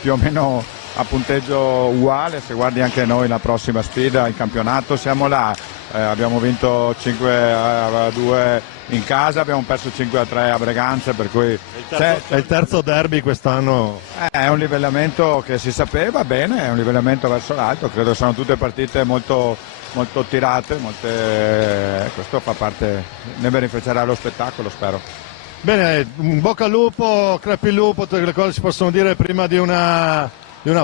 più o meno a punteggio uguale. Se guardi anche noi la prossima sfida in campionato siamo là, abbiamo vinto 5-2 in casa, abbiamo perso 5-3 a Breganze, per cui è il terzo derby quest'anno. È un livellamento che si sapeva bene, è un livellamento verso l'alto, credo sono tutte partite molto tirate, questo fa parte, ne beneficerà lo spettacolo, spero. Bene, bocca al lupo, crepi il lupo, tutte le cose si possono dire prima di una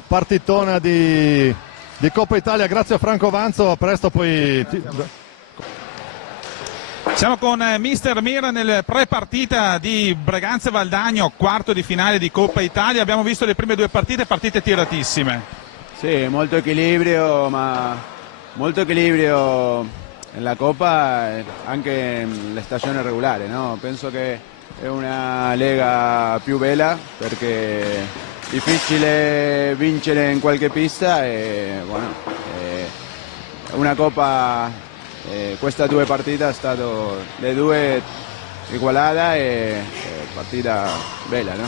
partitona di Coppa Italia. Grazie a Franco Vanzo, a presto poi. Siamo con Mister Mira nel pre-partita di Breganze Valdagno, quarto di finale di Coppa Italia. Abbiamo visto le prime due partite tiratissime. Sì, molto equilibrio, ma molto equilibrio nella Coppa anche nella stagione regolare, no? Penso che è una lega più bella perché è difficile vincere in qualche pista e bueno, una Coppa. Queste due partite sono state le due ugualate e partita bella, no?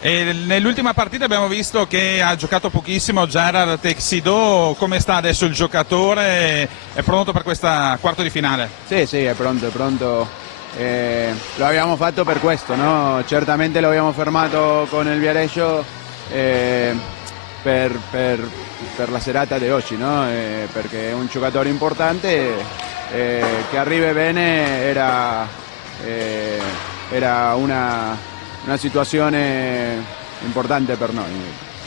E nell'ultima partita abbiamo visto che ha giocato pochissimo Gerard Texido. Come sta adesso il giocatore? È pronto per questa quarto di finale? Sì, è pronto. Lo abbiamo fatto per questo, no? Certamente lo abbiamo fermato con il Viareggio per la serata di oggi, no? Perché è un giocatore importante, che arrivi bene era una situazione importante per noi.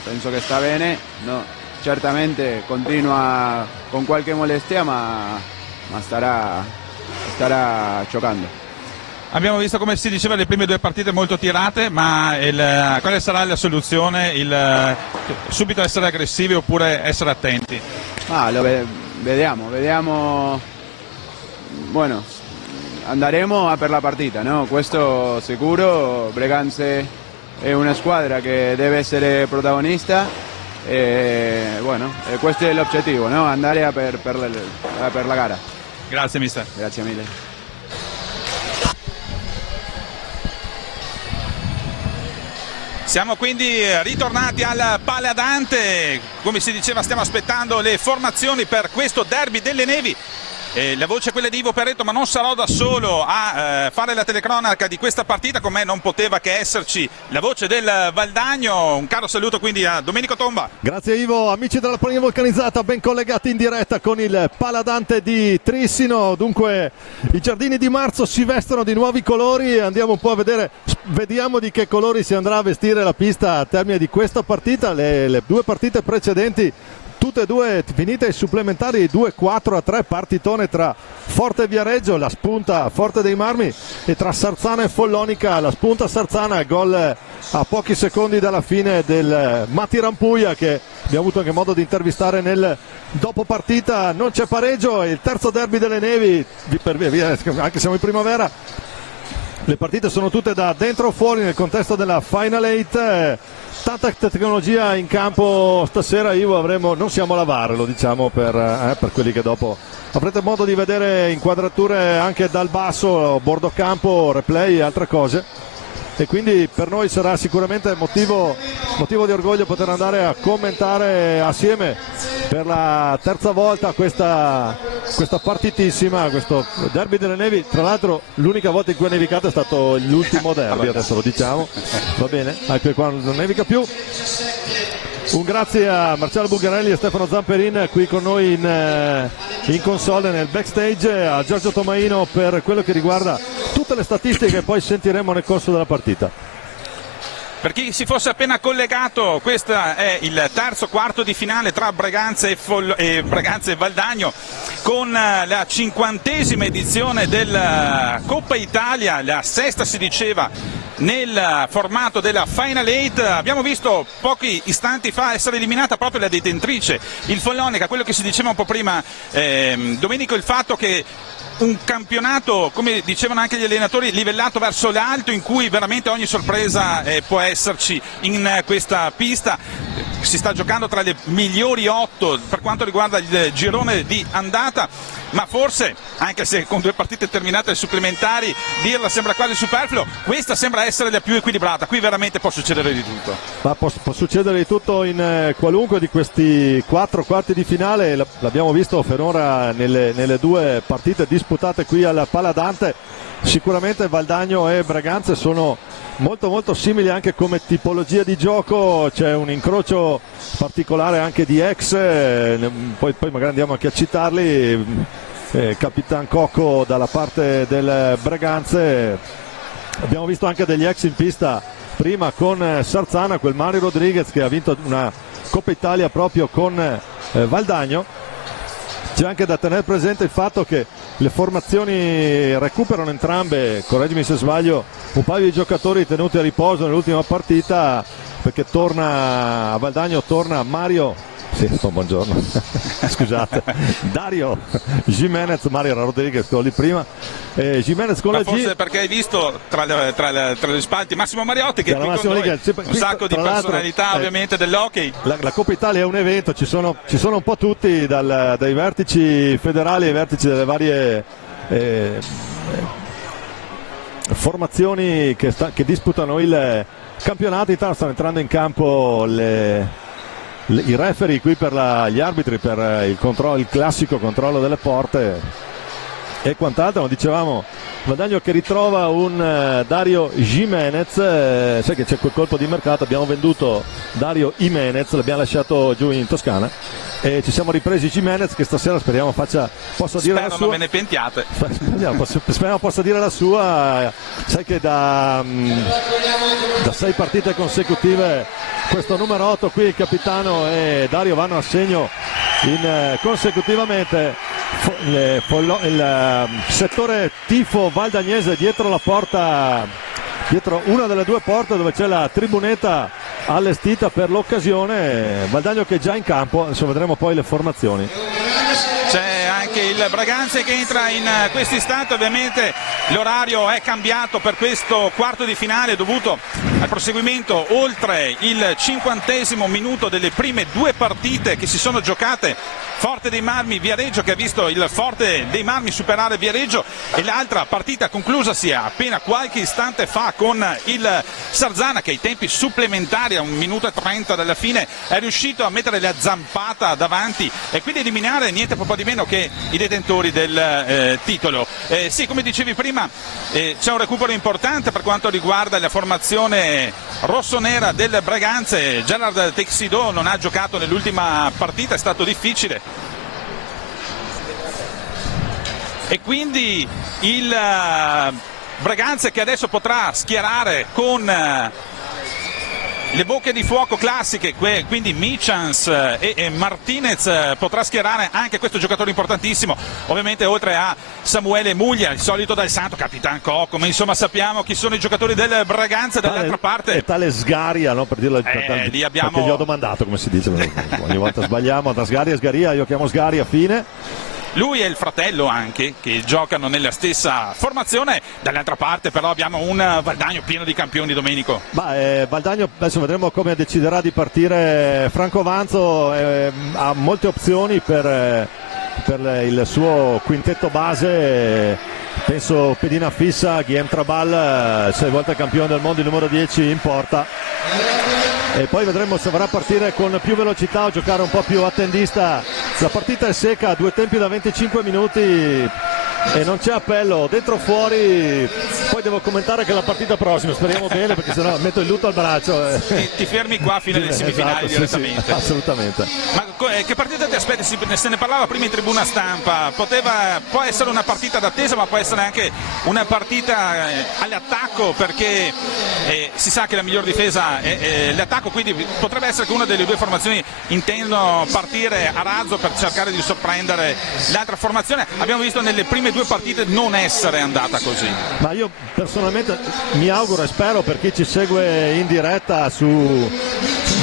Penso che sta bene, no? Certamente continua con qualche molestia, ma starà giocando. Abbiamo visto, come si diceva, le prime due partite molto tirate, ma quale sarà la soluzione? Subito essere aggressivi oppure essere attenti? Vediamo. Bueno, andremo per la partita, no? Questo sicuro. Breganze è una squadra che deve essere protagonista e bueno, questo è l'obiettivo, no? Andare per la gara. Grazie mister. Grazie mille. Siamo quindi ritornati al Paladante, come si diceva stiamo aspettando le formazioni per questo derby delle nevi. La voce è quella di Ivo Perretto, ma non sarò da solo a fare la telecronaca di questa partita, con me non poteva che esserci la voce del Valdagno. Un caro saluto quindi a Domenico Tomba. Grazie Ivo, amici della Polonia Vulcanizzata, ben collegati in diretta con il Paladante di Trissino. Dunque i giardini di marzo si vestono di nuovi colori, andiamo un po' a vedere, vediamo di che colori si andrà a vestire la pista a termine di questa partita. Le due partite precedenti tutte e due finite ai supplementari 2-4-3, partitone tra Forte e Viareggio, la spunta Forte dei Marmi, e tra Sarzana e Follonica, la spunta Sarzana, gol a pochi secondi dalla fine del Matti Rampuia, che abbiamo avuto anche modo di intervistare nel dopo partita. Non c'è pareggio, è il terzo derby delle nevi, per via, anche se siamo in primavera. Le partite sono tutte da dentro o fuori nel contesto della Final 8. Tanta tecnologia in campo stasera, Ivo, non siamo alla VAR, lo diciamo per quelli che dopo avrete modo di vedere inquadrature anche dal basso, bordo campo, replay e altre cose. E quindi per noi sarà sicuramente motivo di orgoglio poter andare a commentare assieme per la terza volta questa partitissima, questo derby delle nevi. Tra l'altro l'unica volta in cui è nevicato è stato l'ultimo derby, adesso lo diciamo, va bene, anche quando non nevica più. Un grazie a Marcello Bulgarelli e Stefano Zamperin qui con noi in console nel backstage, a Giorgio Tomaino per quello che riguarda tutte le statistiche che poi sentiremo nel corso della partita. Per chi si fosse appena collegato, questo è il terzo quarto di finale tra Breganze e Valdagno, con la 50ª edizione del Coppa Italia, la sesta si diceva nel formato della Final 8. Abbiamo visto pochi istanti fa essere eliminata proprio la detentrice, il Follonica. Quello che si diceva un po' prima, Domenico, il fatto che un campionato, come dicevano anche gli allenatori, livellato verso l'alto, in cui veramente ogni sorpresa può esserci in questa pista. Si sta giocando tra le migliori 8 per quanto riguarda il girone di andata. ma forse, anche se con 2 partite terminate supplementari, dirla sembra quasi superfluo, questa sembra essere la più equilibrata. Qui veramente può succedere di tutto. Ma può succedere di tutto in qualunque di questi 4 quarti di finale, l'abbiamo visto finora nelle 2 partite disputate qui al Paladante. Sicuramente Valdagno e Breganze sono molto molto simili anche come tipologia di gioco, c'è un incrocio particolare anche di ex, poi magari andiamo anche a citarli. Capitan Cocco dalla parte del Breganze, abbiamo visto anche degli ex in pista prima con Sarzana, quel Mario Rodriguez che ha vinto una Coppa Italia proprio con Valdagno. C'è anche da tenere presente il fatto che le formazioni recuperano entrambe, correggimi se sbaglio, un paio di giocatori tenuti a riposo nell'ultima partita, perché torna a Valdagno, torna Mario. Sì, buongiorno. Scusate, Dario Jimenez, Mario Rodriguez quello lì prima, Jimenez con ma la forse G. perché hai visto tra le spalti Massimo Mariotti che è qui con noi, un sacco di personalità ovviamente dell'hockey. La Coppa Italia è un evento, ci sono un po' tutti dai vertici federali ai vertici delle varie formazioni che disputano il campionato. Intanto stanno entrando in campo i referee qui per gli arbitri per il classico controllo delle porte e quant'altro. Dicevamo, Valdagno che ritrova un Dario Jimenez, sai che c'è quel colpo di mercato, abbiamo venduto Dario Jimenez, l'abbiamo lasciato giù in Toscana e ci siamo ripresi Jimenez che stasera speriamo possa dire la sua. Non ve ne pentiate. Speriamo possa dire la sua. Sai che da 6 partite consecutive questo numero 8 qui, il capitano e Dario vanno a segno consecutivamente. Il settore tifo valdagnese dietro la porta, dietro una delle 2 porte dove c'è la tribunetta allestita per l'occasione. Valdagno che è già in campo, adesso vedremo poi le formazioni. C'è anche il Breganze che entra in questo istante, ovviamente l'orario è cambiato per questo quarto di finale dovuto al proseguimento oltre il 50° minuto delle prime 2 partite che si sono giocate. Forte dei Marmi Viareggio che ha visto il Forte dei Marmi superare Viareggio, e l'altra partita conclusasi appena qualche istante fa con il Sarzana che ai tempi supplementari a 1 minuto e 30 dalla fine è riuscito a mettere la zampata davanti e quindi eliminare niente po' di meno che i detentori del titolo. Sì, come dicevi prima, c'è un recupero importante per quanto riguarda la formazione rossonera del Breganze. Gerard Texido non ha giocato nell'ultima partita, è stato difficile. E quindi il Breganze che adesso potrà schierare con le bocche di fuoco classiche, quindi Michans e Martinez, potrà schierare anche questo giocatore importantissimo, ovviamente oltre a Samuele Muglia, il solito Dal Santo, Capitan Cocco, ma insomma sappiamo chi sono i giocatori del Breganze. Dall'altra parte è tale Sgaria, no? Per dirlo, lì abbiamo... perché gli ho domandato come si dice, ogni volta sbagliamo, da Sgaria a Sgaria, io chiamo Sgaria, fine. Lui e il fratello anche che giocano nella stessa formazione. Dall'altra parte però abbiamo un Valdagno pieno di campioni, Domenico. Valdagno adesso vedremo come deciderà di partire Franco Vanzo, ha molte opzioni per il suo quintetto base. Penso pedina fissa, Guillaume Trabal, 6 volte campione del mondo, il numero 10 in porta. E poi vedremo se vorrà partire con più velocità o giocare un po' più attendista. La partita è secca, 2 tempi da 25 minuti e non c'è appello, dentro o fuori. Poi devo commentare che la partita prossima, speriamo bene perché sennò metto il lutto al braccio. Ti fermi qua fino alle semifinali, esatto, direttamente. Sì, assolutamente. Ma che partita ti aspetti? Se ne parlava prima in tribuna stampa, può essere una partita d'attesa, ma può essere anche una partita all'attacco, perché si sa che la miglior difesa è l'attacco, quindi potrebbe essere che una delle 2 formazioni intendono partire a razzo per cercare di sorprendere l'altra formazione. Abbiamo visto nelle prime 2 partite non essere andata così. Ma io personalmente mi auguro e spero, per chi ci segue in diretta su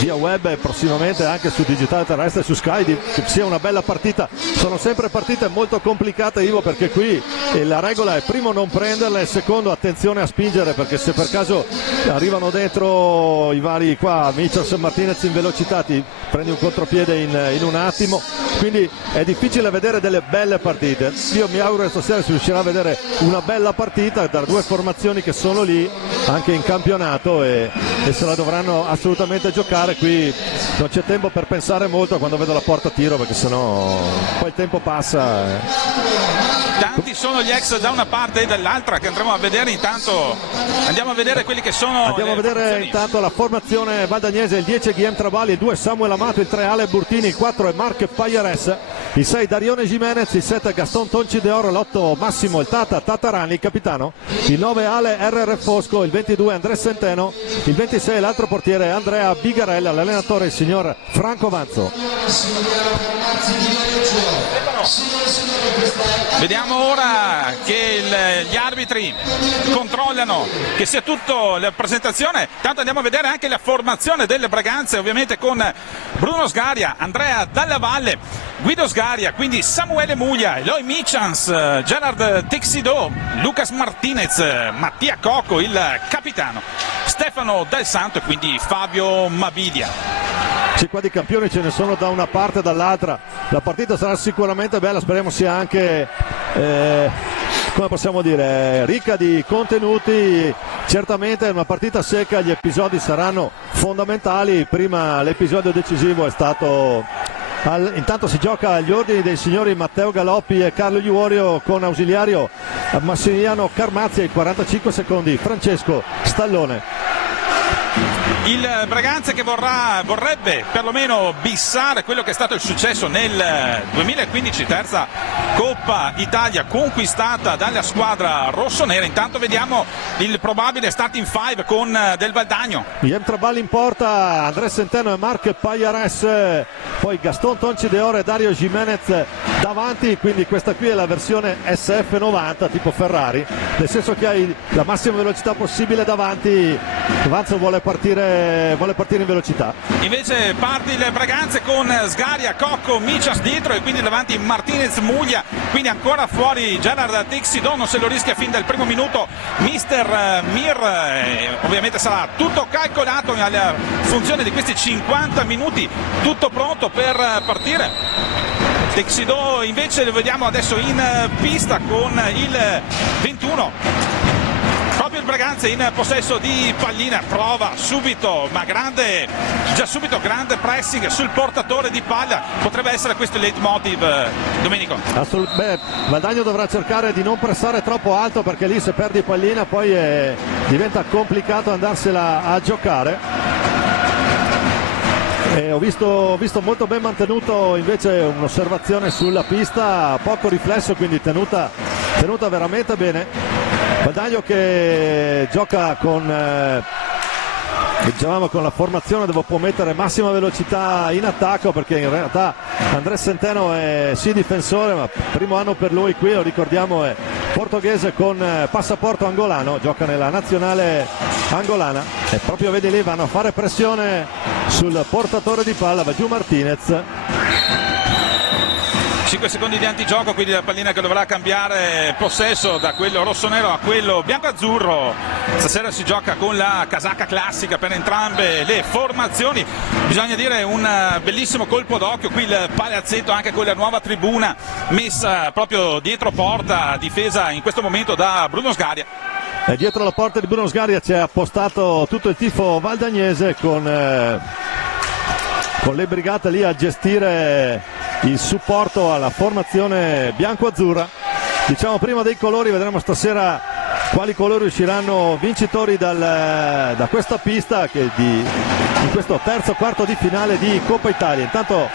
via web e prossimamente anche su Digitale Terrestre e su Sky, che sia una bella partita. Sono sempre partite molto complicate, Ivo, perché qui la regola è primo non prenderle e secondo attenzione a spingere, perché se per caso arrivano dentro i vari qua Michels e Martinez in velocità ti prendi un contropiede in un attimo, quindi è difficile vedere delle belle partite. Io mi auguro che stasera si riuscirà a vedere una bella partita da due formazioni che sono lì anche in campionato e se la dovranno assolutamente giocare. Qui non c'è tempo per pensare molto quando vedo la porta tiro, perché sennò poi il tempo passa. Tanti sono gli ex da una parte e dall'altra che andremo a vedere. Intanto andiamo a vedere quelli che sono. Andiamo a vedere intanto la formazione valdagnese: il 10 è Guillaume Trabali, il 2 è Samuel Amato, il 3 è Ale Burtini, il 4 è Marc Payares, il 6 Darione Jimenez, il 7 è Gaston Tonci de Oro, l'8 Massimo il Tata Tatarani, il capitano, il 9 Ale RR Fosco, il 22 André Centeno, il 26 l'altro portiere Andrea Bigarella, l'allenatore il signor Franco Vanzo. Vediamo ora che gli arbitri controllano che sia tutto la presentazione. Tanto andiamo a vedere anche la formazione delle Braganze, ovviamente con Bruno Sgaria, Andrea Dalla Valle, Guido Sgaria, quindi Samuele Muglia, Eloy Michans, Gerard Texido, Lucas Martinez, Mattia Cocco, il capitano, Stefano Del Santo e quindi Fabio Mabilia. Sì, qua di campioni ce ne sono da una parte e dall'altra. La partita sarà sicuramente bella, speriamo sia anche come possiamo dire, ricca di contenuti. Certamente è una partita secca, gli episodi saranno fondamentali. Prima l'episodio decisivo è stato intanto si gioca agli ordini dei signori Matteo Galoppi e Carlo Iuorio, con ausiliario Massimiliano Carmazzi, ai 45 secondi Francesco Stallone. Il Braganza che vorrebbe perlomeno bissare quello che è stato il successo nel 2015, terza Coppa Italia conquistata dalla squadra rossonera. Intanto vediamo il probabile starting five con Del Valdagno. Guillaume Trabali in porta, André Centeno e Marc Payares, poi Gaston Tonci de Oro e Dario Jimenez davanti, quindi questa qui è la versione SF90 tipo Ferrari, nel senso che hai la massima velocità possibile davanti. Vanzo vuole partire in velocità. Invece parte il Braganza con Sgaria, Cocco, Michas dietro e quindi davanti Martinez, Muglia, quindi ancora fuori Gerard Texido, non se lo rischia fin dal primo minuto Mister Mir. Ovviamente sarà tutto calcolato alla funzione di questi 50 minuti, tutto pronto per partire. Texido invece lo vediamo adesso in pista con il 21. Proprio il Braganza in possesso di pallina, prova subito, ma grande pressing sul portatore di palla. Potrebbe essere questo il leitmotiv, Domenico? Valdagno dovrà cercare di non pressare troppo alto, perché lì se perdi pallina poi diventa complicato andarsela a giocare. Ho visto molto ben mantenuto invece un'osservazione sulla pista, poco riflesso, quindi tenuta veramente bene. Valdagno che gioca con la formazione dove può mettere massima velocità in attacco, perché in realtà André Centeno è sì difensore, ma primo anno per lui qui, lo ricordiamo, è portoghese con passaporto angolano, gioca nella nazionale angolana e proprio vedi lì vanno a fare pressione sul portatore di palla, va giù Martinez. 5 secondi di antigioco, quindi la pallina che dovrà cambiare possesso da quello rossonero a quello bianco-azzurro. Stasera si gioca con la casacca classica per entrambe le formazioni. Bisogna dire un bellissimo colpo d'occhio qui il palazzetto, anche con la nuova tribuna messa proprio dietro porta, difesa in questo momento da Bruno Sgaria. E dietro la porta di Bruno Sgaria c'è appostato tutto il tifo valdagnese con le brigate lì a gestire il supporto alla formazione bianco-azzurra. Diciamo prima dei colori, vedremo stasera quali colori usciranno vincitori da questa pista in questo terzo quarto di finale di Coppa Italia. Intanto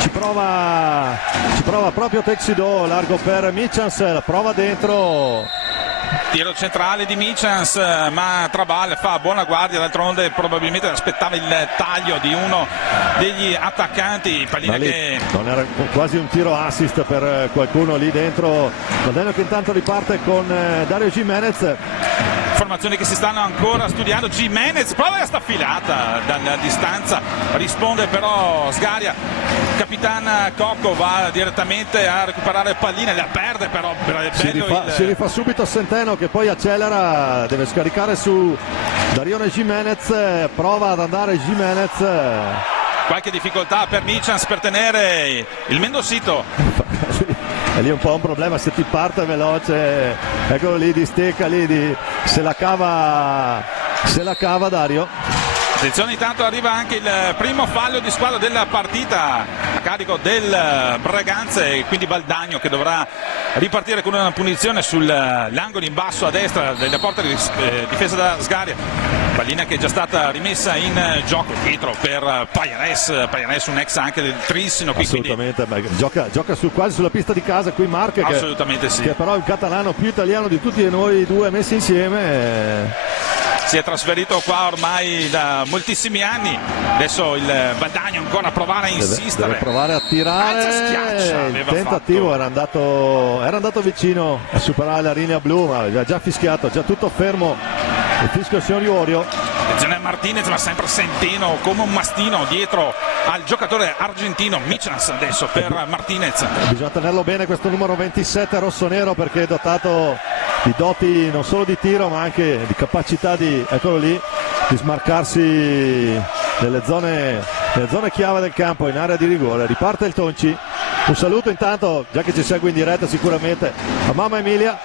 ci prova proprio Texido, largo per Michans, la prova dentro. Tiro centrale di Michans, ma Trabal fa buona guardia, d'altronde probabilmente aspettava il taglio di uno degli attaccanti. Pallina che non era quasi un tiro assist per qualcuno lì dentro. Valdagno che intanto riparte con Dario Jimenez. formazioni che si stanno ancora studiando. Gimenez prova la staffilata dalla distanza, risponde però Sgaria. Capitan Cocco va direttamente a recuperare pallina, la perde però, si rifà subito Centeno che poi accelera, deve scaricare su Darione Gimenez, prova ad andare Gimenez. Qualche difficoltà per Michans per tenere il Mendocito. È lì un po' un problema, se ti parte veloce, eccolo lì, di stecca lì, se la cava Dario. Attenzione, intanto arriva anche il primo fallo di squadra della partita a carico del Braganza, e quindi Valdagno che dovrà ripartire con una punizione sull'angolo in basso a destra della porta difesa da Sgaria. Pallina che è già stata rimessa in gioco dietro per Pajares, un ex anche del Trissino qui. Assolutamente, quindi gioca quasi sulla pista di casa qui Marche, assolutamente sì, che però è il catalano più italiano di tutti noi due messi insieme. Si è trasferito qua ormai da moltissimi anni, adesso il Valdagno ancora a provare a insistere, deve provare a tirare. Il tentativo era andato vicino a superare la linea blu, ma aveva già fischiato, già tutto fermo il fischio del signor Iorio. Attenzione a Martinez, ma sempre Centeno come un mastino dietro al giocatore argentino. Michans adesso per Martinez. Bisogna tenerlo bene questo numero 27 rossonero, perché è dotato di doti non solo di tiro ma anche di capacità di smarcarsi nelle zone chiave del campo, in area di rigore. Riparte il Tonci. Un saluto intanto, già che ci segue in diretta sicuramente, a mamma Emilia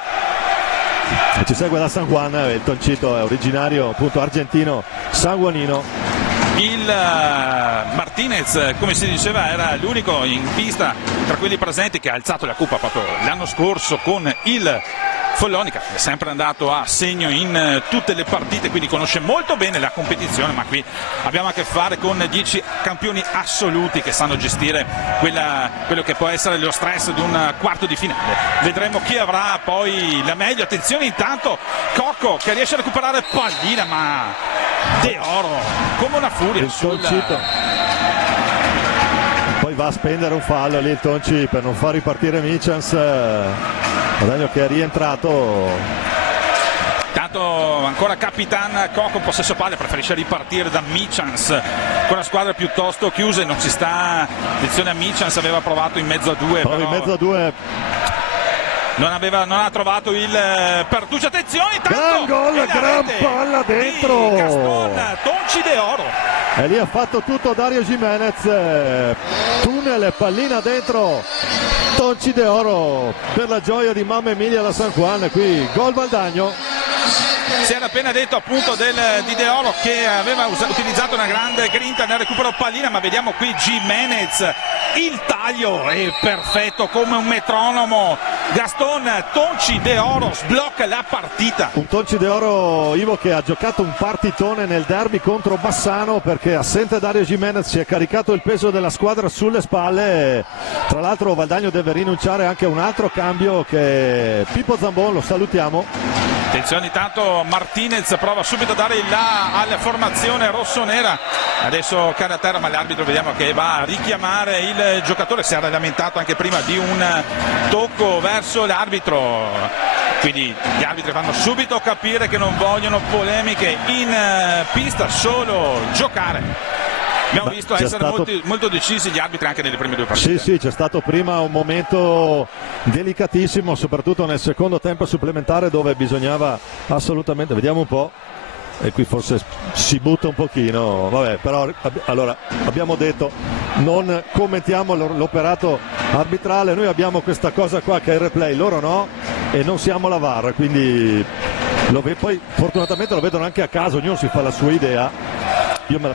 che ci segue da San Juan. Il Toncito è originario appunto argentino sanguanino. Il Martinez, come si diceva, era l'unico in pista tra quelli presenti che ha alzato la coppa proprio l'anno scorso con il Follonica. È sempre andato a segno in tutte le partite, quindi conosce molto bene la competizione, ma qui abbiamo a che fare con 10 campioni assoluti che sanno gestire quello che può essere lo stress di un quarto di finale. Vedremo chi avrà poi la meglio. Attenzione intanto Cocco che riesce a recuperare pallina, ma De Oro come una furia il Toncito. Poi va a spendere un fallo lì il Tonci per non far ripartire Michans. Guadagno che è rientrato. Tanto ancora Capitan Cocco, possesso palla, preferisce ripartire da Michans con la squadra piuttosto chiusa e non ci sta. Attenzione a Michans, aveva provato in mezzo a due, però in mezzo a due non ha trovato il Pertucci. Attenzione intanto, gran gol, gran palla dentro Gaston Tonci De Oro. E lì ha fatto tutto Dario Gimenez, tunnel, pallina dentro, Tonci De Oro per la gioia di mamma Emilia da San Juan. Qui gol Valdagno. Si era appena detto appunto di De Oro che aveva utilizzato una grande grinta nel recupero pallina, ma vediamo qui Gimenez, il taglio è perfetto come un metronomo. Gaston Tonci De Oro sblocca la partita. Un Tonci De Oro, Ivo, che ha giocato un partitone nel derby contro Bassano, perché assente Dario Gimenez si è caricato il peso della squadra sulle spalle. Tra l'altro Valdagno deve rinunciare anche a un altro cambio, che Pippo Zambon, lo salutiamo. Attenzione intanto Martinez prova subito a dare il là alla formazione rossonera. Adesso cade a terra, ma l'arbitro vediamo che va a richiamare il giocatore. Si era lamentato anche prima di un tocco verso l'arbitro, quindi gli arbitri fanno subito capire che non vogliono polemiche in pista, solo giocare. Abbiamo visto essere molto decisi gli arbitri anche nelle prime due partite. Sì, c'è stato prima un momento delicatissimo, soprattutto nel secondo tempo supplementare, dove bisognava assolutamente, vediamo un po', e qui forse si butta un pochino, vabbè, però allora abbiamo detto non commentiamo l'operato arbitrale, noi abbiamo questa cosa qua che è il replay, loro no, e non siamo la VAR, quindi poi fortunatamente lo vedono anche a caso, ognuno si fa la sua idea.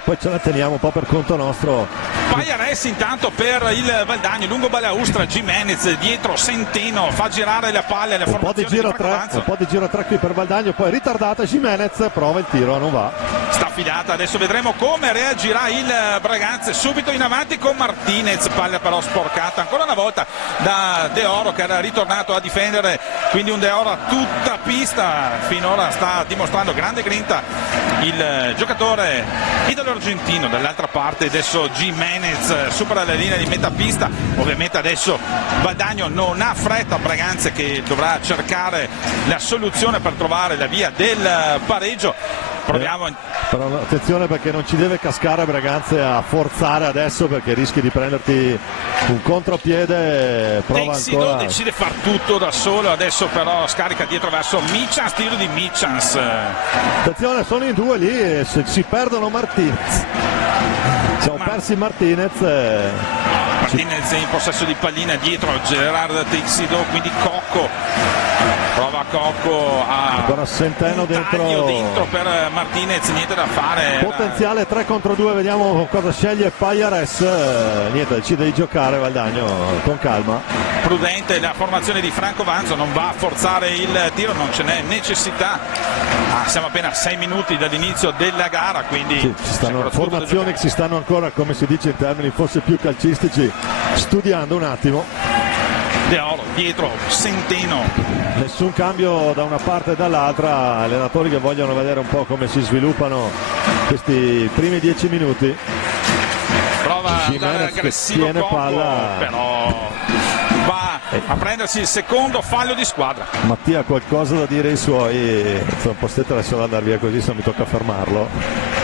Poi ce la teniamo un po' per conto nostro. Pajares intanto per il Valdagno, lungo balaustra, Gimenez dietro, Centeno fa girare la palla alla formazione di Franco. Un po' di giro 3 qui per Valdagno, poi ritardata Gimenez, prova il tiro, non va. Sta affidata, adesso vedremo come reagirà il Braganza, subito in avanti con Martinez, palla però sporcata ancora una volta da De Oro che era ritornato a difendere, quindi un De Oro a tutta pista, finora sta dimostrando grande grinta il giocatore italo-argentino. Dall'altra parte adesso Gimenez Gimenez supera la linea di metà pista. Ovviamente adesso Valdagno non ha fretta, Braganza che dovrà cercare la soluzione per trovare la via del pareggio. Proviamo. Però attenzione, perché non ci deve cascare Braganza a forzare adesso, perché rischi di prenderti un contropiede. Prova Texido ancora. decide far tutto da solo, adesso però scarica dietro verso Michans, tiro di Michans. Attenzione, sono in due lì e si perdono Martinez. Siamo persi Martinez. Martinez in possesso di pallina dietro Gerard Texido, quindi Cocco. Prova Cocco a ancora Centeno dentro per Martinez, niente da fare. Potenziale 3 contro 2, vediamo cosa sceglie Pajares. Niente, decide di giocare Valdagno con calma. Prudente la formazione di Franco Vanzo, non va a forzare il tiro, non ce n'è necessità. Siamo appena a 6 minuti dall'inizio della gara, quindi sì, ci stanno formazioni che si stanno ancora, come si dice in termini forse più calcistici, studiando un attimo. De Oro dietro Centeno, nessun cambio da una parte e dall'altra, allenatori che vogliono vedere un po' come si sviluppano questi primi 10 minuti. Prova a andare aggressivo tiene Cocco, palla, però va a prendersi il secondo fallo di squadra. Mattia ha qualcosa da dire ai suoi, sono un po' stretto adesso ad andare via così, se non mi tocca fermarlo.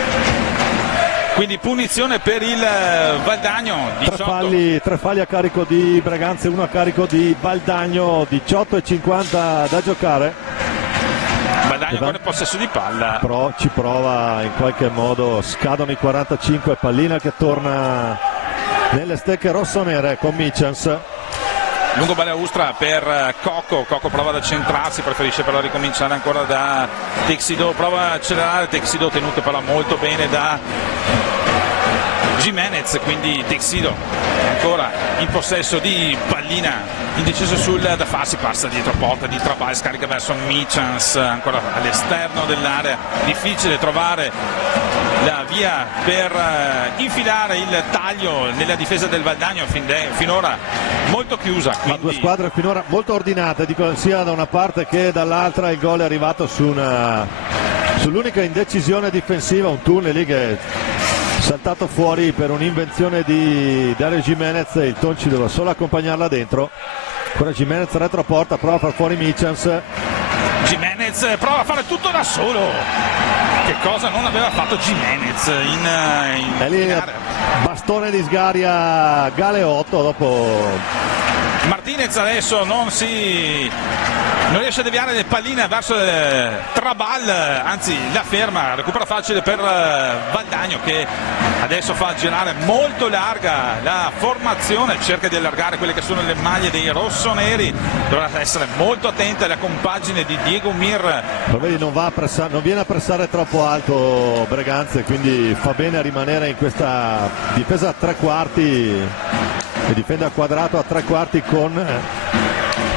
Quindi punizione per il Valdagno. 18. Tre falli a carico di Braganza e uno a carico di Valdagno. 18:50 da giocare. Valdagno con il possesso di palla. Però ci prova in qualche modo, scadono i 45, pallina che torna nelle stecche rossonere con Michans. Lungo balaustra per Cocco prova ad accentrarsi, preferisce però ricominciare ancora da Texido, prova a accelerare Texido, tenuto però molto bene da Gimenez, quindi Texido ancora in possesso di pallina, indeciso sul da farsi, passa dietro porta di Trabal, scarica verso Michans, ancora all'esterno dell'area, difficile trovare la via per infilare il taglio nella difesa del Valdagno, finora molto chiusa. Quindi... Ma due squadre finora molto ordinate, dico, sia da una parte che dall'altra. Il gol è arrivato sull'unica indecisione difensiva, un tunnel lì che è saltato fuori per un'invenzione di Dario Gimenez, il Tonci doveva solo accompagnarla dentro. Ora Gimenez retroporta, prova a far fuori Michans. Gimenez prova a fare tutto da solo, che cosa non aveva fatto Gimenez in lì, area. Bastone di Sgaria Galeotto. Dopo Martinez adesso non riesce a deviare le palline verso Trabal, anzi la ferma, recupera facile per Valdagno, che adesso fa girare molto larga la formazione, cerca di allargare quelle che sono le maglie dei rossoneri, dovrà essere molto attenta alla compagine di Diego Mir. vedi, non viene a pressare troppo alto Braganza, quindi fa bene a rimanere in questa difesa a tre quarti, e difende a quadrato a tre quarti con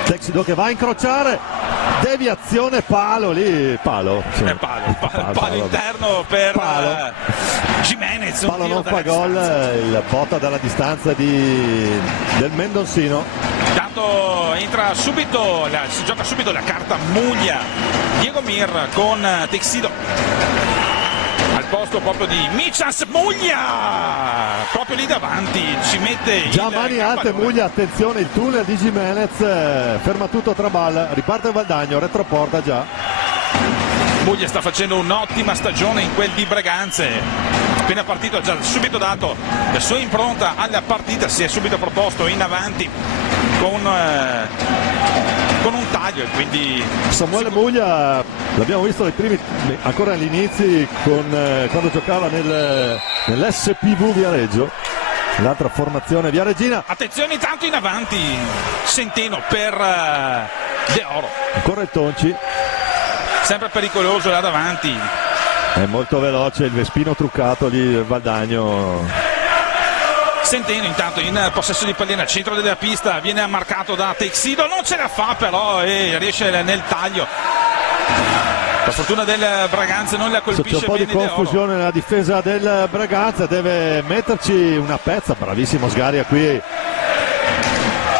Texido che va a incrociare, deviazione, palo lì, palo interno per Gimenez, palo non fa gol, il botta dalla distanza del Mendonsino. Intanto entra subito, si gioca subito la carta Muglia, Diego Mir con Texido al posto proprio di Michans. Muglia proprio lì davanti, ci mette già mani alte Muglia, attenzione, il tunnel di Gimenez, ferma tutto Trabal, riparte Valdagno, retroporta già. Muglia sta facendo un'ottima stagione in quel di Braganza, appena partito ha già subito dato la sua impronta alla partita, si è subito proposto in avanti con un taglio, e quindi Samuele Muglia l'abbiamo visto ancora agli inizi quando giocava nell'SPV Viareggio, l'altra formazione viareggina. Attenzione intanto in avanti Centeno per De Oro, ancora il Tonci, sempre pericoloso là davanti, è molto veloce il Vespino truccato di Valdagno. Centeno intanto in possesso di pallina al centro della pista, viene marcato da Texido, non ce la fa però e riesce nel taglio. La fortuna del Braganza non la colpisce. C'è un po' di confusione nella difesa del Braganza, deve metterci una pezza, bravissimo Sgaria qui.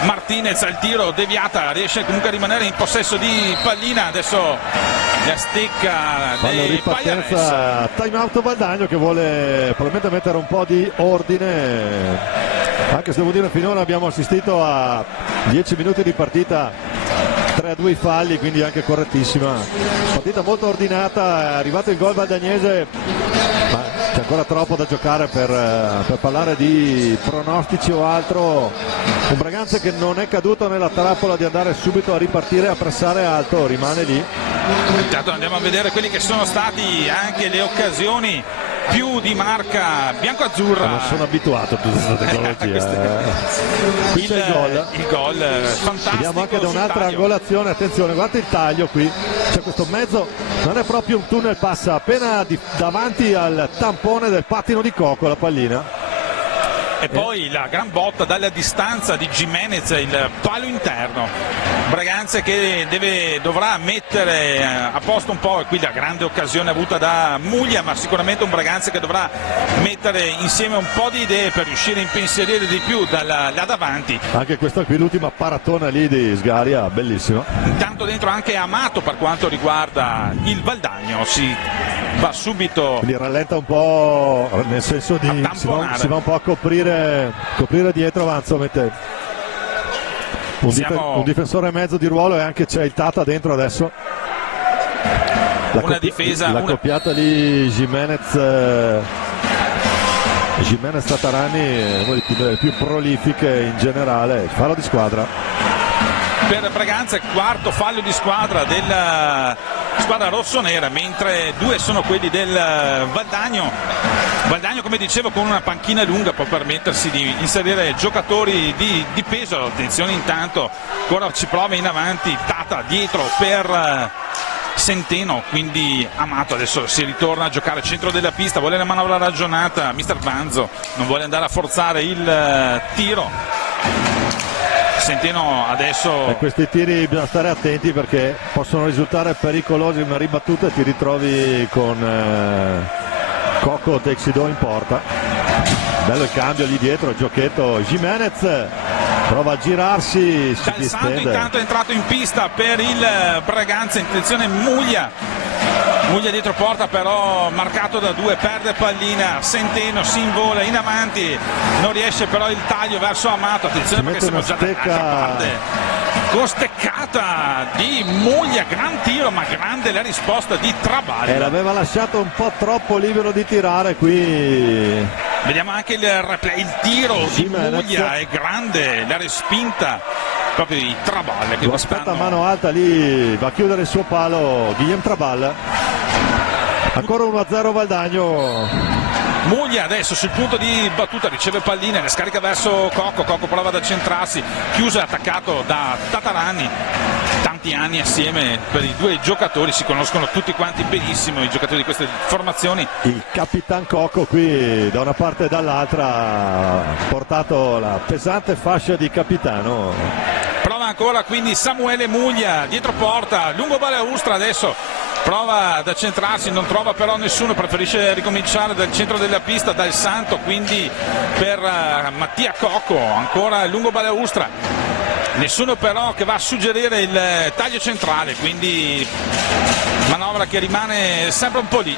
Martinez al tiro, deviata, riesce comunque a rimanere in possesso di pallina, adesso la stecca Fallo dei ripartenza, Pagliares. time out Valdagno che vuole probabilmente mettere un po' di ordine, anche se devo dire finora abbiamo assistito a 10 minuti di partita, 3-2 falli, quindi anche correttissima, partita molto ordinata. È arrivato il gol valdagnese, ma c'è ancora troppo da giocare per parlare di pronostici o altro. Un Braganza che non è caduto nella trappola di andare subito a ripartire, a pressare alto, rimane lì. Intanto andiamo a vedere quelli che sono stati anche le occasioni più di marca bianco-azzurra. Non sono abituato a tutta questa tecnologia. Qui c'è il gol fantastico. Vediamo anche da sul un'altra taglio. angolazione, attenzione, guarda il taglio qui, c'è questo mezzo, non è proprio un tunnel, passa appena davanti al tampone del pattino di Coco la pallina. E poi la gran botta dalla distanza di Gimenez, il palo interno. Braganza che dovrà mettere a posto un po', e qui la grande occasione avuta da Muglia, ma sicuramente un Braganza che dovrà mettere insieme un po' di idee per riuscire a impensierire di più là davanti. Anche questa qui, l'ultima paratona lì di Sgaria, bellissima. Intanto dentro anche Amato per quanto riguarda il Valdagno, si va subito. Quindi rallenta un po', nel senso di si va un po' a coprire dietro, avanza, mette un difensore mezzo di ruolo, e anche c'è il Tata dentro adesso. La coppiata lì Gimenez Tatarani, una delle più prolifiche in generale. Fallo di squadra Per Braganza, quarto fallo di squadra della squadra rossonera, mentre due sono quelli del Valdagno. Valdagno, come dicevo, con una panchina lunga può permettersi di inserire giocatori di peso. Attenzione, intanto ancora ci prova in avanti Tata dietro per Centeno, quindi Amato adesso si ritorna a giocare centro della pista, vuole la manovra ragionata mister Banzo, non vuole andare a forzare il tiro. Centeno adesso, questi tiri bisogna stare attenti perché possono risultare pericolosi, una ribattuta e ti ritrovi con Coco Texidò in porta. Bello il cambio lì dietro, giochetto. Gimenez prova a girarsi, si Dal Santo distende. intanto è entrato in pista per il Braganza, intenzione Muglia dietro porta, però marcato da due, perde pallina, Centeno si invola in avanti, non riesce però il taglio verso Amato. Attenzione perché siamo già dall'altra parte, con steccata di Muglia, gran tiro, ma grande la risposta di Trabaglia. L'aveva lasciato un po' troppo libero di tirare qui. Vediamo anche il replay, il tiro di Muglia è grande, la respinta proprio di Trabaglia che lo aspetta a mano alta lì, va a chiudere il suo palo Guillem Trabaglia. Ancora 1-0 Valdagno. Muglia adesso sul punto di battuta, riceve pallina, la scarica verso Coco prova ad accentrarsi, chiuso e attaccato da Tatarani. Tanti anni assieme per i due giocatori, si conoscono tutti quanti benissimo i giocatori di queste formazioni. Il Capitan Coco qui da una parte e dall'altra ha portato la pesante fascia di capitano. Prova ancora quindi Samuele Muglia dietro porta, lungo Balaustra adesso prova ad accentrarsi, non trova però nessuno, preferisce ricominciare dal centro della pista, dal Santo, quindi per Mattia Coco, ancora lungo Balaustra, nessuno però che va a suggerire il taglio centrale, quindi manovra che rimane sempre un po' lì.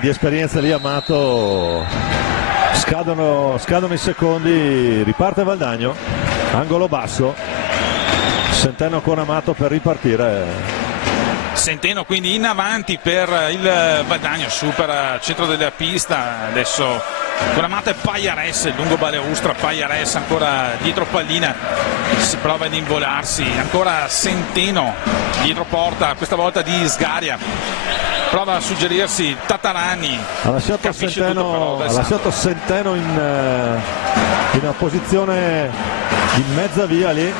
Di esperienza lì Amato, scadono i secondi, riparte Valdagno, angolo basso. Centeno con Amato per ripartire. Centeno quindi in avanti per il Valdagno, supera il centro della pista, adesso con Amato e Pagliares, lungo Balaustra, Pagliares ancora dietro pallina, si prova ad involarsi, ancora Centeno dietro porta, questa volta di Sgaria, prova a suggerirsi Tatarani, ha lasciato Centeno in una posizione in mezza via lì.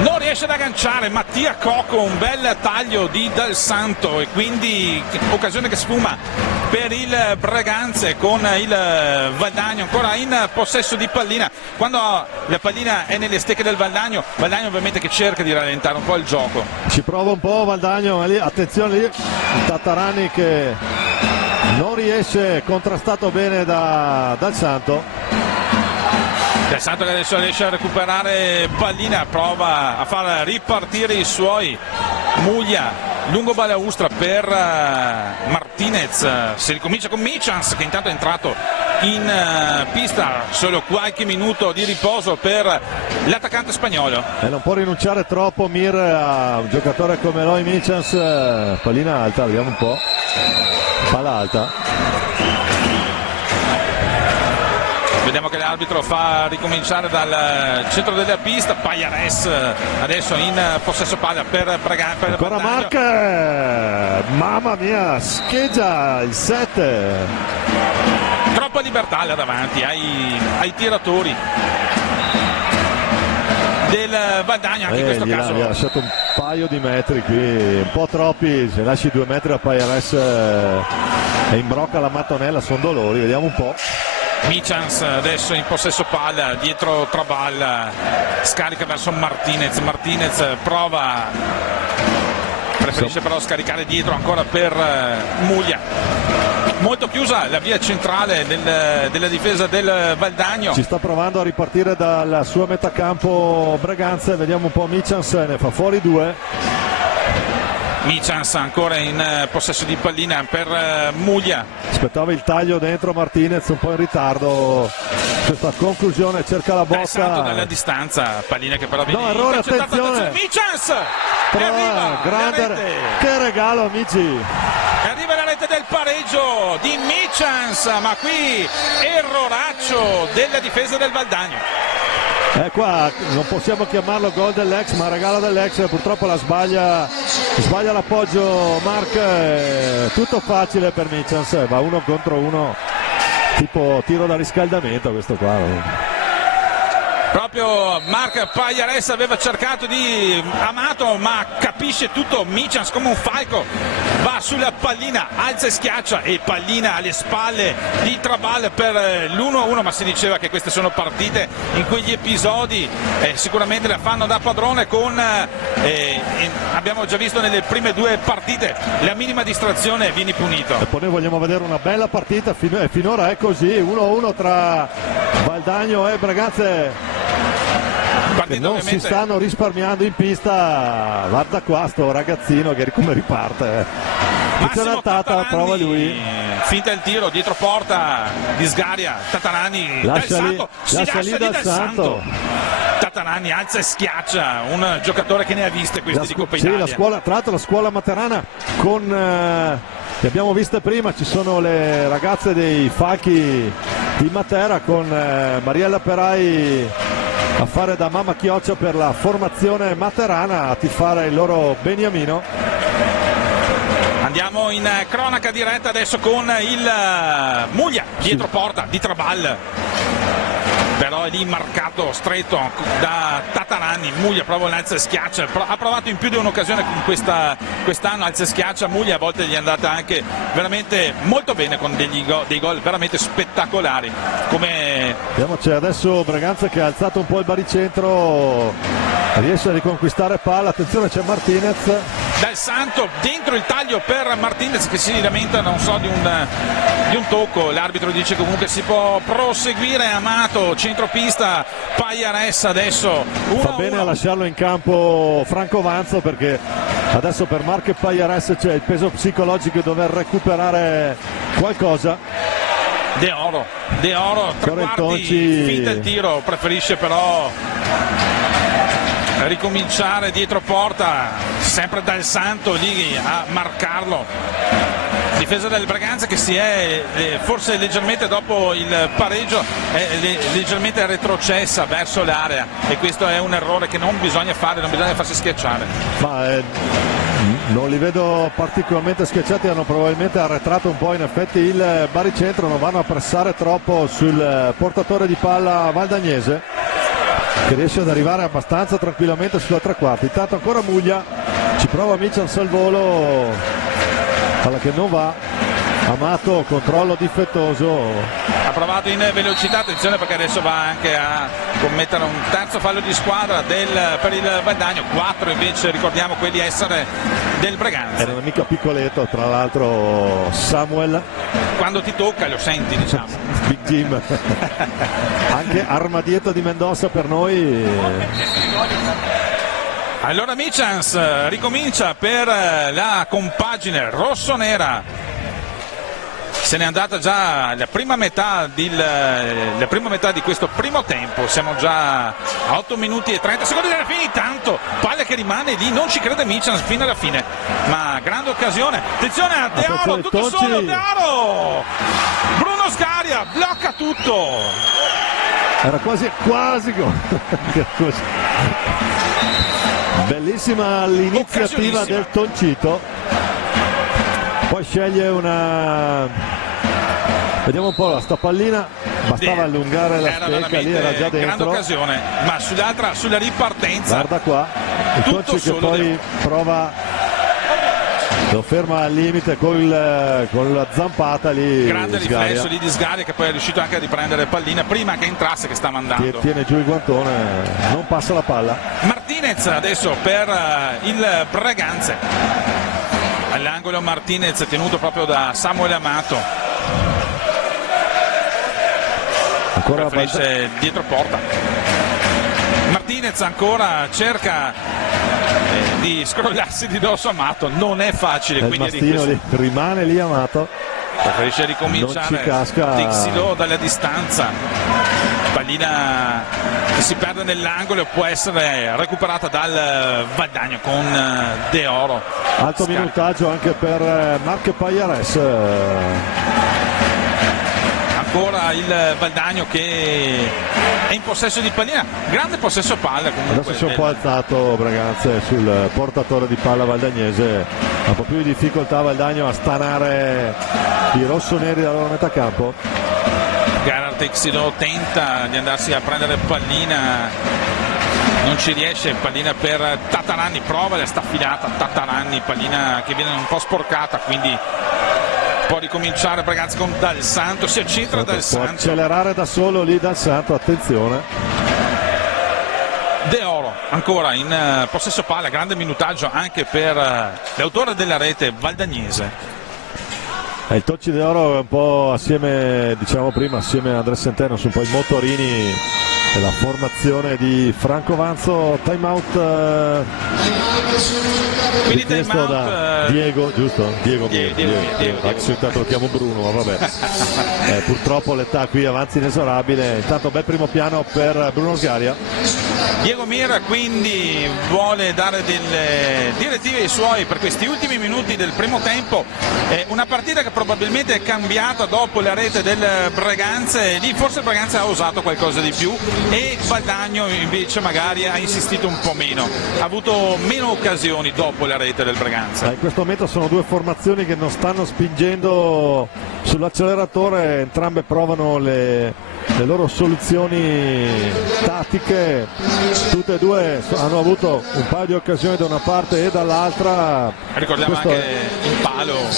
Non riesce ad agganciare Mattia Coco, un bel taglio di Dal Santo e quindi occasione che sfuma per il Braganza con il Valdagno ancora in possesso di pallina. Quando la pallina è nelle stecche del Valdagno ovviamente che cerca di rallentare un po' il gioco. Ci prova un po' Valdagno, ma lì, attenzione lì, il Tatarani che non riesce, contrastato bene Dal Santo. Del Santo che adesso riesce a recuperare pallina, prova a far ripartire i suoi. Muglia, lungo balaustra per Martinez, si ricomincia con Michans che intanto è entrato in pista, solo qualche minuto di riposo per l'attaccante spagnolo. Non può rinunciare troppo Mir a un giocatore come Eloy Michans. Pallina alta, vediamo un po', palla alta. Vediamo che l'arbitro fa ricominciare dal centro della pista. Pajares adesso in possesso palla per Braganza. Ancora Marc, mamma mia, scheggia il 7. Troppa libertà là davanti ai tiratori del Valdagno, anche in questo caso gli ha lasciato un paio di metri qui, un po' troppi. Se lasci 2 metri a Pajares e imbrocca la mattonella, sono dolori. Vediamo un po'. Michans adesso in possesso palla dietro Trabal, scarica verso Martinez. Martinez prova, preferisce però scaricare dietro ancora per Muglia. Molto chiusa la via centrale della difesa del Valdagno. Ci sta provando a ripartire dalla sua metacampo Braganza, vediamo un po'. Michans ne fa fuori 2. Michans ancora in possesso di pallina per Muglia. Aspettava il taglio dentro Martinez, un po' in ritardo questa conclusione, cerca la botta. Santo dalla distanza, pallina che però viene errore, intercettata. attenzione. Michans! E arriva grande la rete. Che regalo, amici! E arriva la rete del pareggio di Michans, ma qui erroraccio della difesa del Valdagno. Qua non possiamo chiamarlo gol dell'ex, ma regalo dell'ex. Purtroppo la sbaglia l'appoggio Marc, tutto facile per Michans, va 1 contro 1, tipo tiro da riscaldamento questo qua. Proprio Marc Pajares aveva cercato di Amato, ma capisce tutto Michans come un falco, va sulla pallina, alza e schiaccia, e pallina alle spalle di Trabal per l'1-1, ma si diceva che queste sono partite in cui gli episodi sicuramente la fanno da padrone, con abbiamo già visto nelle prime 2 partite la minima distrazione vieni punito. E poi noi vogliamo vedere una bella partita, finora è così, 1-1 tra Valdagno e Braganza, che non si stanno risparmiando in pista. Guarda qua sto ragazzino che come riparte. Massimo Tata, prova lui. Finta il tiro dietro porta di Sgaria. Tatarani lascia lì dal Santo. Tatarani alza e schiaccia, un giocatore che ne ha viste queste di Coppa Italia. Sì, tra l'altro la scuola materana che abbiamo viste prima, ci sono le ragazze dei Falchi di Matera con Mariella Perai a fare da mamma chioccia per la formazione materana, a tifare il loro beniamino. Andiamo in cronaca diretta adesso con il Muglia dietro porta di Trabal, però è lì marcato stretto da Tatarani. Muglia prova l'alza e schiaccia, ha provato in più di un'occasione con quest'anno alza e schiaccia. Muglia a volte gli è andata anche veramente molto bene con dei gol veramente spettacolari. C'è adesso Braganza che ha alzato un po' il baricentro, riesce a riconquistare palla, attenzione c'è Martinez. Dal Santo dentro il taglio per Martinez che si lamenta, non so, di un tocco. L'arbitro dice comunque si può proseguire. Amato centropista, Pajares adesso 1-1. Fa bene a lasciarlo in campo Franco Vanzo, perché adesso per Marc e Pajares c'è il peso psicologico di dover recuperare qualcosa. De Oro tre quarti, finta il tiro, preferisce però ricominciare dietro porta, sempre Dal Santo lì a marcarlo. Difesa del Braganza che si è forse leggermente dopo il pareggio leggermente retrocessa verso l'area, e questo è un errore che non bisogna fare, non bisogna farsi schiacciare. Ma non li vedo particolarmente schiacciati, hanno probabilmente arretrato un po' in effetti il baricentro, non vanno a pressare troppo sul portatore di palla valdagnese, che riesce ad arrivare abbastanza tranquillamente sulla tre quarti. Intanto ancora Muglia, ci prova Michans al volo, palla che non va. Amato, controllo difettoso. Ha provato in velocità, attenzione perché adesso va anche a commettere un terzo fallo di squadra per il Valdagno. 4 invece, ricordiamo, quelli a essere del Breganze. Era mica piccoletto, tra l'altro Samuel. Quando ti tocca lo senti, diciamo. Big Jim. Anche armadietto di Mendoza per noi. Allora Michans ricomincia per la compagine rossonera. Se n'è andata già la prima metà di questo primo tempo, siamo già a 8 minuti e 30 secondi dalla fine. Intanto palla che rimane lì, non ci crede Michans fino alla fine, ma grande occasione. Attenzione a De Oro, tutto Tonci. solo De Oro, Bruno Sgaria blocca tutto. Era quasi gol. Bellissima l'iniziativa del Toncito, poi sceglie vediamo un po' sta pallina, bastava allungare la stecca, lì era già grande dentro. occasione, ma sulla ripartenza Guarda qua il tutto Tonci che solo poi prova, lo ferma al limite con la zampata lì. grande Sgaria. riflesso lì di Sgaria, che poi è riuscito anche a riprendere pallina prima che entrasse, che sta mandando. Tiene giù il guantone, non passa la palla. Martinez adesso per il Breganze, all'angolo Martinez tenuto proprio da Samuel Amato, Ancora preferisce dietro porta. Martinez ancora cerca di scrollarsi di dosso Amato, non è facile, il quindi mastino lì, rimane lì Amato, preferisce non ricominciare. ci casca. Dixilo dalla distanza, pallina che si perde nell'angolo, può essere recuperata dal Valdagno con De Oro. alto Scarica. minutaggio anche per Marc Payares. Ancora il Valdagno che è in possesso di pallina, grande possesso palla comunque. Adesso si è un po' alzato Breganze sul portatore di palla valdagnese, ha un po' più di difficoltà Valdagno a stanare i rossoneri dalla loro metà campo. Gerard Exilo tenta di andarsi a prendere pallina, non ci riesce, pallina per Tataranni, prova la staffilata Tataranni, pallina che viene un po' sporcata, quindi può ricominciare Breganze con Dal Santo, si accentra Dal Può Santo. accelerare da solo lì Dal Santo, attenzione. De Oro ancora in possesso palla, grande minutaggio anche per l'autore della rete valdagnese. Il Tocci De Oro è un po' assieme, diciamo prima, assieme a Andrea Centeno, sono un po' i motorini della formazione di Franco Vanzo. Time out Quindi richiesto time out, da Diego, giusto? Diego. Diego. Intanto lo chiamo Bruno, ma vabbè. Purtroppo l'età qui avanza inesorabile. Intanto bel primo piano per Bruno Sgaria. Diego Mir quindi vuole dare delle direttive ai suoi per questi ultimi minuti del primo tempo, una partita che probabilmente è cambiata dopo la rete del Breganze, lì forse il Breganze ha osato qualcosa di più e Valdagno invece magari ha insistito un po' meno, ha avuto meno occasioni dopo la rete del Breganze. In questo momento sono due formazioni che non stanno spingendo sull'acceleratore, entrambe provano le loro soluzioni tattiche, tutte e due hanno avuto un paio di occasioni da una parte e dall'altra. Ricordiamo Questo anche il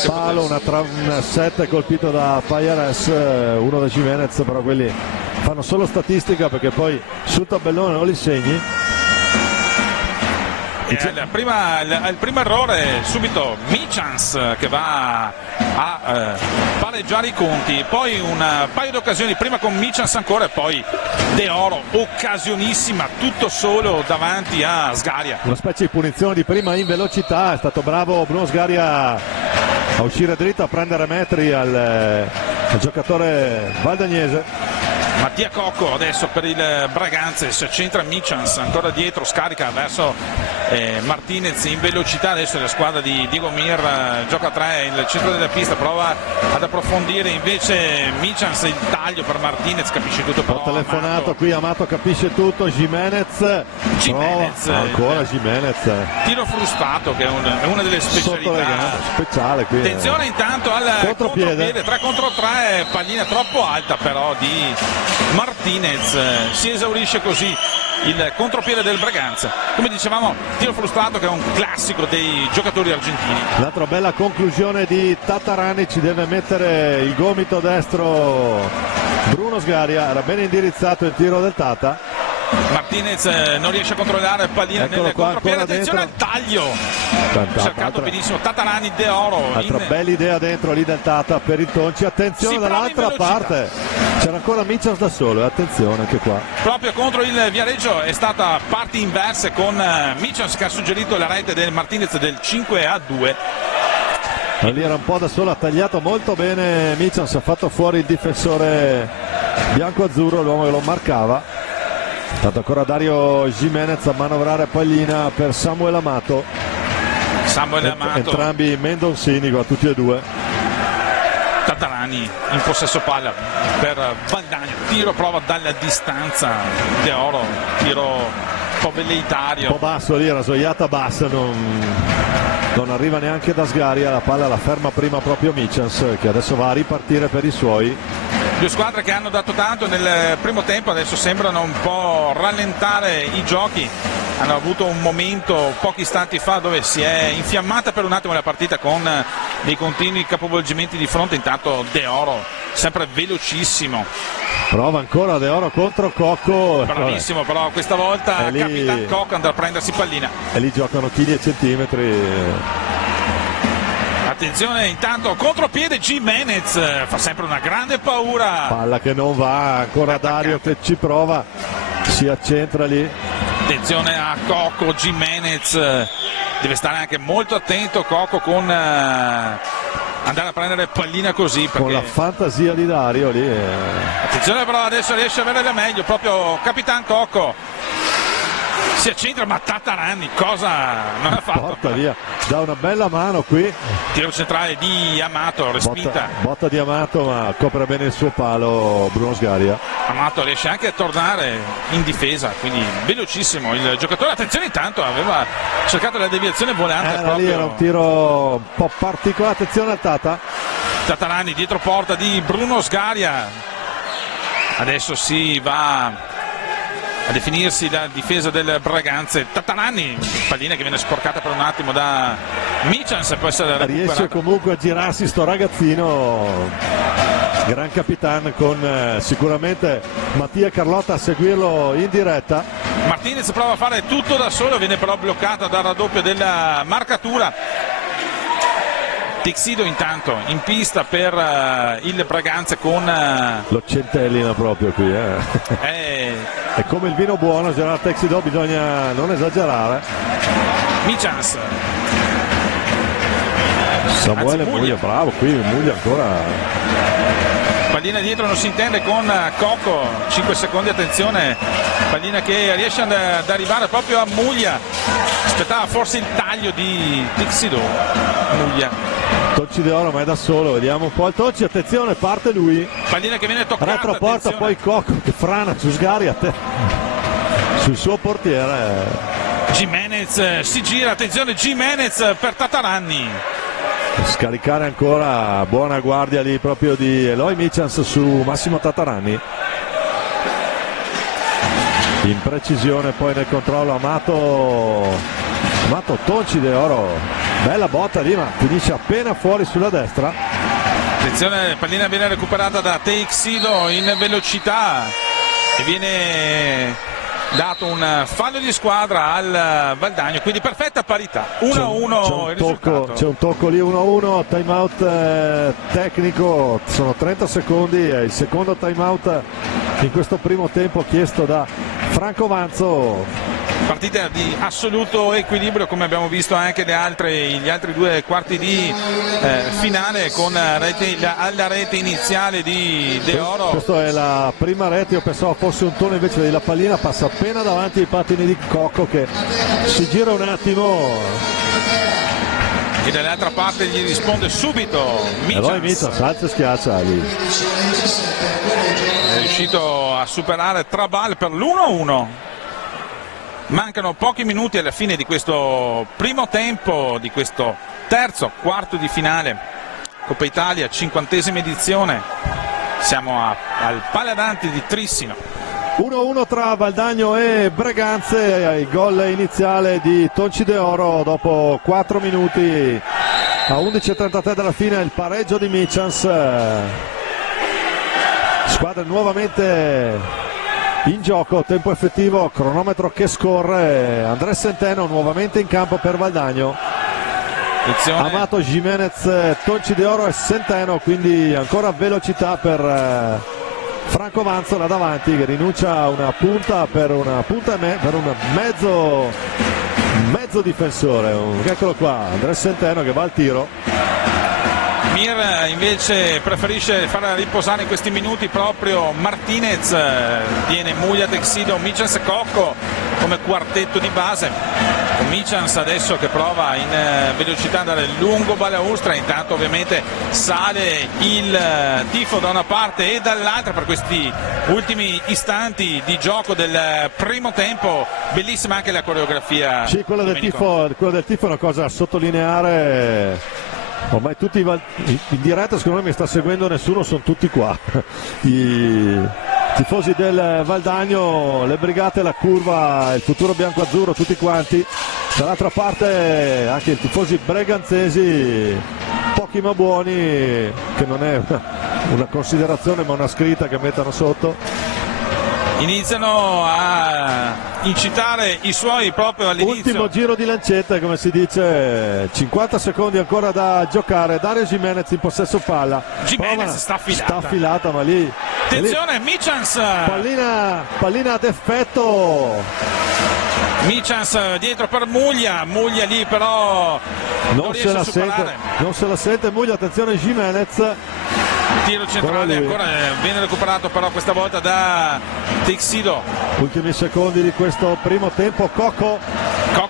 palo, un 7 colpito da Payares, uno da Jimenez, però quelli fanno solo statistica perché poi sul tabellone non li segni. Il primo errore subito Michans che va a pareggiare i conti, poi un paio di occasioni prima con Michans ancora e poi De Oro, occasionissima, tutto solo davanti a Sgaria. Una specie di punizione di prima in velocità, è stato bravo Bruno Sgaria a uscire dritto, a prendere metri al giocatore valdagnese. Mattia Cocco adesso per il Breganze, si accentra Michans, ancora dietro, scarica verso Martinez in velocità, adesso la squadra di Diego Mir gioca a 3 nel centro della pista, prova ad approfondire invece Michans, il taglio per Martinez, capisce tutto però. Ho telefonato qui, Amato capisce tutto, Jimenez ancora Jimenez, tiro frustato che è una delle specialità speciale qui. Attenzione intanto al contropiede 3 contro 3, pallina troppo alta però di Martinez, si esaurisce così il contropiede del Breganze, come dicevamo tiro frustrato che è un classico dei giocatori argentini. L'altra bella conclusione di Tatarani, ci deve mettere il gomito destro Bruno Sgaria, era ben indirizzato il tiro del Tata. Martinez non riesce a controllare il pallino nel contropiede, attenzione al taglio, cercato benissimo Tatarani, De Oro. Altra bella idea dentro lì del Tata per il Tonci, attenzione dall'altra parte, c'era ancora Michels da solo, attenzione anche qua. Proprio contro il Viareggio è stata parti inverse con Michels che ha suggerito la rete del Martinez del 5-2. Lì era un po' da solo, ha tagliato molto bene Michels, ha fatto fuori il difensore bianco-azzurro, l'uomo che lo marcava. Tanto ancora Dario Jimenez a manovrare pallina per Samuel Amato. Entrambi mendonsini qua, tutti e due. Tatarani in possesso palla per Valdagno, tiro prova dalla distanza, De Oro, tiro un po' velleitario, un po' basso lì, rasoiata bassa, non arriva neanche da Sgaria, la palla la ferma prima proprio Michels, che adesso va a ripartire per i suoi. Due squadre che hanno dato tanto nel primo tempo, adesso sembrano un po' rallentare i giochi. Hanno avuto un momento pochi istanti fa dove si è infiammata per un attimo la partita con dei continui capovolgimenti di fronte. Intanto De Oro sempre velocissimo, prova ancora De Oro contro Cocco, bravissimo, però questa volta lì... Capitan Cocco andrà a prendersi pallina e lì giocano chili e centimetri. Attenzione intanto contropiede Jimenez, fa sempre una grande paura, palla che non va, ancora Dario che ci prova, si accentra lì. Attenzione a Cocco, Jimenez deve stare anche molto attento Cocco con andare a prendere pallina così perché... con la fantasia di Dario lì. Attenzione però adesso riesce a avere la meglio proprio Capitan Cocco, si accentra ma Tatarani cosa non ha fatto? Porta via, dà una bella mano qui, tiro centrale di Amato, respinta, botta di Amato ma copre bene il suo palo Bruno Sgaria. Amato riesce anche a tornare in difesa, quindi velocissimo il giocatore. Attenzione intanto aveva cercato la deviazione volante proprio. Lì era un tiro un po' particolare, attenzione al Tatarani dietro porta di Bruno Sgaria, adesso si va a definirsi la difesa del Braganza. Tatarani, pallina che viene sporcata per un attimo da Michels, può essere recuperata. Riesce comunque a girarsi sto ragazzino, gran capitan, con sicuramente Mattia Carlotta a seguirlo in diretta. Martinez prova a fare tutto da solo, viene però bloccato dal raddoppio della marcatura. Tixido intanto in pista per il Braganza con lo centellina proprio qui è come il vino buono, Gerard Tixido, bisogna non esagerare. Michels, Samuele Muglia, bravo qui Muglia ancora, pallina dietro non si intende con Cocco, 5 secondi, attenzione, pallina che riesce ad arrivare proprio a Muglia, aspettava forse il taglio di Tixido. Muglia, Tonci De Oro ma è da solo, vediamo un po' il Tonci, attenzione, parte lui, pallina che viene toccata, retroporta, poi Cocco che frana su Sgaria sul suo portiere. Jimenez si gira, attenzione Jimenez per Tatarani, scaricare ancora, buona guardia lì proprio di Eloy Michels su Massimo Tatarani, in precisione poi nel controllo Amato Tonci De Oro, bella botta lì ma finisce appena fuori sulla destra. Attenzione, pallina viene recuperata da Teixido in velocità e viene dato un fallo di squadra al Valdagno, quindi perfetta parità, 1-1 il risultato. C'è un tocco lì, 1-1, time out tecnico, sono 30 secondi, è il secondo time out in questo primo tempo chiesto da Franco Vanzo. Partita di assoluto equilibrio come abbiamo visto anche gli altri due quarti di finale, con alla rete iniziale di De Oro. Questa è la prima rete, io pensavo fosse un tono, invece la pallina passa appena davanti ai pattini di Cocco che si gira un attimo e dall'altra parte gli risponde subito Michels, salta e schiaccia lì. È riuscito a superare Trabal per l'1-1. Mancano pochi minuti alla fine di questo primo tempo, di questo terzo quarto di finale Coppa Italia, 50esima edizione. Siamo al Paladanti di Trissino. 1-1 tra Valdagno e Braganza, il gol iniziale di Tonci De Oro dopo 4 minuti, a 11:33 dalla fine il pareggio di Michels. Squadre nuovamente in gioco, tempo effettivo, cronometro che scorre. Andrés Centeno nuovamente in campo per Valdagno. Attenzione. Amato, Jimenez, Tonci de Oro e Centeno, quindi ancora velocità per Franco Vanzola davanti, che rinuncia a una punta per un mezzo difensore. Eccolo qua, Andrés Centeno che va al tiro. Mir invece preferisce far riposare in questi minuti proprio Martinez, tiene Muglia, Texido, Michels e Cocco come quartetto di base. Michels adesso che prova in velocità andare lungo Balaustra, intanto ovviamente sale il tifo da una parte e dall'altra per questi ultimi istanti di gioco del primo tempo. Bellissima anche la coreografia. Sì, quella del tifo è una cosa a sottolineare. Ormai tutti in diretta, secondo me mi sta seguendo nessuno, sono tutti qua. I tifosi del Valdagno, le brigate, la curva, il futuro bianco-azzurro, tutti quanti. Dall'altra parte anche i tifosi breganzesi, pochi ma buoni, che non è una considerazione ma una scritta che mettono sotto. Iniziano a incitare i suoi proprio all'inizio. Ultimo giro di lancetta, come si dice, 50 secondi ancora da giocare. Dario Jimenez in possesso palla. Jimenez sta affilata, ma lì. Attenzione, Michels. Pallina ad effetto. Michels dietro per Muglia lì però non riesce a superare. Non se la sente Muglia, attenzione Jimenez. Tiro centrale ancora viene recuperato però questa volta da Texido. Ultimi secondi di questo primo tempo. Cocco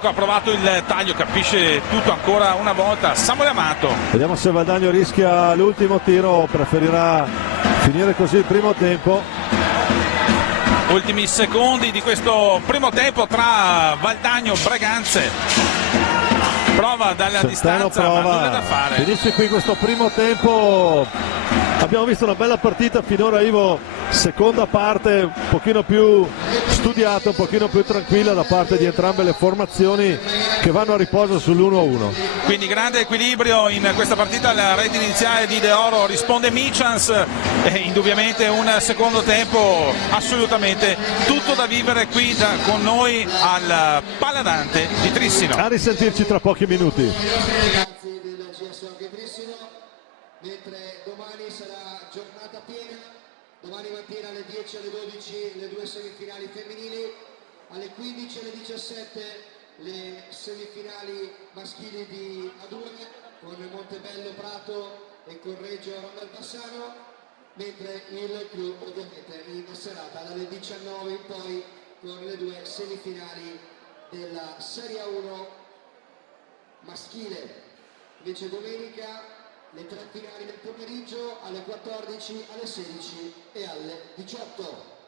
ha provato il taglio, capisce tutto ancora una volta. Samuele Amato. Vediamo se Valdagno rischia l'ultimo tiro o preferirà finire così il primo tempo. Ultimi secondi di questo primo tempo tra Valdagno e Breganze. Prova dalla distanza, ma nulla da fare. Finisce qui questo primo tempo. Abbiamo visto una bella partita finora, Ivo, seconda parte un pochino più studiata, un pochino più tranquilla da parte di entrambe le formazioni che vanno a riposo sull'1-1. Quindi grande equilibrio in questa partita, la rete iniziale di De Oro risponde Michels e indubbiamente un secondo tempo assolutamente tutto da vivere qui con noi al Paladante di Trissino. A risentirci tra pochi minuti. Mentre domani sarà giornata piena, domani mattina alle 10 e alle 12 le due semifinali femminili, alle 15 e alle 17 le semifinali maschili di A2 con Montebello Prato e Correggio Rampelpassano, mentre il clou ovviamente in serata dalle 19 in poi con le due semifinali della Serie 1 maschile. Invece domenica le tre finali del pomeriggio alle 14, alle 16 e alle 18.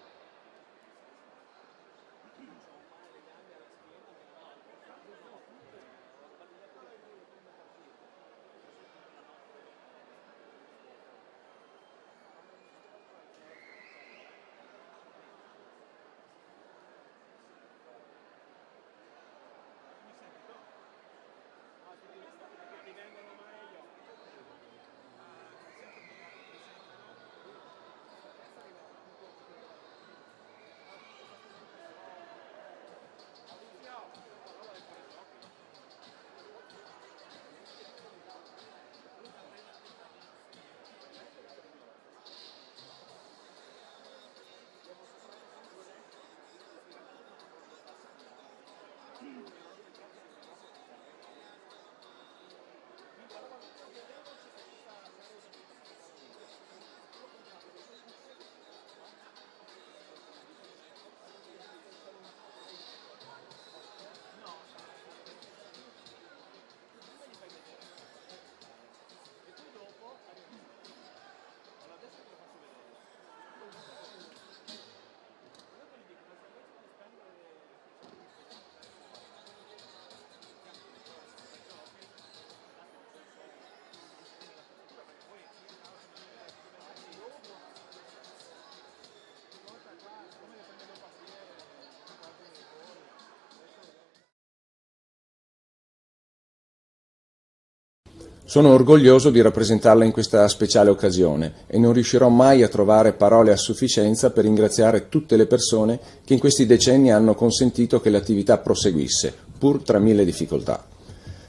Sono orgoglioso di rappresentarla in questa speciale occasione e non riuscirò mai a trovare parole a sufficienza per ringraziare tutte le persone che in questi decenni hanno consentito che l'attività proseguisse, pur tra mille difficoltà.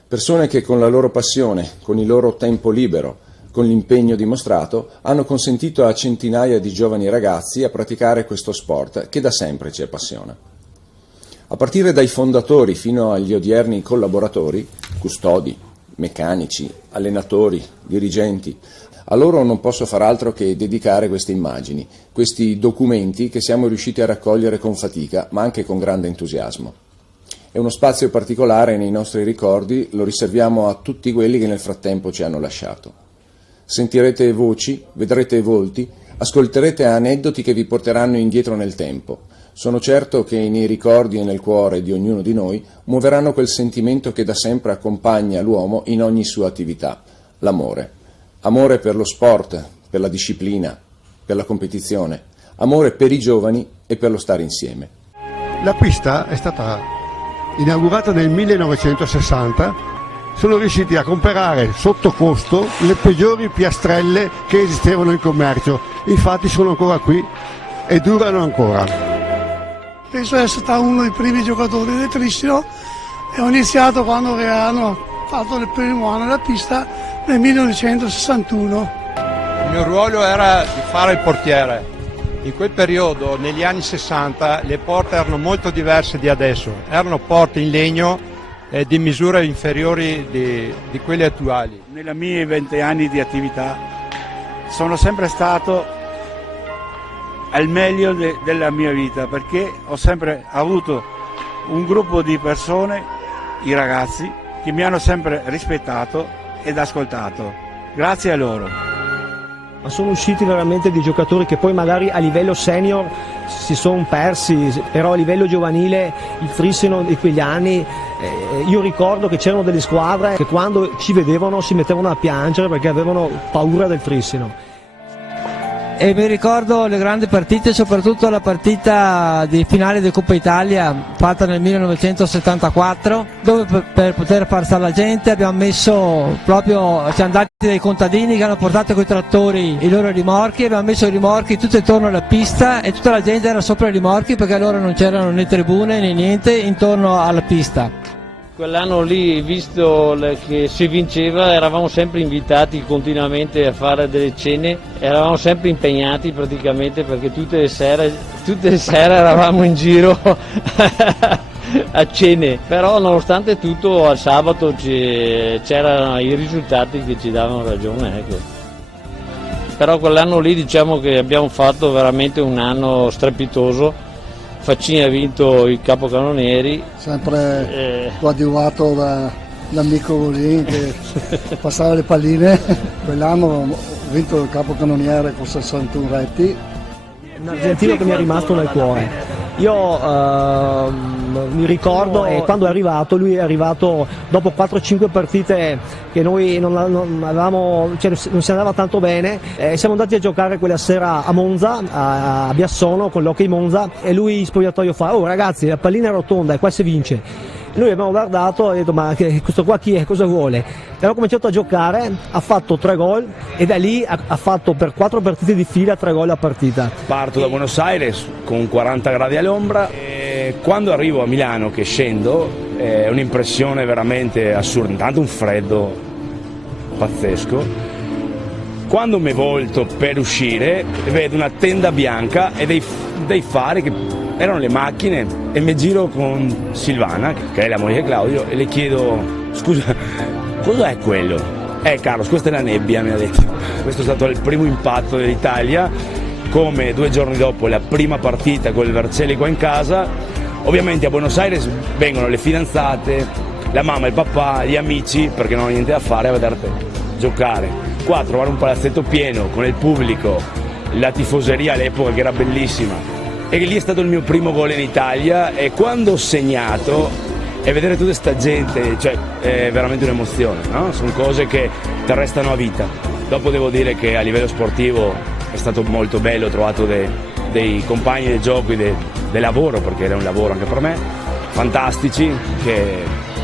Persone che con la loro passione, con il loro tempo libero, con l'impegno dimostrato, hanno consentito a centinaia di giovani ragazzi a praticare questo sport che da sempre ci appassiona. A partire dai fondatori fino agli odierni collaboratori, custodi, meccanici, allenatori, dirigenti, a loro non posso far altro che dedicare queste immagini, questi documenti che siamo riusciti a raccogliere con fatica, ma anche con grande entusiasmo. E uno spazio particolare nei nostri ricordi lo riserviamo a tutti quelli che nel frattempo ci hanno lasciato. Sentirete voci, vedrete volti, ascolterete aneddoti che vi porteranno indietro nel tempo. Sono certo che nei ricordi e nel cuore di ognuno di noi muoveranno quel sentimento che da sempre accompagna l'uomo in ogni sua attività, l'amore. Amore per lo sport, per la disciplina, per la competizione, amore per i giovani e per lo stare insieme. La pista è stata inaugurata nel 1960, sono riusciti a comprare sotto costo le peggiori piastrelle che esistevano in commercio, infatti sono ancora qui e durano ancora. Penso di essere stato uno dei primi giocatori del Trissino e ho iniziato quando hanno fatto il primo anno della pista nel 1961. Il mio ruolo era di fare il portiere. In quel periodo, negli anni 60, le porte erano molto diverse di adesso. Erano porte in legno di misure inferiori di quelle attuali. Nei miei 20 anni di attività sono sempre stato al meglio della mia vita, perché ho sempre avuto un gruppo di persone, i ragazzi, che mi hanno sempre rispettato ed ascoltato. Grazie a loro. Ma sono usciti veramente dei giocatori che poi magari a livello senior si sono persi, però a livello giovanile il Trissino di quegli anni, io ricordo che c'erano delle squadre che quando ci vedevano si mettevano a piangere perché avevano paura del Trissino. E mi ricordo le grandi partite, soprattutto la partita di finale di Coppa Italia fatta nel 1974, dove per poter far stare la gente abbiamo messo proprio, siamo andati dai contadini che hanno portato coi trattori i loro rimorchi, abbiamo messo i rimorchi tutto intorno alla pista e tutta la gente era sopra i rimorchi perché allora non c'erano né tribune né niente intorno alla pista. Quell'anno lì, visto che si vinceva, eravamo sempre invitati continuamente a fare delle cene, eravamo sempre impegnati praticamente perché tutte le sere eravamo in giro a cene, però nonostante tutto al sabato c'erano i risultati che ci davano ragione. Ecco. Però quell'anno lì diciamo che abbiamo fatto veramente un anno strepitoso. Faccini ha vinto il capocannonieri. Sempre coadiuvato dall'amico Golin che passava le palline. Quell'anno ho vinto il capocannoniere con 61 reti. Un argentino che mi è rimasto nel cuore. Io mi ricordo quando è arrivato, lui è arrivato dopo 4-5 partite che noi non avevamo, cioè non si andava tanto bene, siamo andati a giocare quella sera a Monza, a Biassono con l'Hockey Monza e lui in spogliatoio fa: oh ragazzi, la pallina è rotonda e qua si vince. Noi abbiamo guardato e detto: ma questo qua chi è, cosa vuole? E ho cominciato a giocare, ha fatto 3 gol e da lì ha fatto per 4 partite di fila 3 gol a partita. Parto da Buenos Aires con 40 gradi all'ombra e quando arrivo a Milano, che scendo, è un'impressione veramente assurda, intanto un freddo pazzesco. Quando mi volto per uscire vedo una tenda bianca e dei fari che erano le macchine e mi giro con Silvana, che è la moglie di Claudio, e le chiedo: scusa, cosa è quello? Carlos, questa è la nebbia, mi ha detto. Questo è stato il primo impatto dell'Italia, come 2 giorni dopo la prima partita con il Vercelli qua in casa. Ovviamente a Buenos Aires vengono le fidanzate, la mamma, il papà, gli amici, perché non ho niente da fare a vederti giocare. Qua trovare un palazzetto pieno con il pubblico, la tifoseria all'epoca che era bellissima. E lì è stato il mio primo gol in Italia e quando ho segnato e vedere tutta questa gente, cioè è veramente un'emozione, no? Sono cose che ti restano a vita. Dopo devo dire che a livello sportivo è stato molto bello, ho trovato dei compagni del gioco e del lavoro, perché era un lavoro anche per me, fantastici, che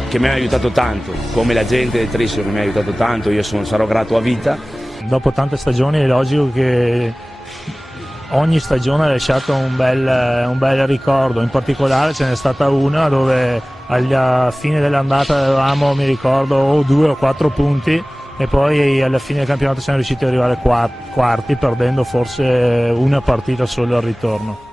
che mi ha aiutato tanto, come la gente del Trissino che mi ha aiutato tanto, io sarò grato a vita. Dopo tante stagioni è logico che ogni stagione ha lasciato un bel ricordo, in particolare ce n'è stata una dove alla fine dell'andata avevamo, mi ricordo, 2 o 4 punti e poi alla fine del campionato siamo riusciti ad arrivare quarti, perdendo forse una partita solo al ritorno.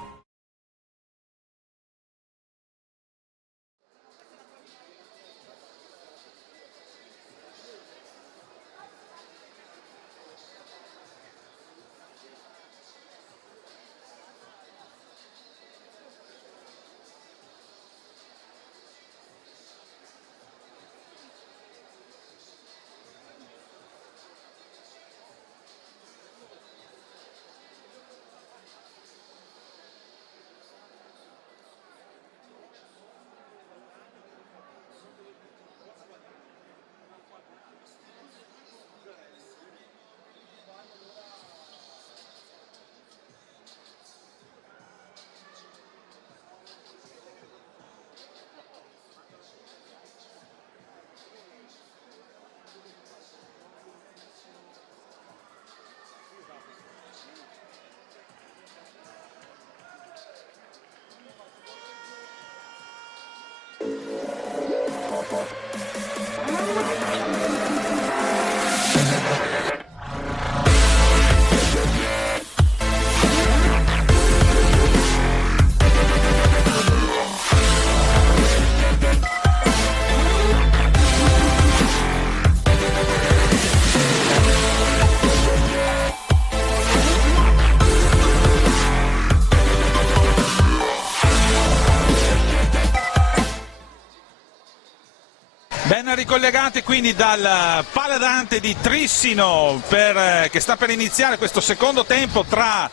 Ben ricollegati quindi dal Paladante di Trissino che sta per iniziare questo secondo tempo tra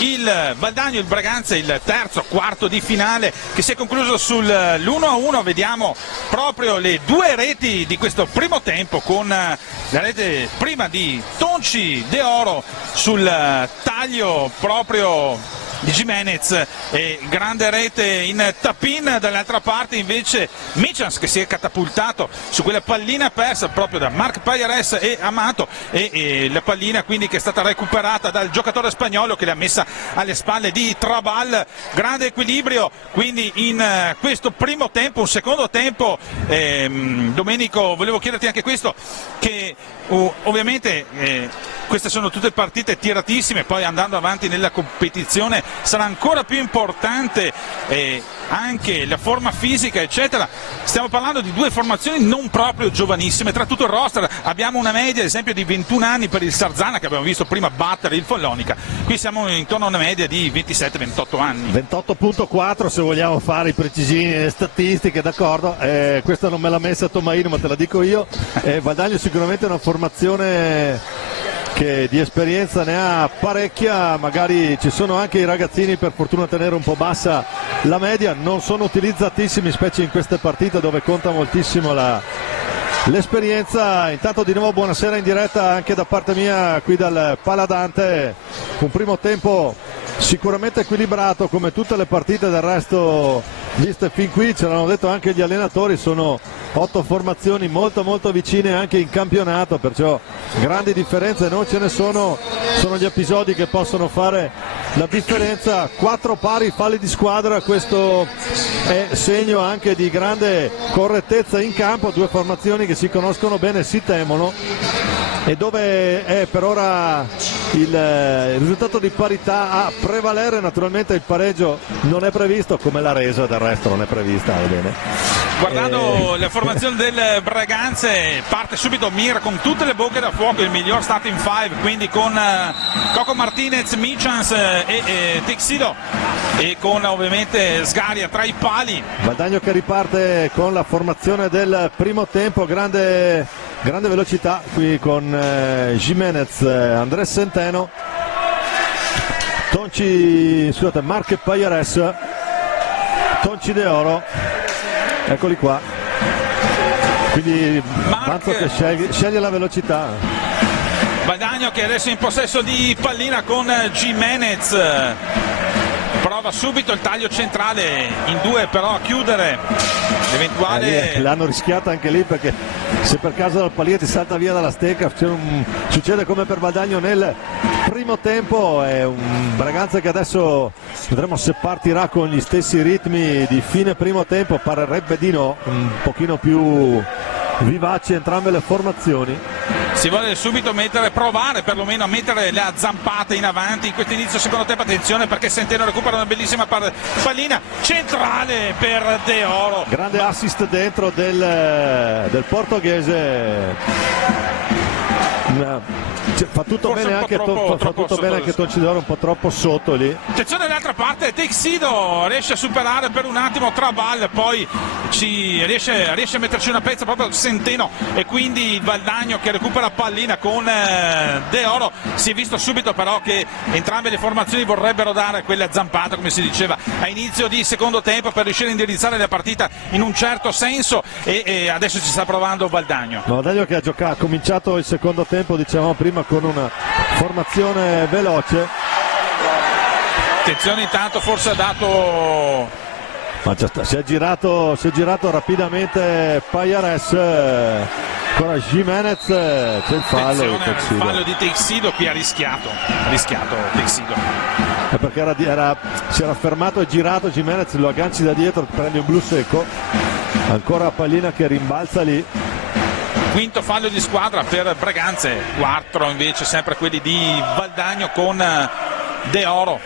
il Valdagno e il Braganza, il terzo quarto di finale che si è concluso sull'1-1. Vediamo proprio le due reti di questo primo tempo, con la rete prima di Tonci De Oro sul taglio proprio di Jimenez, e grande rete in tap-in. Dall'altra parte invece Michans che si è catapultato su quella pallina persa proprio da Marc Payares e Amato, e la pallina quindi che è stata recuperata dal giocatore spagnolo che l'ha messa alle spalle di Trabal. Grande equilibrio quindi in questo primo tempo. Un secondo tempo, Domenico, volevo chiederti anche questo, che ovviamente queste sono tutte partite tiratissime, poi andando avanti nella competizione sarà ancora più importante anche la forma fisica eccetera. Stiamo parlando di due formazioni non proprio giovanissime, tra tutto il roster abbiamo una media ad esempio di 21 anni per il Sarzana, che abbiamo visto prima battere il Follonica, qui siamo intorno a una media di 27-28 anni. 28.4 se vogliamo fare i precisini e le statistiche, d'accordo, questa non me l'ha messa Tomaino ma te la dico io. Valdagno sicuramente è una formazione che di esperienza ne ha parecchia, magari ci sono anche i ragazzini per fortuna a tenere un po' bassa la media, non sono utilizzatissimi specie in queste partite dove conta moltissimo l'esperienza. Intanto di nuovo buonasera in diretta anche da parte mia qui dal Paladante, un primo tempo sicuramente equilibrato come tutte le partite del resto viste fin qui, ce l'hanno detto anche gli allenatori, sono 8 formazioni molto molto vicine anche in campionato, perciò grandi differenze non ce ne sono gli episodi che possono fare la differenza. 4 pari falli di squadra, questo è segno anche di grande correttezza in campo, due formazioni che si conoscono bene, si temono, e dove è per ora il risultato di parità a prevalere. Naturalmente il pareggio non è previsto, come la resa del resto non è prevista, va bene. Guardando la formazione del Braganze, parte subito Mir con tutte le bocche da fuoco, il miglior starting five, quindi con Coco Martinez, Michans e Texido, e con ovviamente Sgaria tra i pali. Valdagno che riparte con la formazione del primo tempo, grande velocità qui con Jimenez, Andrés Centeno, Marc Payares, Tonci De Oro, eccoli qua, quindi Manzo che sceglie la velocità. Valdagno che adesso è in possesso di pallina con Jimenez, prova subito il taglio centrale in due, però a chiudere l'eventuale. L'hanno rischiata anche lì, perché se per caso la pallina ti salta via dalla stecca succede come per Valdagno nel primo tempo. È un Braganza che adesso vedremo se partirà con gli stessi ritmi di fine primo tempo, parerebbe di no, un pochino più vivaci entrambe le formazioni. Si vuole subito provare perlomeno a mettere la zampata in avanti in questo inizio secondo tempo. Attenzione, perché Centeno recupera una bellissima pallina centrale per De Oro. Grande assist dentro del portoghese. Fa tutto bene anche Tonci d'Oro, un po' troppo sotto lì. Attenzione dall'altra parte, Texido riesce a superare per un attimo Trabal, poi riesce a metterci una pezza proprio Centeno, e quindi il Valdagno che recupera pallina con De Oro. Si è visto subito però che entrambe le formazioni vorrebbero dare quella zampata, come si diceva a inizio di secondo tempo, per riuscire a indirizzare la partita in un certo senso, e adesso ci sta provando Valdagno. Valdagno che ha cominciato il secondo tempo, dicevamo prima, con una formazione veloce. Attenzione, intanto forse ha dato, ma si è girato rapidamente Payares, ancora Jimenez, c'è il fallo. Il fallo di Texido, qui ha rischiato Texido. Perché si era fermato e girato Jimenez, lo agganci da dietro, prende un blu secco, ancora pallina che rimbalza lì. Quinto fallo di squadra per Braganza, 4 invece sempre quelli di Valdagno con De Oro.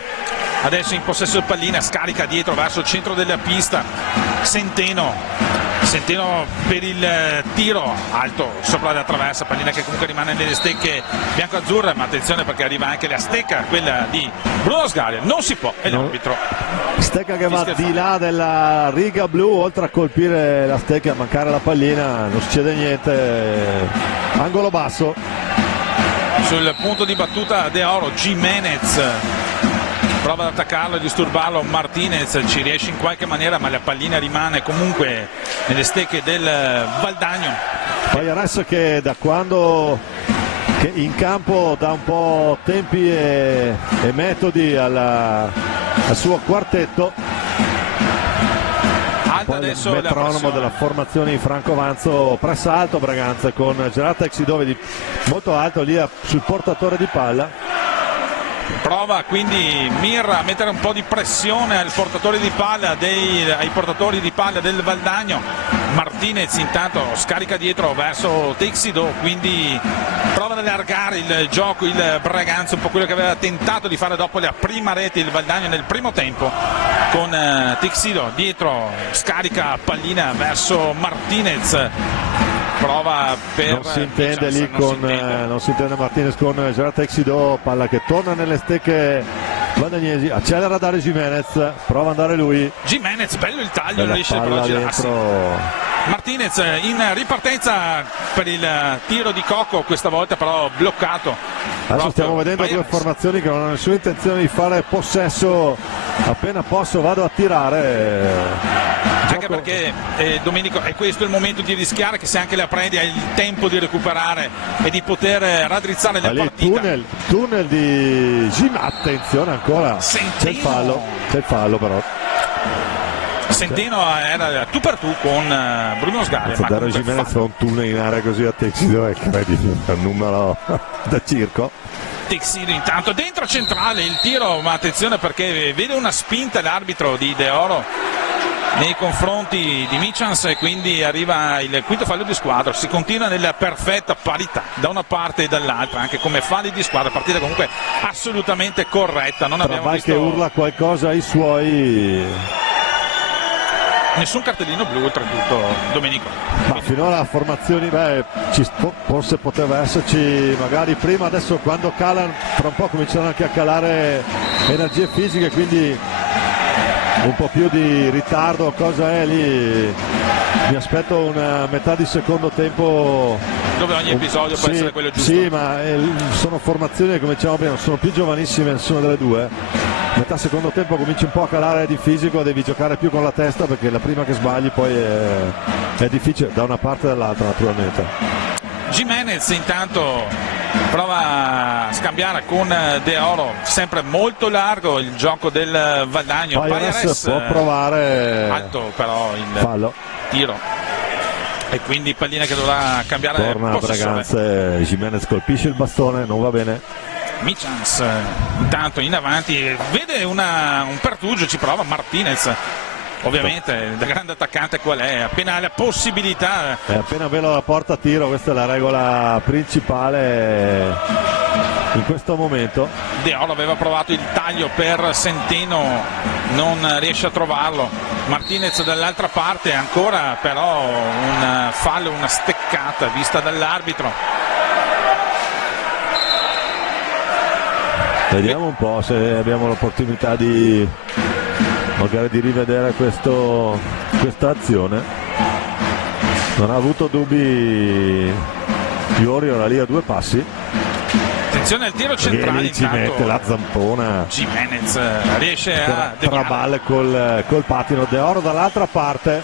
Adesso in possesso del pallina, scarica dietro verso il centro della pista. Centeno per il tiro alto sopra la traversa, pallina che comunque rimane nelle stecche bianco-azzurre, ma attenzione perché arriva anche la stecca, quella di Bruno Sgaria, non si può, e l'arbitro. Stecca che va di là della riga blu, oltre a colpire la stecca e a mancare la pallina, non succede niente, angolo basso. Sul punto di battuta De Oro, Jimenez prova ad attaccarlo e disturbarlo, Martinez ci riesce in qualche maniera, ma la pallina rimane comunque nelle stecche del Valdagno. Payares che da quando in campo dà un po' tempi e metodi al suo quartetto. Poi adesso il metronomo della formazione in Franco Vanzo, pressa alto Braganza con Gerard Texido molto alto lì sul portatore di palla. Prova quindi Mirra a mettere un po' di pressione ai portatori di palla del Valdagno. Martinez intanto scarica dietro verso Texido, quindi prova ad allargare il gioco il Braganza, un po' quello che aveva tentato di fare dopo la prima rete il Valdagno nel primo tempo, con Texido dietro, scarica pallina verso Martinez. Prova per non si intende lì non si intende Martinez con Gerard Texido, palla che torna nelle stecche valdagnesi, accelera a dare Jimenez, prova ad andare lui. Jimenez, bello il taglio, non riesce però a girarsi. Martinez in ripartenza per il tiro di Cocco, questa volta però bloccato. Adesso stiamo vedendo due formazioni che non hanno nessuna intenzione di fare possesso, appena posso vado a tirare. Anche perché Domenico, è questo il momento di rischiare, che se anche la prendi hai il tempo di recuperare e di poter raddrizzare la partita. Tunnel di Jim, attenzione ancora, c'è il fallo però. Centeno era tu per tu con Bruno Sgaria. Ma Dario Jimenez fa un tunnel in area così a Texido, è incredibile, è un numero da circo. Texido intanto dentro centrale il tiro, ma attenzione perché vede una spinta l'arbitro di De Oro nei confronti di Michans, e quindi arriva il quinto fallo di squadra. Si continua nella perfetta parità da una parte e dall'altra, anche come falli di squadra, partita comunque assolutamente corretta. Non abbiamo visto che urla qualcosa ai suoi. Nessun cartellino blu oltretutto, Domenico. Ma finora formazioni, forse poteva esserci magari prima, adesso quando calano tra un po' cominciano anche a calare energie fisiche, quindi un po' più di ritardo, cosa è lì? Mi aspetto una metà di secondo tempo dove ogni episodio può essere quello giusto. Sì, ma sono formazioni, come dicevamo prima, sono più giovanissime nessuna delle due. Metà secondo tempo cominci un po' a calare di fisico, devi giocare più con la testa, perché la prima che sbagli poi è difficile da una parte e dall'altra, naturalmente. Gimenez intanto prova a scambiare con De Oro, sempre molto largo il gioco del Valdagno. Pajares può provare alto però il fallo, tiro, e quindi pallina che dovrà cambiare torna a Breganze. Gimenez colpisce il bastone, non va bene. Michans intanto in avanti, vede un pertugio, ci prova Martinez, ovviamente da grande attaccante qual è, appena ha la possibilità, appena velo alla porta tiro, questa è la regola principale in questo momento. De Oro aveva provato il taglio per Centeno, non riesce a trovarlo. Martinez dall'altra parte, ancora però un fallo, una steccata vista dall'arbitro. Vediamo un po' se abbiamo l'opportunità di magari di rivedere questa azione. Non ha avuto dubbi Iori, ora lì a 2 passi. Attenzione al tiro centrale, lì ci mette la zampona. Gimenez riesce a Trabal col pattino. De Oro dall'altra parte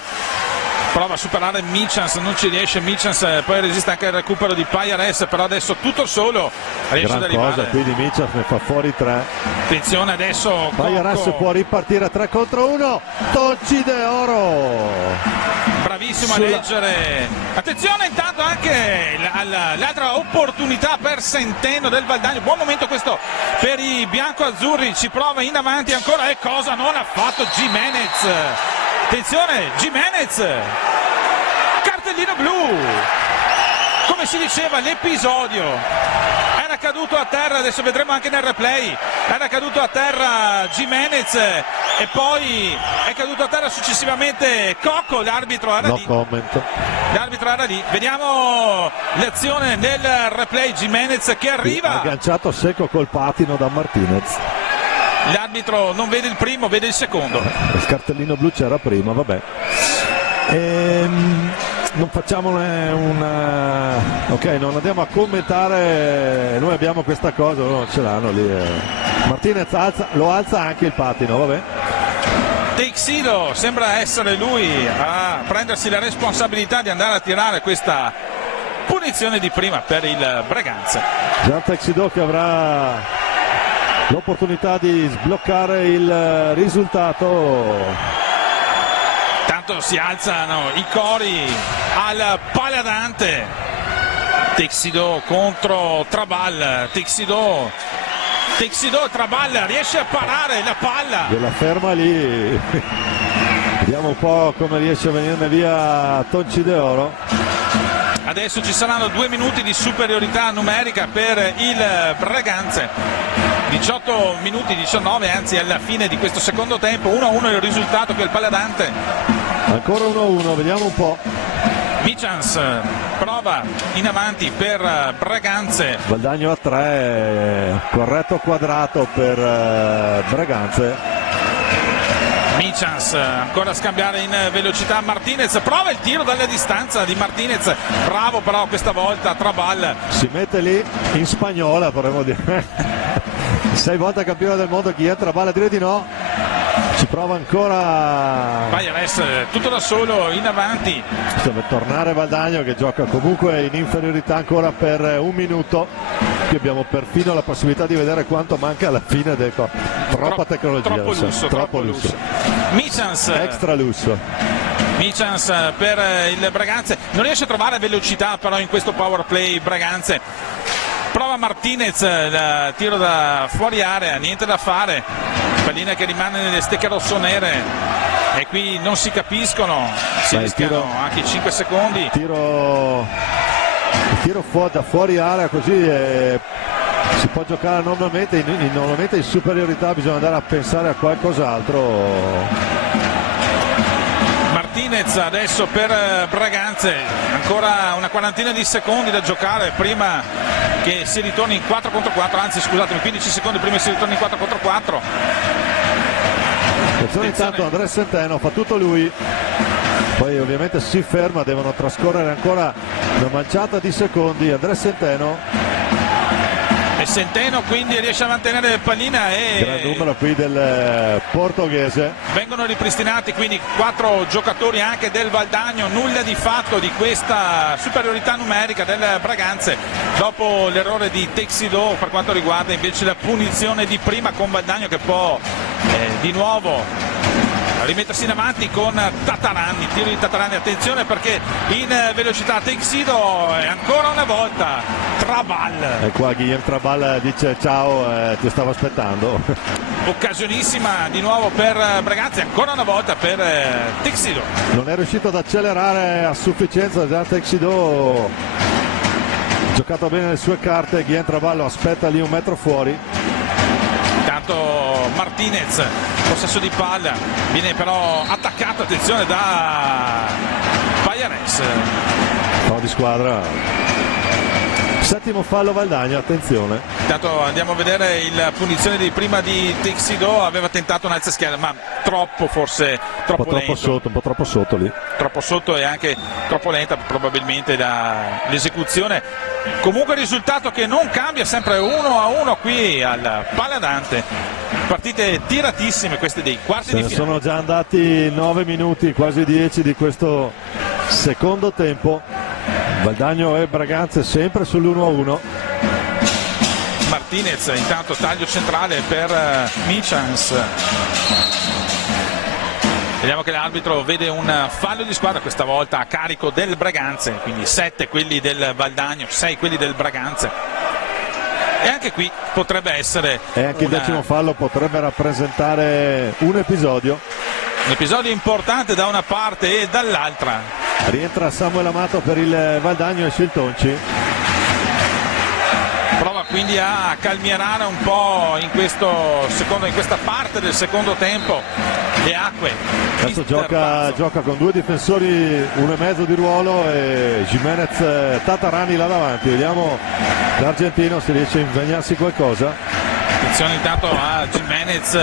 prova a superare Michans, non ci riesce. Michans poi resiste anche al recupero di Pajares, però adesso tutto solo riesce ad arrivare. Cosa, quindi Michans ne fa fuori 3. Attenzione adesso Pajares può ripartire 3 contro 1. Tocci De Oro, bravissimo a leggere. Attenzione intanto anche l'altra opportunità per Centeno del Valdagno. Buon momento questo per i bianco-azzurri, ci prova in avanti ancora, e cosa non ha fatto Gimenez. Attenzione, Gimenez, cartellino blu. Come si diceva, l'episodio era caduto a terra, adesso vedremo anche nel replay, era caduto a terra Gimenez e poi è caduto a terra successivamente Cocco, l'arbitro era lì. L'arbitro era lì, vediamo l'azione nel replay, Gimenez che arriva. Agganciato secco col patino da Martinez. L'arbitro non vede il primo, vede il secondo. Il cartellino blu c'era prima, vabbè. Non facciamone una... Ok, non andiamo a commentare, noi abbiamo questa cosa, non ce l'hanno lì. Martinez lo alza anche il patino, vabbè. Teixido sembra essere lui a prendersi la responsabilità di andare a tirare questa punizione di prima per il Breganze. Gian Teixido che avrà l'opportunità di sbloccare il risultato. Tanto si alzano i cori al Paladante. Teixido contro Trabal. Teixido, Trabal riesce a parare la palla. La ferma lì. Vediamo un po' come riesce a venirne via Tocci De Oro. Adesso ci saranno 2 minuti di superiorità numerica per il Breganze. 18 minuti, 19 anzi alla fine di questo secondo tempo, 1-1 il risultato che il Paladante. Ancora 1-1, vediamo un po'. Michans prova in avanti per Breganze. Valdagno a 3, corretto quadrato per Breganze. Michans ancora a scambiare in velocità. Martinez prova il tiro dalla distanza di Martinez, bravo però questa volta Trabal. Si mette lì in spagnola, potremmo dire. 6 volte campione del mondo, chi è Trabal a dire di no. Ci prova ancora Pajares tutto da solo in avanti. Deve tornare Valdagno che gioca comunque in inferiorità ancora per 1 minuto. Qui abbiamo perfino la possibilità di vedere quanto manca alla fine del troppa tecnologia, troppo lusso. Michans extra lusso. Michans per il Breganze, non riesce a trovare velocità però in questo power play Breganze. Prova Martinez, il tiro da fuori area, niente da fare, pallina che rimane nelle stecche rossonere e qui non si capiscono, si rischiano anche i 5 secondi. Il tiro da fuori area così si può giocare normalmente in superiorità, bisogna andare a pensare a qualcos'altro. Martinez adesso per Breganze, ancora una quarantina di secondi da giocare prima che si ritorni in 4 contro 4, anzi scusatemi, 15 secondi prima che si ritorni in 4 contro 4. Attenzione intanto Andrea Centeno, fa tutto lui, poi ovviamente si ferma, devono trascorrere ancora una manciata di secondi. Andrea Centeno E Centeno quindi riesce a mantenere pallina e gran numero qui del portoghese. vengono ripristinati quindi 4 giocatori anche del Valdagno, nulla di fatto di questa superiorità numerica del Braganza dopo l'errore di Texidò per quanto riguarda invece la punizione di prima con Valdagno che può di nuovo rimettersi in avanti con Tatarani, tiro di Tatarani, attenzione perché in velocità Texido e ancora una volta Trabal. E qua Guillaume Trabal dice ciao, ti stavo aspettando. Occasionissima di nuovo per Braganza, ancora una volta per Texido. Non è riuscito ad accelerare a sufficienza, già Texido giocato bene le sue carte, Guillaume Trabal lo aspetta lì 1 metro fuori. Intanto Martinez, possesso di palla, viene però attaccato, attenzione, da Pajares. Fallo di squadra. Settimo fallo Valdagno, attenzione. Intanto andiamo a vedere la punizione di prima di Texido, aveva tentato un alzaschiena ma troppo, forse troppo lento. Un po' troppo sotto lì. Troppo sotto e anche troppo lenta probabilmente l'esecuzione. Comunque il risultato che non cambia, sempre 1-1 qui al Paladante. Partite tiratissime queste dei quarti di finale. Sono già andati 9 minuti, quasi 10 di questo secondo tempo. Valdagno e Braganza sempre sull'1-1. Martinez intanto taglio centrale per Michans. Vediamo che l'arbitro vede un fallo di squadra questa volta a carico del Braganza, quindi 7 quelli del Valdagno, 6 quelli del Braganza. E anche qui potrebbe essere e anche il 10° fallo potrebbe rappresentare un episodio importante da una parte e dall'altra. Rientra Samuel Amato per il Valdagno e Sceltonci. Prova quindi a calmierare un po' in questa parte del secondo tempo le acque. Adesso gioca con 2 difensori, 1,5 di ruolo e Jimenez Tatarani là davanti. Vediamo l'argentino se riesce a ingegnarsi qualcosa. Attenzione intanto a Jimenez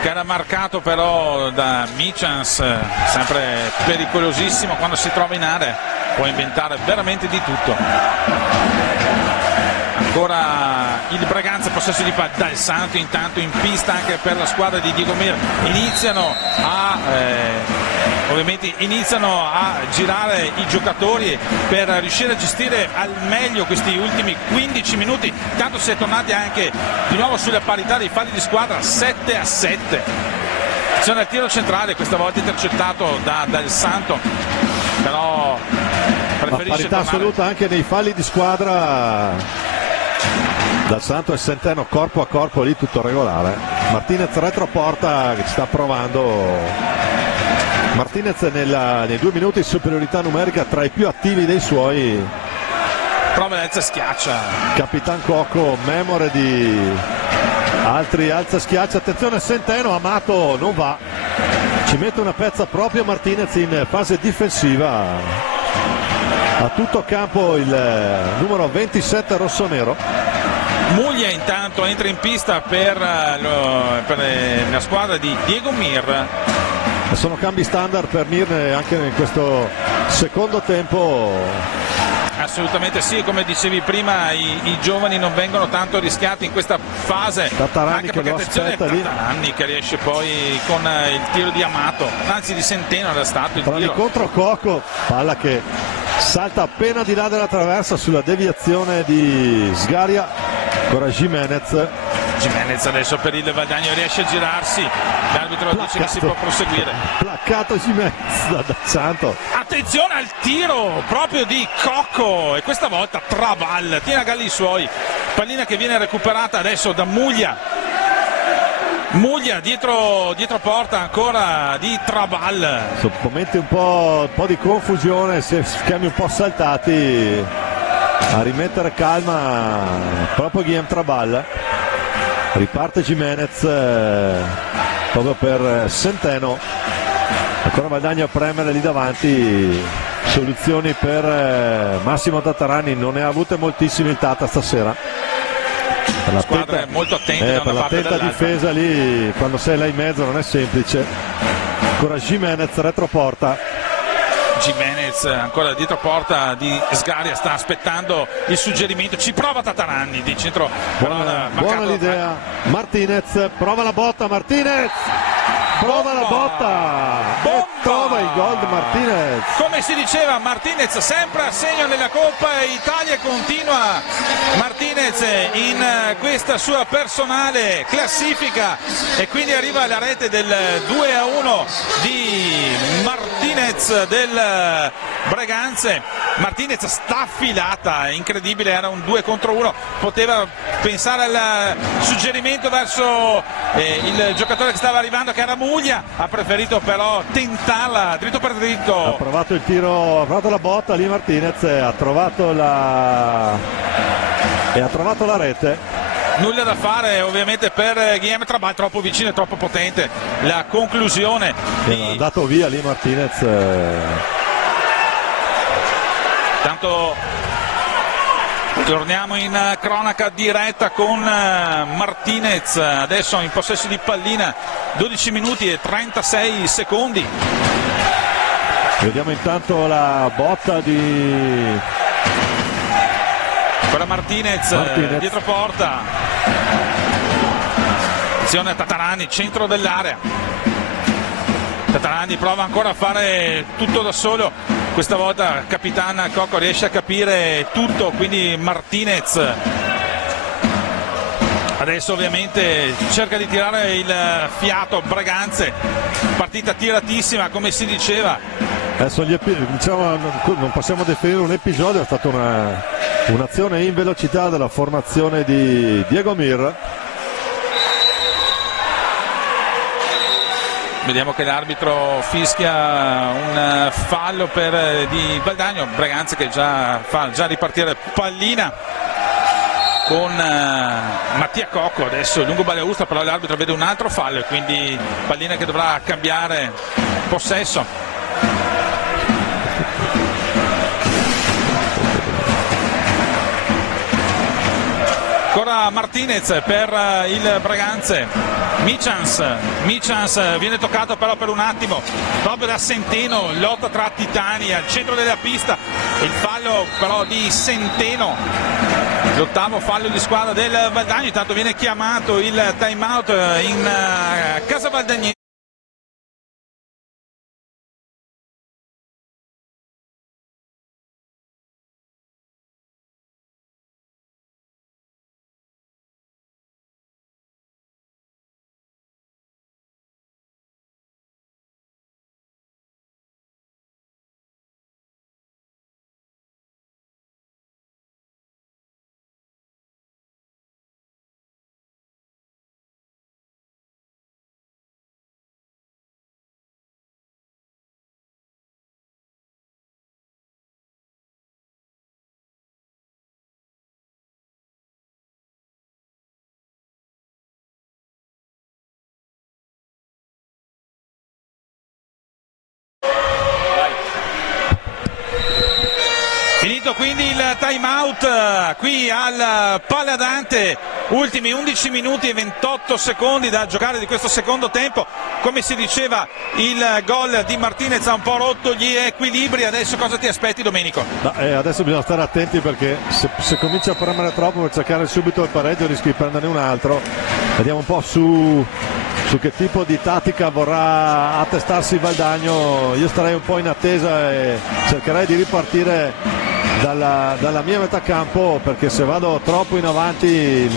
che era marcato però da Michans, sempre pericolosissimo quando si trova in area, può inventare veramente di tutto. Ancora il Braganza, possesso di palla, Dal Santo intanto in pista anche per la squadra di Diego Mir, iniziano a girare i giocatori per riuscire a gestire al meglio questi ultimi 15 minuti. Intanto si è tornati anche di nuovo sulla parità dei falli di squadra, 7-7. C'è il tiro centrale, questa volta intercettato da Dal Santo, però preferisce parità tornare. assoluta anche nei falli di squadra. Dal Santo e Centeno corpo a corpo lì tutto regolare. Martinez retroporta che sta provando. Martinez nei 2 minuti di superiorità numerica tra i più attivi dei suoi. Prova l'alza schiaccia. Capitan Cocco, memore di altri alza schiaccia. Attenzione Centeno, Amato non va. Ci mette una pezza proprio Martinez in fase difensiva. A tutto campo il numero 27 rossonero. Muglia intanto entra in pista per la squadra di Diego Mir. Sono cambi standard per Mir anche in questo secondo tempo. Assolutamente sì, come dicevi prima i giovani non vengono tanto rischiati in questa fase. Tatarani che lo aspetta lì. Tatarani che riesce poi con il tiro di Amato, anzi di Centeno era stato il tiro. Contro Cocco, palla che salta appena di là della traversa sulla deviazione di Sgaria. Ancora Jimenez adesso per il Valdagno riesce a girarsi, l'arbitro dice che si può proseguire. Placcato Jimenez da Santo. Attenzione al tiro proprio di Cocco e questa volta Trabal tiene a galla i suoi, pallina che viene recuperata adesso da Muglia dietro porta ancora di Trabal. Sono momenti un po' di confusione, schemi un po' saltati. A rimettere calma proprio Guillaume Trabal. Riparte Jimenez proprio per Centeno. Ancora Valdagno a premere lì davanti. Soluzioni per Massimo Tatarani, non ne ha avute moltissime il Tata stasera. Per la squadra è molto attenta da per una parte l'attenta difesa lì, quando sei là in mezzo non è semplice. Ancora Jimenez retroporta. Gimenez ancora dietro porta di Sgaria, sta aspettando il suggerimento, ci prova Tataranni di centro. Buona l'idea, Martinez prova la botta, Martinez prova la botta e trova il gol di Martinez. Come si diceva, Martinez sempre a segno nella Coppa Italia, continua Martinez in questa sua personale classifica e quindi arriva alla rete del 2-1 di Martinez del Breganze. Martinez staffilata, incredibile, era un 2 contro 1, poteva pensare al suggerimento verso il giocatore che stava arrivando, che era Muglia, ha preferito però tentarla dritto per dritto. Ha provato il tiro, ha provato la botta lì Martinez, ha trovato la rete. Nulla da fare ovviamente per Guillem Trabal, troppo vicino e troppo potente la conclusione. È andato via lì Martinez. Tanto torniamo in cronaca diretta con Martinez, adesso in possesso di pallina, 12 minuti e 36 secondi. Vediamo intanto la botta di per Martinez. Dietro porta, azione Tataranni, centro dell'area. Tataranni prova ancora a fare tutto da solo, questa volta Capitan Cocco riesce a capire tutto, quindi Martinez adesso ovviamente cerca di tirare il fiato. Breganze, partita tiratissima come si diceva. Adesso diciamo, non possiamo definire un episodio, è stata un'azione in velocità della formazione di Diego Mir. Vediamo che l'arbitro fischia un fallo di Valdagno. Breganze che fa già ripartire pallina con Mattia Cocco, adesso lungo Baleausta, però l'arbitro vede un altro fallo e quindi pallina che dovrà cambiare possesso. Ancora Martinez per il Breganze. Michans viene toccato però per un attimo proprio da Centeno, lotta tra titani al centro della pista, il fallo però di Centeno, l'ottavo fallo di squadra del Valdagno. Intanto viene chiamato il time out in casa Valdagnese. Finito quindi il time out qui al Paladante, ultimi 11 minuti e 28 secondi da giocare di questo secondo tempo. Come si diceva, il gol di Martinez ha un po' rotto gli equilibri. Adesso cosa ti aspetti, Domenico? Adesso bisogna stare attenti, perché se comincia a premere troppo per cercare subito il pareggio rischi di prenderne un altro. Vediamo un po' su che tipo di tattica vorrà attestarsi Valdagno. Io starei un po' in attesa e cercherei di ripartire dalla mia metà campo, perché se vado troppo in avanti il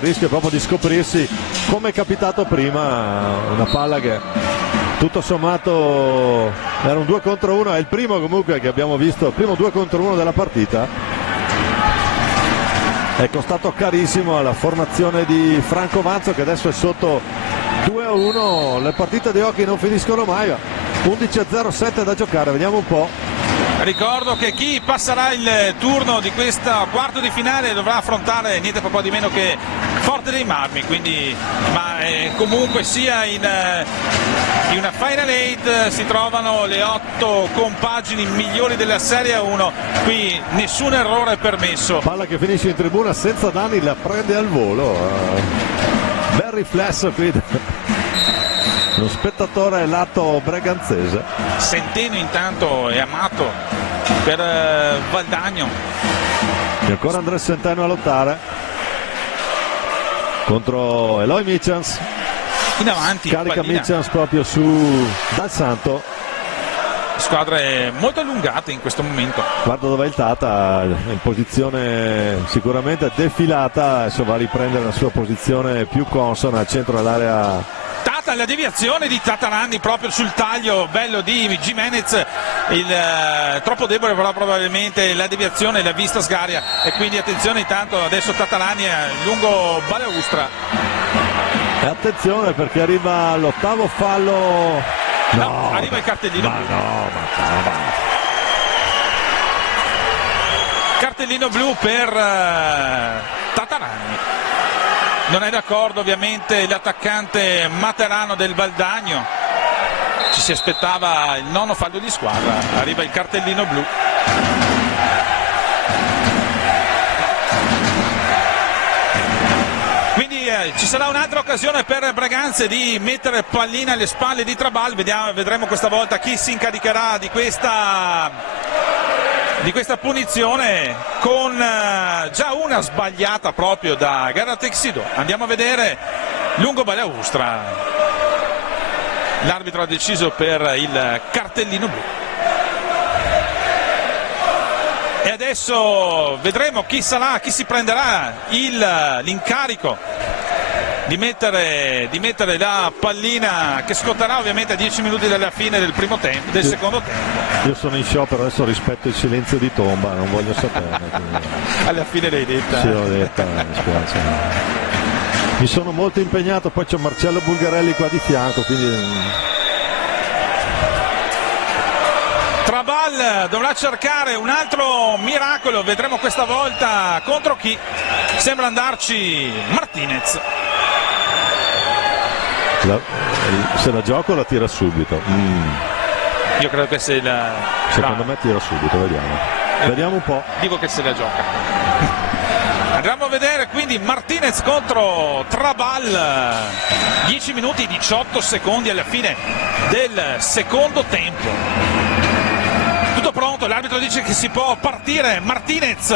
rischio è proprio di scoprirsi, come è capitato prima, una palla che tutto sommato era un 2 contro 1, è il primo comunque che abbiamo visto, il primo 2 contro 1 della partita. È costato carissimo alla formazione di Franco Manzo, che adesso è sotto 2-1. Le partite di hockey non finiscono mai, 11:07 da giocare, vediamo un po'. Ricordo che chi passerà il turno di questo quarto di finale dovrà affrontare niente po' di meno che Forte dei Marmi, quindi comunque sia in una Final 8 si trovano le 8 compagini migliori della Serie 1, qui nessun errore è permesso. Palla che finisce in tribuna senza danni, la prende al volo, bel riflesso qui lo spettatore lato breganzese. Centeno intanto è amato per Valdagno. E ancora Andrea Centeno a lottare contro Eloy Michels. In avanti carica pallina. Michels proprio su Dal Santo. Squadre molto allungate in questo momento. Guarda dove è il Tata, in posizione sicuramente defilata, adesso va a riprendere la sua posizione più consona al centro dell'area. Tata, la deviazione di Tatarani proprio sul taglio bello di Gimenez, troppo debole, però probabilmente la deviazione l'ha vista Sgaria, e quindi attenzione intanto adesso Tatarani lungo Balaustra. E attenzione perché arriva l'ottavo fallo. No, arriva il cartellino blu. Cartellino blu per Tatarani. Non è d'accordo ovviamente l'attaccante materano del Valdagno. Ci si aspettava il nono fallo di squadra. Arriva il cartellino blu. Ci sarà un'altra occasione per Braganza di mettere pallina alle spalle di Trabal. Vedremo questa volta chi si incaricherà di questa punizione, con già una sbagliata proprio da Garatexido. Andiamo a vedere lungo Balaustra. L'arbitro ha deciso per il cartellino blu. E adesso vedremo chi si prenderà l'incarico di mettere la pallina, che scotterà ovviamente a 10 minuti dalla fine del secondo tempo. Io sono in sciopero, adesso rispetto il silenzio di tomba, non voglio saperne. Alla fine l'hai detta. Sì, l'ho detta, mi spiace. Mi sono molto impegnato, poi c'è Marcello Bulgarelli qua di fianco, quindi... Trabal dovrà cercare un altro miracolo, vedremo questa volta contro chi. Sembra andarci Martinez. Se la gioco la tira subito. Io credo che se la... Secondo me tira subito, vediamo. Vediamo un po'. Dico che se la gioca. Andiamo a vedere quindi Martinez contro Trabal. 10 minuti e 18 secondi alla fine del secondo tempo. Tutto pronto, l'arbitro dice che si può partire. Martinez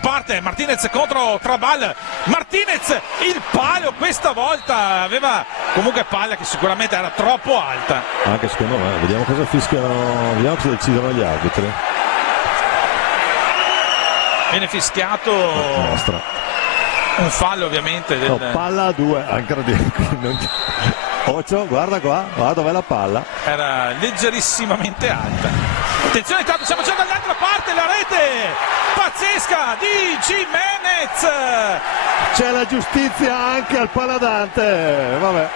parte, Martinez contro Trabal. Martinez, il palo questa volta, aveva comunque palla che sicuramente era troppo alta. Anche secondo me, vediamo cosa fischiano, vediamo cosa decidono gli arbitri. Viene fischiato un fallo ovviamente no, palla a 2, incredibile. Occhio, guarda qua, guarda dov'è la palla. Era leggerissimamente alta. Attenzione, intanto siamo già dall'altra parte, la rete pazzesca di Gimenez. C'è la giustizia anche al Paladante. Vabbè,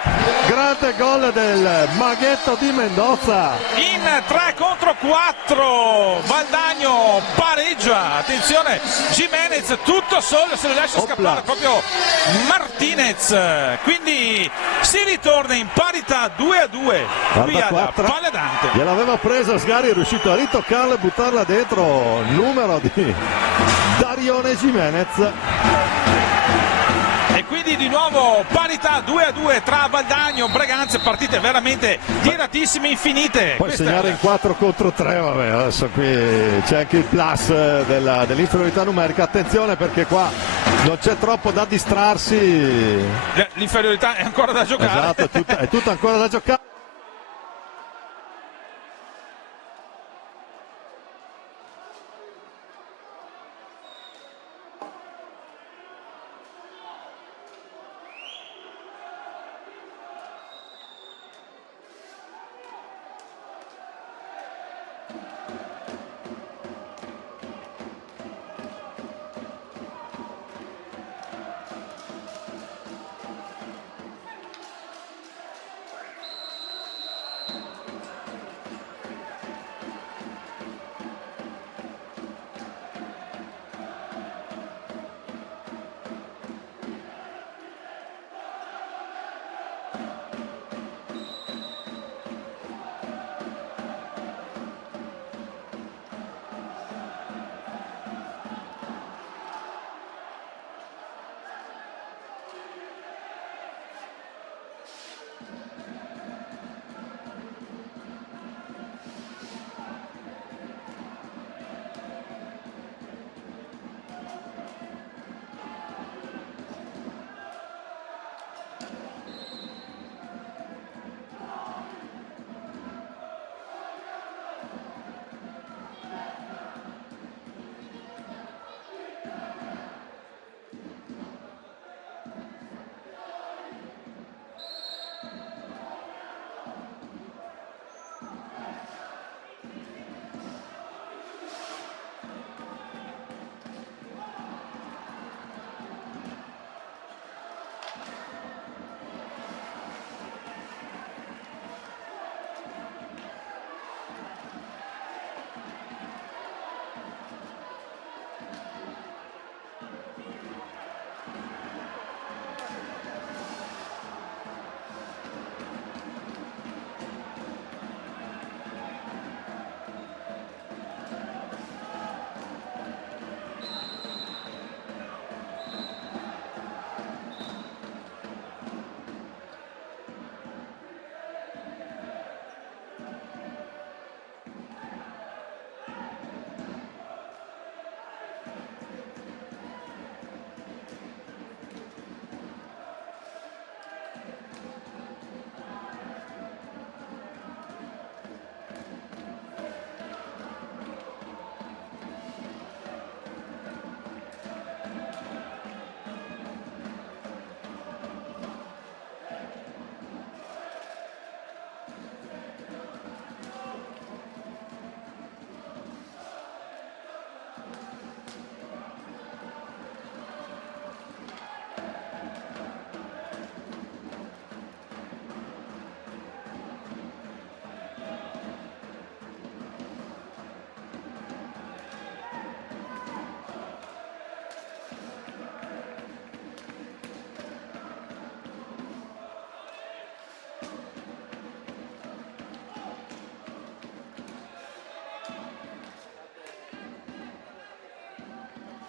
grande gol del maghetto di Mendoza. In 3 contro 4 Valdagno pareggia. Attenzione, Gimenez tutto solo, se lo lascia scappare proprio Martinez. Quindi si ritorna in parità 2-2 qui al Paladante. Gliel'aveva presa Sgari, è riuscito a ritoccarla e buttarla dentro. Numero di Darione Gimenez. E quindi di nuovo parità 2-2 tra Valdagno e Braganza, partite veramente tiratissime, infinite. Poi segnare in 4 contro 3, vabbè, adesso qui c'è anche il plus dell'inferiorità numerica. Attenzione perché qua non c'è troppo da distrarsi. L'inferiorità è ancora da giocare. Esatto, è tutta ancora da giocare.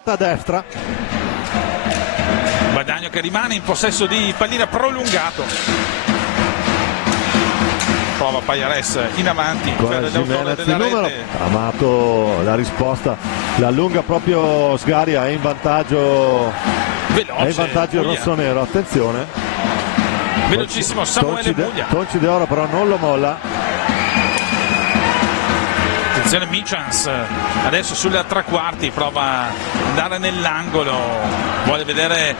diretta a destra. Valdagno che rimane in possesso di pallina prolungato. Prova Pajares in avanti per l'autore della rete. Amato la risposta, la allunga proprio Sgaria, è in vantaggio veloce, è in vantaggio il rossonero, attenzione, velocissimo Samuele Muglia. Tonci De Oro però non lo molla. Attenzione Michans adesso sulla tre quarti, prova a andare nell'angolo, vuole vedere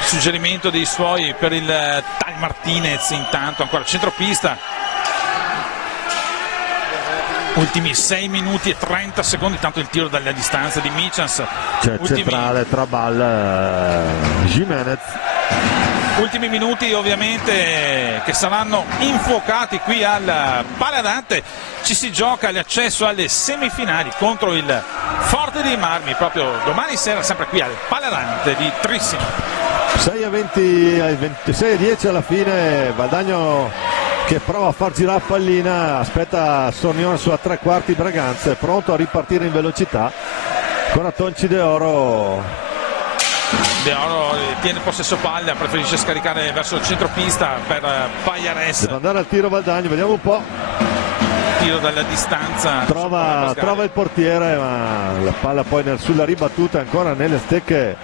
suggerimento dei suoi per il Tal Martinez. Intanto ancora centropista, ultimi 6 minuti e 30 secondi, tanto il tiro dalla distanza di Michans, centrale tra Ball, Jimenez. Ultimi minuti ovviamente che saranno infuocati qui al Paladante. Ci si gioca l'accesso alle semifinali contro il Forte dei Marmi proprio domani sera, sempre qui al Paladante di Trissino. 6-10 alla fine. Valdagno che prova a far girare pallina, aspetta Sornione sulla tre quarti, Braganza è pronto a ripartire in velocità. Ancora Tonci De Oro tiene possesso palla, preferisce scaricare verso il centropista per Pajares. Deve andare al tiro Valdagno, vediamo un po'. Tiro dalla distanza, trova il portiere, ma la palla poi sulla ribattuta ancora nelle stecche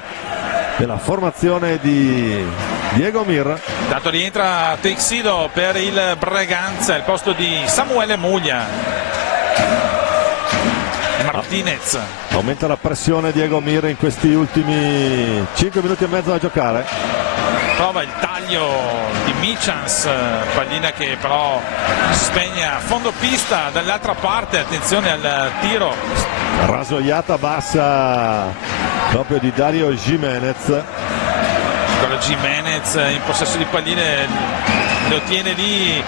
della formazione di Diego Mir. Dato rientra Texido per il Braganza al posto di Samuele Muglia. Martinez aumenta la pressione Diego Mir in questi ultimi 5 minuti e mezzo da giocare. Prova il taglio di Michans, pallina che però spegne a fondo pista dall'altra parte. Attenzione al tiro, rasoiata bassa proprio di Dario Jimenez. Ancora Jimenez in possesso di palline, lo tiene lì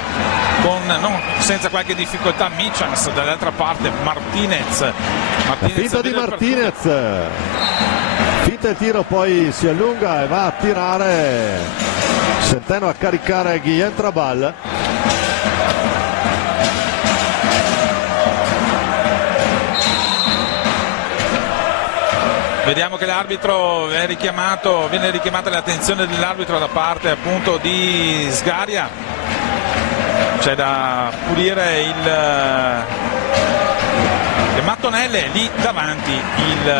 senza qualche difficoltà. Michans dall'altra parte, Martinez finta di Martinez, finta il tiro, poi si allunga e va a tirare Centeno a caricare Guillem Trabal. Vediamo che l'arbitro viene richiamata l'attenzione dell'arbitro da parte appunto di Sgaria. C'è da pulire le mattonelle lì davanti, il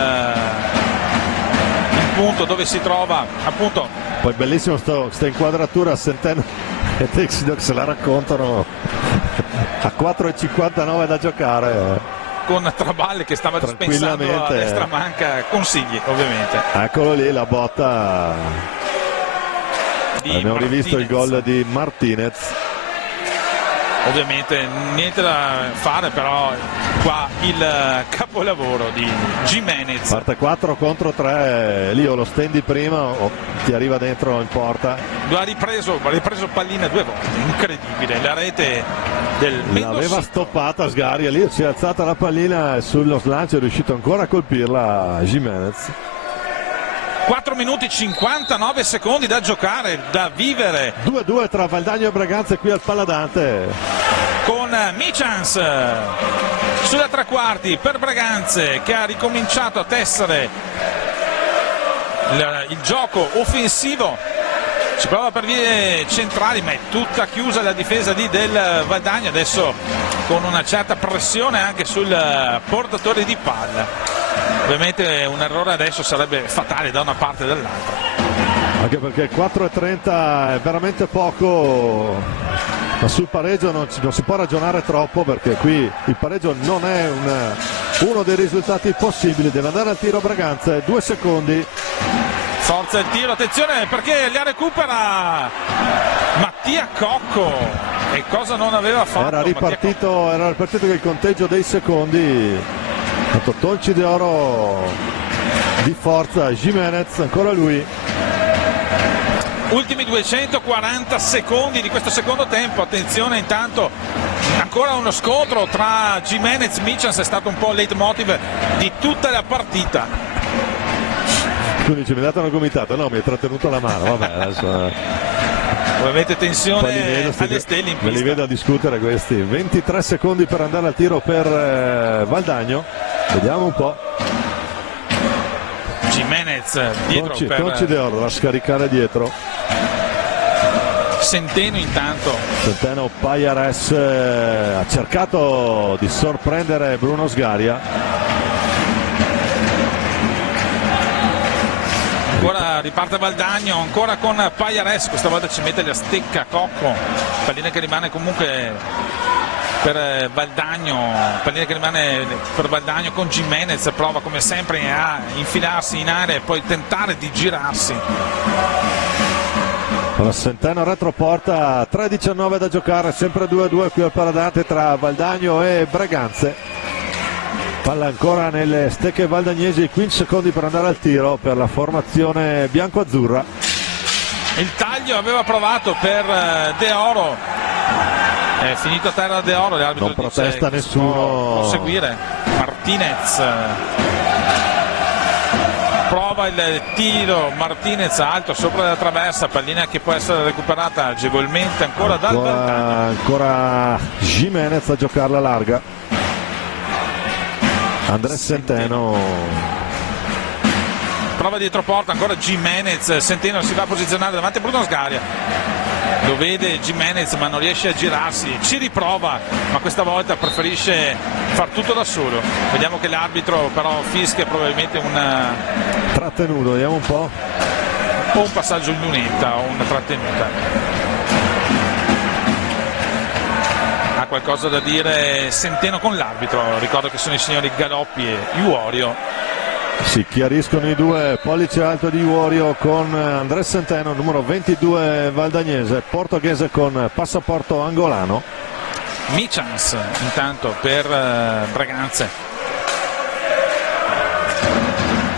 punto dove si trova appunto. Poi bellissimo sta inquadratura, Centeno e Texido se la raccontano a 4,59 da giocare. Con Trabal che stava dispensando a destra manca consigli ovviamente. Eccolo lì la botta. Abbiamo rivisto il gol di Martinez. Ovviamente niente da fare, però qua il capolavoro di Jimenez. Parte 4 contro 3, lì o lo stendi prima o ti arriva dentro in porta. Ha ripreso pallina 2 volte, incredibile, la rete del Mendoza. L'aveva stoppata Sgaria, lì si è alzata la pallina e sullo slancio è riuscito ancora a colpirla Jimenez. 4 minuti 59 secondi da giocare, da vivere. 2-2 tra Valdagno e Braganza qui al Paladante. Con Michans sulla tre quarti per Braganze che ha ricominciato a tessere il gioco offensivo. Si prova per vie centrali ma è tutta chiusa la difesa del Valdagno, adesso con una certa pressione anche sul portatore di palla. Ovviamente un errore adesso sarebbe fatale da una parte e dall'altra. Anche perché 4,30 è veramente poco, ma sul pareggio non si può ragionare troppo, perché qui il pareggio non è uno dei risultati possibili. Deve andare al tiro Braganza, 2 secondi. Forza il tiro, attenzione perché la recupera Mattia Cocco. E cosa non aveva fatto? Era ripartito che il conteggio dei secondi. Tonci De Oro di forza, Jimenez, ancora lui. Ultimi 240 secondi di questo secondo tempo, attenzione intanto ancora uno scontro tra Jimenez e Michans, è stato un po' il leitmotiv di tutta la partita. Tu dici mi hai dato una gomitata, no, mi hai trattenuto la mano, vabbè adesso. Ovviamente tensione alle stelle in pista. Me li vedo a discutere questi. 23 secondi per andare al tiro per Valdagno. Vediamo un po'. Gimenez dietro Tonci De Oro da scaricare dietro. Centeno intanto. Centeno, Pajares ha cercato di sorprendere Bruno Sgaria. Ancora riparte Valdagno, ancora con Pajares, questa volta ci mette la stecca Cocco, pallina che rimane comunque per Valdagno, con Gimenez, prova come sempre a infilarsi in area e poi tentare di girarsi. Centeno retroporta, 3:19 da giocare, sempre 2-2 qui al Paladante tra Valdagno e Breganze. Palla ancora nelle stecche valdagnesi, 15 secondi per andare al tiro per la formazione bianco-azzurra. Il taglio aveva provato per De Oro, è finito a terra De Oro, l'arbitro non protesta nessuno. Può seguire. Martinez prova il tiro, Martinez alto sopra la traversa, pallina che può essere recuperata agevolmente ancora dal Valdagno. Ancora Gimenez a giocarla larga. Andrés Centeno prova dietro porta, ancora Gimenez, Centeno si va a posizionare davanti a Bruno Sgaria, lo vede Gimenez ma non riesce a girarsi, ci riprova ma questa volta preferisce far tutto da solo. Vediamo che l'arbitro però fischia probabilmente un trattenuto, vediamo un po', o un passaggio in lunetta o una trattenuta. Ha qualcosa da dire Centeno con l'arbitro, ricordo che sono i signori Galoppi e Iuorio. Si chiariscono i due, pollice alto di Iuorio con Andrés Centeno, numero 22 valdagnese, portoghese con passaporto angolano. Michans intanto per Breganze.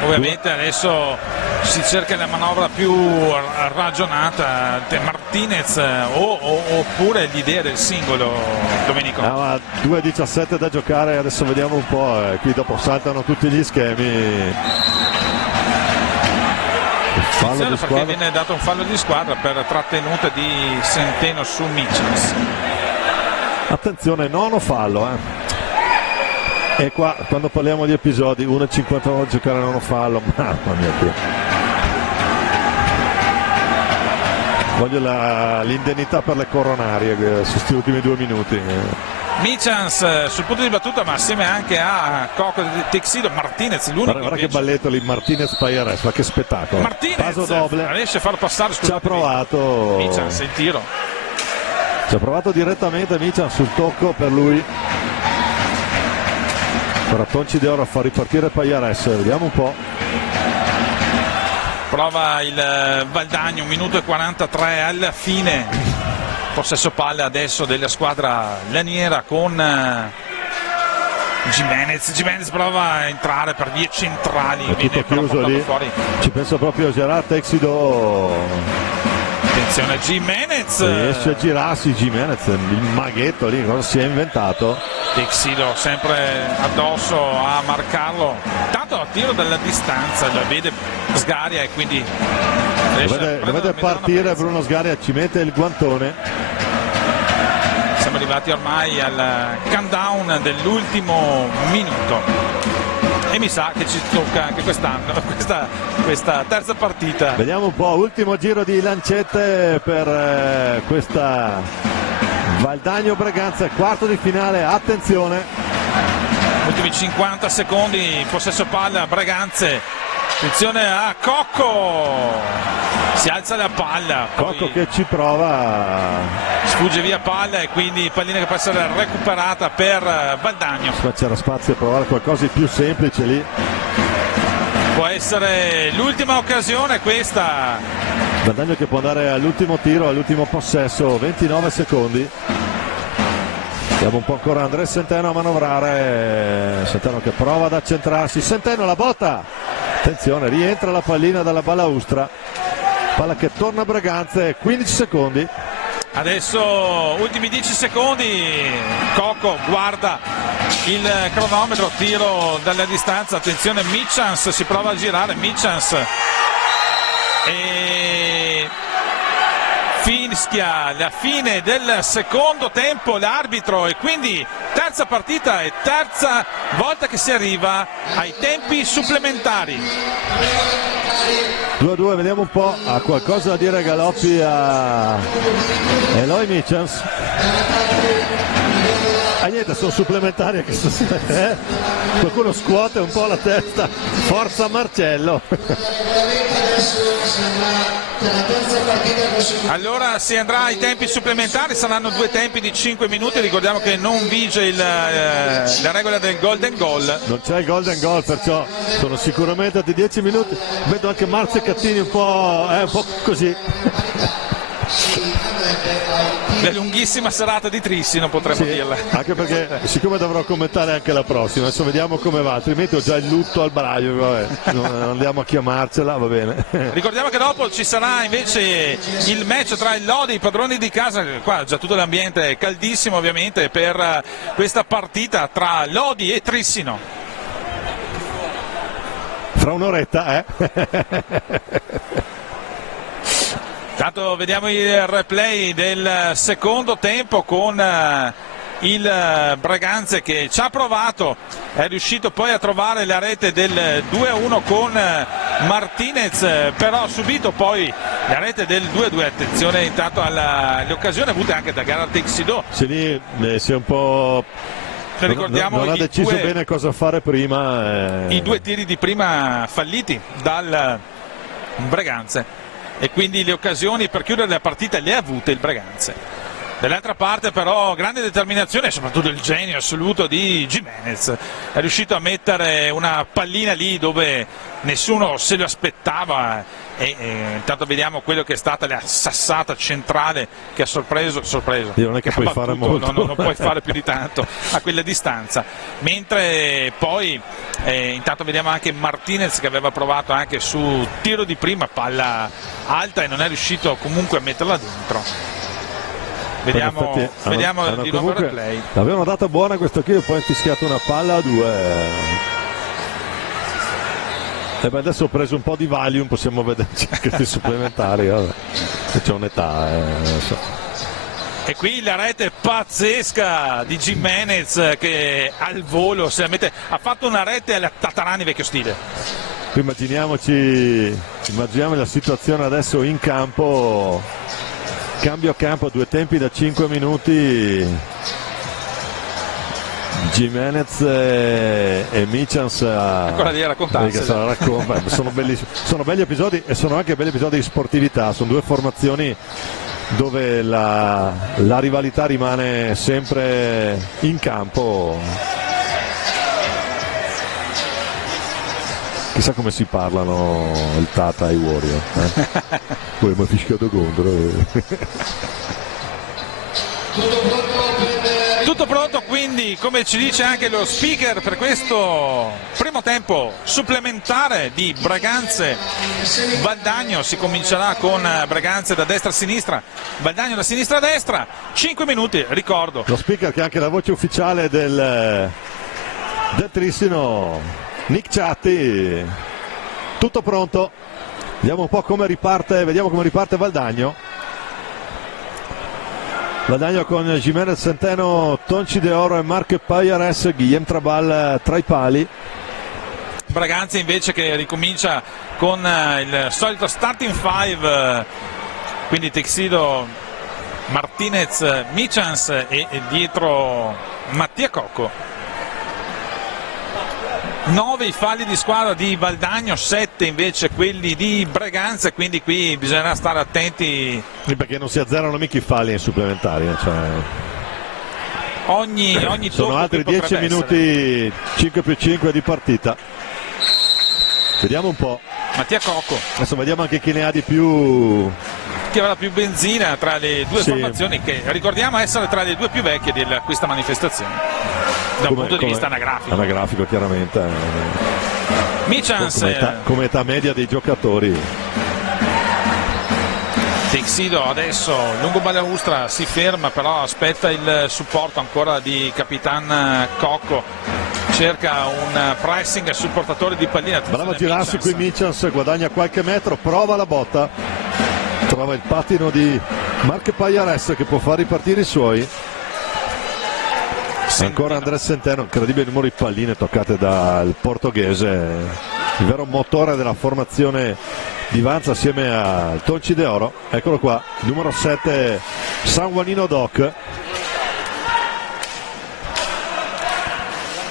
Ovviamente adesso si cerca la manovra più ragionata, Martinez oppure l'idea del singolo, Domenico. 2:17 da giocare, adesso vediamo un po', qui dopo saltano tutti gli schemi. Fallo di perché viene dato un fallo di squadra per trattenuta di Centeno su Michans. Attenzione, nono fallo, E qua quando parliamo di episodi 1:59 a giocare a nono fallo, mamma mia Dio. Voglio l'indennità per le coronarie su questi ultimi 2 minuti. Michans sul punto di battuta ma assieme anche a Cocco, Texido, Martinez l'unico. Guarda che balletto lì, Martinez Pajares, ma che spettacolo. Martinez riesce a far passare, ci ha provato Michans il tiro. Ci ha provato direttamente Michans sul tocco per lui. Ora Tonci De Oro a far ripartire Pajares, vediamo un po'. Prova il Valdagno, 1 minuto e 43 alla fine. Possesso palla adesso della squadra laniera con Gimenez prova a entrare per vie centrali, è tutto chiuso lì. Fuori. Ci pensa proprio Gerard Texido. Attenzione Gimenez, riesce a girarsi Gimenez, il maghetto lì, cosa si è inventato? Texido sempre addosso a marcarlo, tanto a tiro dalla distanza, la vede Sgaria e quindi lo vede partire Bruno Sgaria, ci mette il guantone. Siamo arrivati ormai al countdown dell'ultimo minuto e mi sa che ci tocca anche quest'anno questa terza partita. Vediamo un po', ultimo giro di lancette per questa Valdagno Breganze, quarto di finale, attenzione. Ultimi 50 secondi, possesso palla Breganze, attenzione a Cocco, si alza la palla, Cocco che ci prova, sfugge via palla e quindi pallina che può essere recuperata per Valdagno. Ma c'era spazio a provare qualcosa di più semplice lì. Può essere l'ultima occasione questa. Valdagno che può andare all'ultimo tiro, all'ultimo possesso, 29 secondi. Vediamo un po' ancora Andrés Centeno a manovrare, Centeno che prova ad accentrarsi, Centeno la botta, attenzione, rientra la pallina dalla balaustra, palla che torna a Breganze, 15 secondi. Adesso ultimi 10 secondi, Cocco guarda il cronometro, tiro dalla distanza, attenzione Michans, si prova a girare Michans e fischia la fine del secondo tempo l'arbitro, e quindi terza partita e terza volta che si arriva ai tempi supplementari. 2-2, vediamo un po', ha qualcosa da dire Galoppi a Eloy Michels. Niente, sono supplementari che qualcuno scuote un po' la testa, forza Marcello. Allora si andrà ai tempi supplementari, saranno 2 tempi di 5 minuti, ricordiamo che non vige la regola del golden goal. Non c'è il golden goal, perciò sono sicuramente di 10 minuti. Vedo anche Marzio e Cattini un po' così. La lunghissima serata di Trissino, potremmo dirla. Anche perché siccome dovrò commentare anche la prossima, adesso vediamo come va, altrimenti ho già il lutto al braio, vabbè, non andiamo a chiamarcela, va bene. Ricordiamo che dopo ci sarà invece il match tra il Lodi e i padroni di casa, qua già tutto l'ambiente è caldissimo ovviamente per questa partita tra Lodi e Trissino. Fra un'oretta, Intanto vediamo il replay del secondo tempo con il Breganze che ci ha provato, è riuscito poi a trovare la rete del 2-1 con Martinez, però ha subito poi la rete del 2-2. Attenzione intanto alle occasioni avute anche da Gara Texido. Se lì si è un po'... non ha deciso bene cosa fare prima. I 2 tiri di prima falliti dal Breganze, e quindi le occasioni per chiudere la partita le ha avute il Breganze. Dall'altra parte però grande determinazione e soprattutto il genio assoluto di Gimenez, è riuscito a mettere una pallina lì dove nessuno se lo aspettava, e intanto vediamo quello che è stata la sassata centrale che ha sorpreso. Non è che puoi fare molto. Non puoi fare più di tanto a quella distanza, mentre poi intanto vediamo anche Martinez che aveva provato anche su tiro di prima, palla alta, e non è riuscito comunque a metterla dentro. Vediamo di nuovo il replay. Avevano dato buona questo qui e poi ha fischiato una palla a 2. E beh, adesso ho preso un po' di Valium, possiamo vederci anche questi supplementari, c'è un'età. E qui la rete pazzesca di Gimenez che al volo ha fatto una rete alla Tatarani vecchio stile. Immaginiamo la situazione adesso in campo. Cambio a campo, 2 tempi da 5 minuti. Gimenez e Michels ancora di raccontarsela. Sono belli episodi, e sono anche belli episodi di sportività. Sono 2 formazioni dove la rivalità rimane sempre in campo. Chissà come si parlano il Tata e i Warrior. Poi mi ha fischiato contro. Tutto pronto quindi, come ci dice anche lo speaker, per questo primo tempo supplementare di Breganze Valdagno. Si comincerà con Breganze da destra a sinistra, Valdagno da sinistra a destra. 5 minuti, ricordo. Lo speaker che è anche la voce ufficiale del Trissino, Nick Ciatti. Tutto pronto, vediamo un po' come riparte Valdagno con Gimenez, Centeno, Tonci De Oro e Marc Payares, Guillem Trabal tra i pali. Breganze invece che ricomincia con il solito starting 5, quindi Texido, Martinez, Michels e dietro Mattia Cocco. 9 i falli di squadra di Valdagno, 7 invece quelli di Breganze, quindi qui bisognerà stare attenti. Perché non si azzerano mica i falli in supplementari. Ogni sono altri 10 minuti, 5+5 di partita. Vediamo un po'. Mattia Cocco. Adesso vediamo anche chi ne ha di più. Chi avrà più benzina tra le 2 formazioni, che ricordiamo essere tra le 2 più vecchie di questa manifestazione. Da un punto di vista anagrafico. Anagrafico, chiaramente. Michels come età media dei giocatori. Texido adesso lungo balaustra si ferma, però aspetta il supporto ancora di Capitan Cocco, cerca un pressing sul portatore di pallina. Bravo a girarsi qui Michels, guadagna qualche metro, prova la botta, trova il pattino di Marc Pajares che può far ripartire i suoi. Ancora André Centeno, incredibile numero di palline toccate dal portoghese, il vero motore della formazione di Vanza assieme a Tonci De Oro. Eccolo qua, numero 7 San Juanino Doc.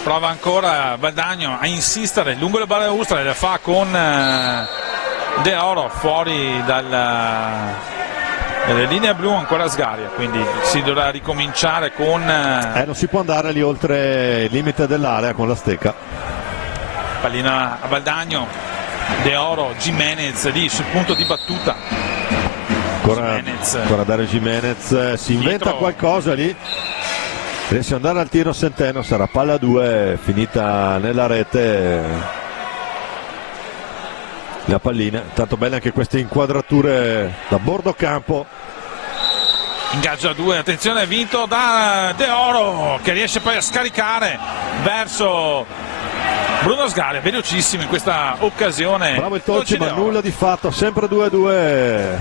Prova ancora Valdagno a insistere lungo le balaustre, la fa con De Oro fuori dalle linee blu, ancora Sgaria, quindi si dovrà ricominciare con non si può andare lì oltre il limite dell'area con la stecca. pallina a Valdagno, De Oro, Gimenez lì sul punto di battuta. Ancora Dario Gimenez si inventa dietro. Qualcosa lì, riesce ad andare al tiro Centeno, sarà palla 2 finita nella rete la pallina. Tanto belle anche queste inquadrature da bordo campo. Ingaggio a 2, attenzione, vinto da De Oro che riesce poi a scaricare verso Bruno Sgaria, velocissimo in questa occasione. Bravo il Tolci, ma nulla di fatto, sempre 2-2,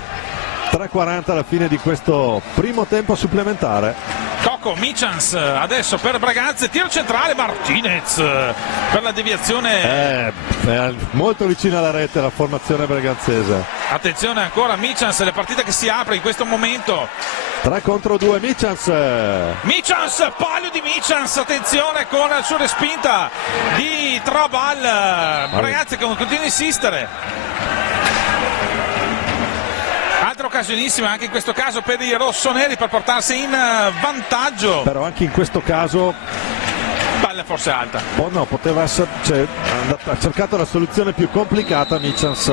3:40 alla fine di questo primo tempo supplementare. Cocco, Michans adesso per Braganza, tiro centrale, Martinez per la deviazione. È molto vicino alla rete la formazione braganzese. Attenzione ancora Michans, la partita che si apre in questo momento. 3 contro 2, Michans, palio di Michans, attenzione con la sua respinta di Trabal. Braganza che continua a insistere. Altra occasionissima anche in questo caso per i rossoneri per portarsi in vantaggio. Però anche in questo caso palla forse alta. No, poteva essere, ha cercato la soluzione più complicata Michans,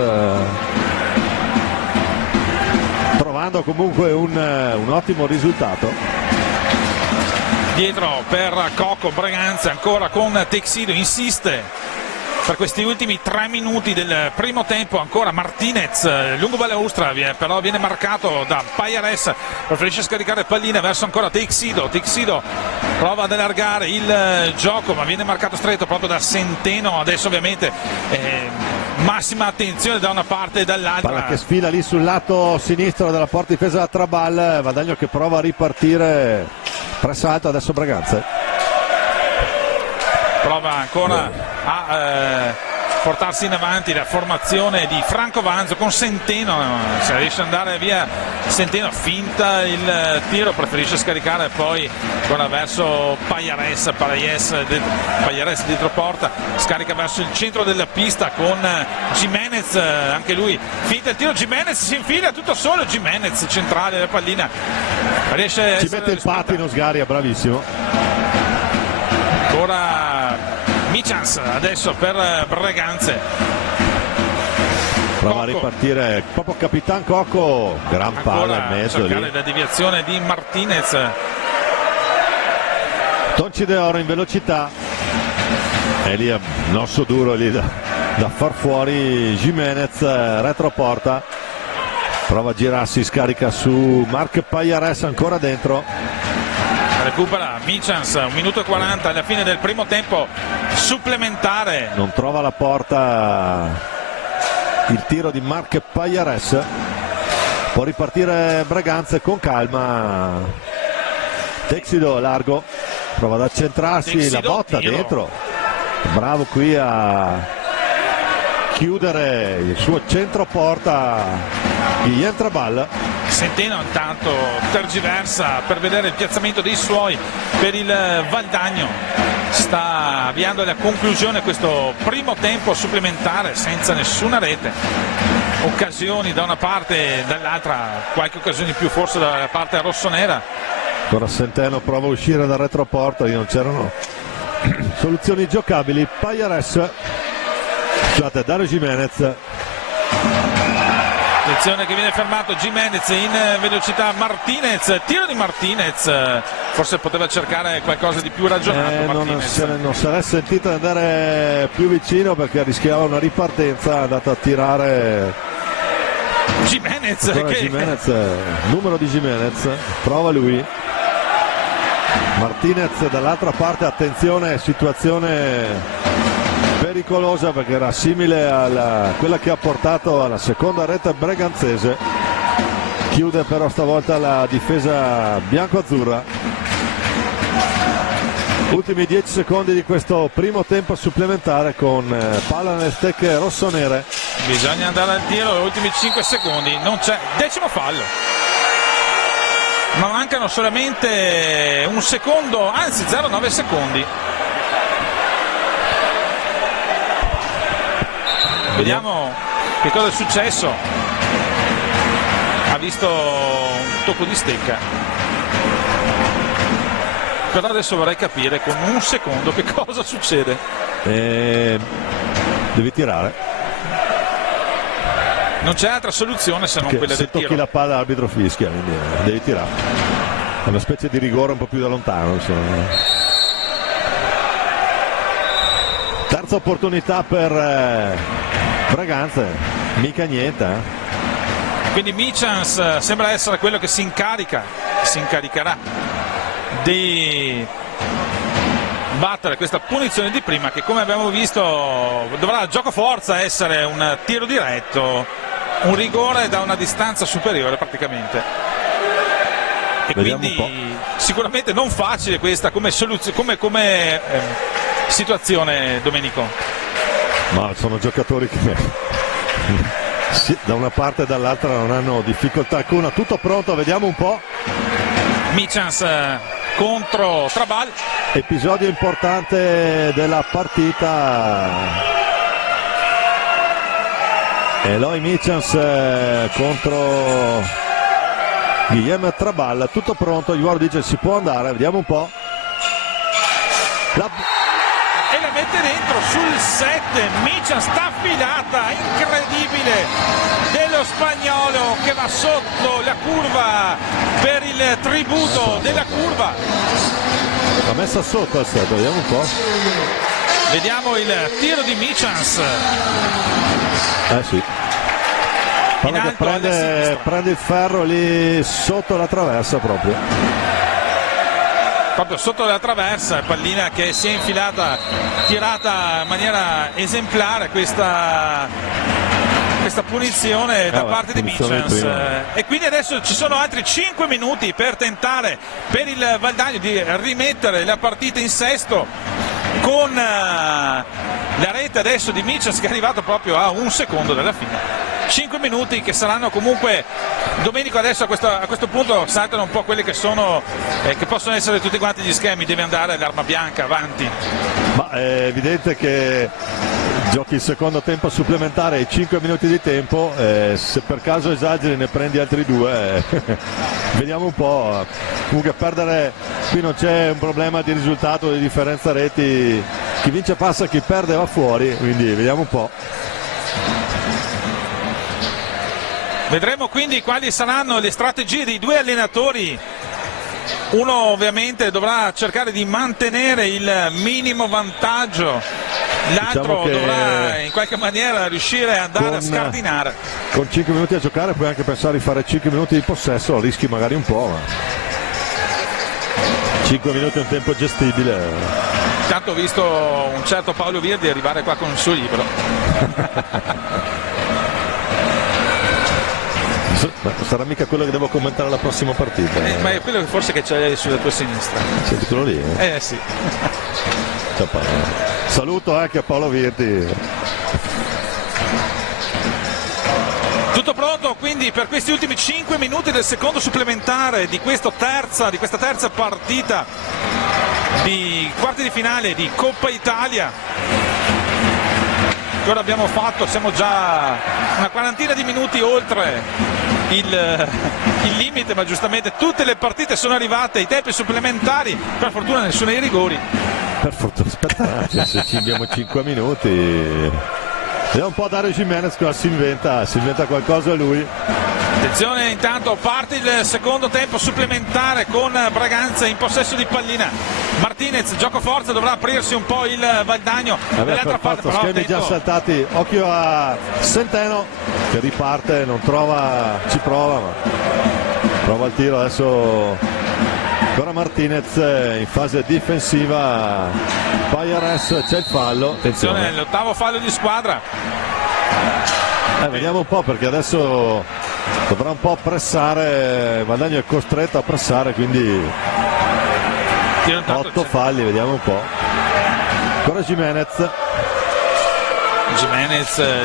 trovando comunque un ottimo risultato. Dietro per Cocco, Braganza ancora con Texido, insiste per questi ultimi 3 minuti del primo tempo. Ancora Martinez lungo balaustra, però viene marcato da Pajares, preferisce scaricare palline verso ancora Texido prova ad allargare il gioco ma viene marcato stretto proprio da Centeno. Adesso ovviamente massima attenzione da una parte e dall'altra. Palla che sfila lì sul lato sinistro della porta difesa da Trabal, Valdagno che prova a ripartire, pressa alta adesso Braganza. Prova ancora a portarsi in avanti la formazione di Franco Vanzo con Centeno, se riesce ad andare via Centeno, finta il tiro, preferisce scaricare poi ancora verso Pajares dietro porta, scarica verso il centro della pista con Gimenez, anche lui finta il tiro, Gimenez si infila tutto solo, Gimenez centrale della pallina, riesce ci mette il pattino Sgaria, bravissimo. Ancora Michans adesso per Braganze, prova a ripartire proprio Capitan Cocco, gran palla in mezzo lì, la deviazione di Martinez. Tonci De Oro in velocità e lì è un osso duro lì da far fuori Gimenez, retroporta, prova a girarsi, scarica su Marc Pajares ancora dentro. Recupera Michans, 1 minuto e 40 alla fine del primo tempo supplementare. Non trova la porta il tiro di Marc Pajares. Può ripartire Braganza con calma. Texido largo, prova ad accentrarsi, la botta tiro. Dentro. Bravo qui a chiudere il suo centro porta Guillem Trabal. Centeno intanto tergiversa per vedere il piazzamento dei suoi per il Valdagno. Sta avviando alla conclusione questo primo tempo supplementare senza nessuna rete. Occasioni da una parte e dall'altra, qualche occasione in più forse dalla parte rossonera. Ancora Centeno prova a uscire dal retroporta, non c'erano soluzioni giocabili. Pajares, scusate, Dario Gimenez. Attenzione che viene fermato Gimenez in velocità, Martinez, tiro di Martinez, forse poteva cercare qualcosa di più ragionato. Non se l'è sentito andare più vicino perché rischiava una ripartenza, è andato a tirare Gimenez, numero di Gimenez, prova lui. Martinez dall'altra parte, attenzione, situazione pericolosa perché era simile a quella che ha portato alla seconda rete braganzese. chiude però stavolta la difesa bianco-azzurra. Ultimi 10 secondi di questo primo tempo supplementare con palla nelle stecche rossonere. Bisogna andare al tiro, gli ultimi 5 secondi, non c'è, 10° fallo. Ma mancano solamente un secondo, anzi 0,9 secondi. Vediamo che cosa è successo. Ha visto un tocco di stecca. Però adesso vorrei capire con un secondo che cosa succede. Devi tirare. Non c'è altra soluzione se non perché quella se del tocchi tiro. la palla l'arbitro fischia, quindi devi tirare. È una specie di rigore un po' più da lontano, insomma. Terza opportunità per Braganza, mica niente. Quindi Michans sembra essere quello che si incaricherà di battere questa punizione di prima, che come abbiamo visto dovrà a gioco forza essere un tiro diretto, un rigore da una distanza superiore praticamente. E vediamo quindi sicuramente non facile questa come situazione, Domenico. Ma sono giocatori che sì, da una parte e dall'altra non hanno difficoltà alcuna. Tutto pronto, vediamo un po'. Michans contro Trabal. Episodio importante della partita. Eloy Michans contro Guillem Trabal. Tutto pronto, il Juaro dice si può andare, vediamo un po'. E la mette dentro sul 7. Michans sta affilata, incredibile, dello spagnolo che va sotto la curva per il tributo della curva. L'ha messa sotto al 7, vediamo un po'. Vediamo il tiro di Michans. Sì. Palla che prende il ferro lì sotto la traversa proprio sotto la traversa, pallina che si è infilata, tirata in maniera esemplare questa punizione da parte di Michans. E quindi adesso ci sono altri 5 minuti per tentare per il Valdagno di rimettere la partita in sesto, con la rete adesso di Michans che è arrivato proprio a un secondo dalla fine. 5 minuti che saranno comunque, Domenico, adesso a questo punto saltano un po' quelli che sono che possono essere tutti quanti gli schemi, deve andare l'arma bianca avanti. Ma è evidente che giochi il secondo tempo supplementare ai 5 minuti di tempo, se per caso esageri ne prendi altri 2, vediamo un po'. Comunque perdere qui non c'è un problema di risultato, di differenza reti, chi vince passa, chi perde va fuori, quindi vediamo un po'. Vedremo quindi quali saranno le strategie dei due allenatori. Uno ovviamente dovrà cercare di mantenere il minimo vantaggio, l'altro dovrà in qualche maniera riuscire ad andare a scardinare. Con 5 minuti a giocare puoi anche pensare di fare 5 minuti di possesso, rischi magari un po', ma 5 minuti è un tempo gestibile. Intanto ho visto un certo Paolo Virdi arrivare qua con il suo libro. Sarà mica quello che devo commentare la prossima partita. Ma è quello che forse che c'è sulla tua sinistra. C'è quello lì? Sì. Saluto anche a Paolo Virti. Tutto pronto quindi per questi ultimi 5 minuti del secondo supplementare di questa terza partita di quarti di finale di Coppa Italia. Che ora abbiamo fatto, siamo già una quarantina di minuti oltre il limite, ma giustamente tutte le partite sono arrivate ai tempi supplementari, per fortuna nessuno ai rigori. Per fortuna, aspetta, se ci abbiamo 5 minuti. Vediamo un po' Dario Jimenez, qua si inventa qualcosa lui. Attenzione, intanto parte il secondo tempo supplementare con Braganza in possesso di pallina. Martinez, gioco forza, dovrà aprirsi un po' il Valdagno. Dall'altra parte però schemi già saltati, occhio a Centeno che riparte, non trova, ci prova, ma prova il tiro adesso. Ancora Martinez in fase difensiva, Pajares, c'è il fallo. Attenzione, l'ottavo fallo di squadra. Vediamo un po', perché adesso dovrà un po' pressare, Valdagno è costretto a pressare, quindi 8 falli, vediamo un po'. Ancora Gimenez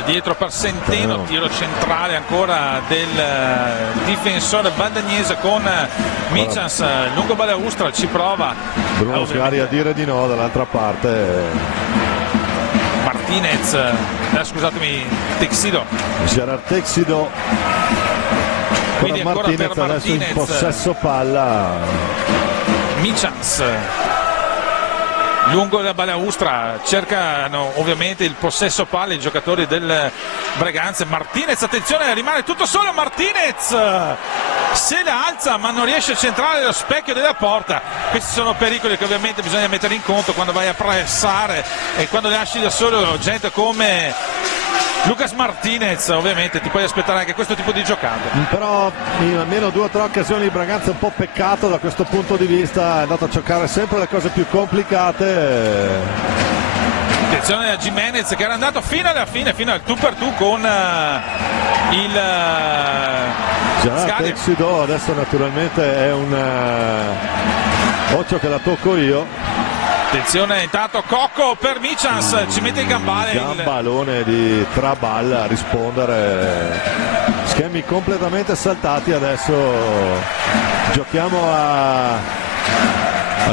dietro per Centeno, tiro centrale ancora del difensore valdagnese con Michans, lungo balaustra, ci prova Bruno Sgari a dire di no dall'altra parte. Martinez, scusatemi, Texido, Gerard Texido, quindi ancora Martinez per adesso Martinez. in possesso palla. Michans lungo la balaustra, cercano ovviamente il possesso palla i giocatori del Breganze. Martinez, attenzione, rimane tutto solo Martinez, se la alza ma non riesce a centrare lo specchio della porta. Questi sono pericoli che ovviamente bisogna mettere in conto quando vai a pressare e quando lasci da solo gente come Lucas Martinez. Ovviamente ti puoi aspettare anche questo tipo di giocate, però in almeno 2 o 3 occasioni il Braganza è un po' peccato da questo punto di vista, è andato a giocare sempre le cose più complicate. Attenzione a Gimenez che era andato fino alla fine, fino al tu per tu con il Texido. Adesso naturalmente è un occhio che la tocco io. Attenzione intanto Cocco per Michans, ci mette il gambale, gambalone di Trabal a rispondere, schemi completamente saltati. Adesso giochiamo a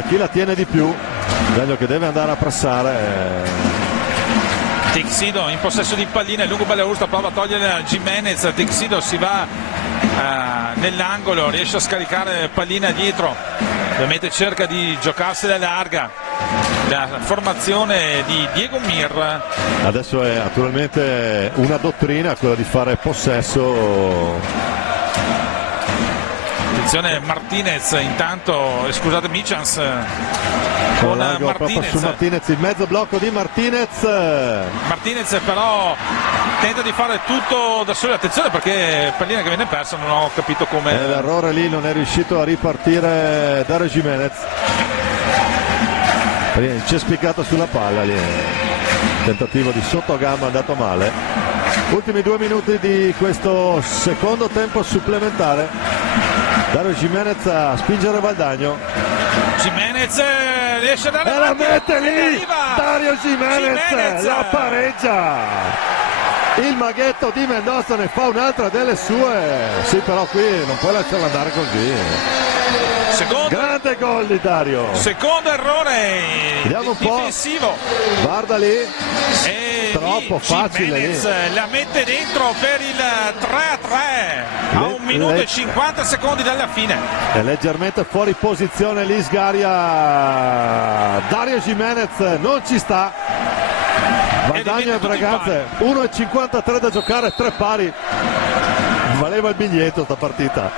chi la tiene di più, Daglio che deve andare a pressare. Texido in possesso di palline, lungo balaustra, prova a togliere Gimenez, Texido si va nell'angolo, riesce a scaricare pallina dietro, ovviamente cerca di giocarsela larga la formazione di Diego Mir. Adesso è naturalmente una dottrina quella di fare possesso. Attenzione Martinez intanto, scusate Michans con Martinez. Su Martinez, il mezzo blocco di Martinez però tenta di fare tutto da solo, attenzione perché pallina che viene persa, non ho capito come. L'errore lì, non è riuscito a ripartire Dario Gimenez, c'è spiccato sulla palla lì, tentativo di sottogamba andato male. Ultimi 2 minuti di questo secondo tempo supplementare, Dario Gimenez a spingere Valdagno. Gimenez riesce a dare e la mette lì, Dario Gimenez la pareggia. Il maghetto di Mendoza ne fa un'altra delle sue. Sì, però qui non puoi lasciarla andare così. Grande gol di Dario. Secondo errore difensivo. Guarda lì. E troppo facile lì. La mette dentro per il 3-3 a 1 minuto e 50 secondi dalla fine. È leggermente fuori posizione lì Sgaria. Dario Gimenez non ci sta. Valdagno e Braganze 1,53 da giocare, 3 pari. Valeva il biglietto sta partita.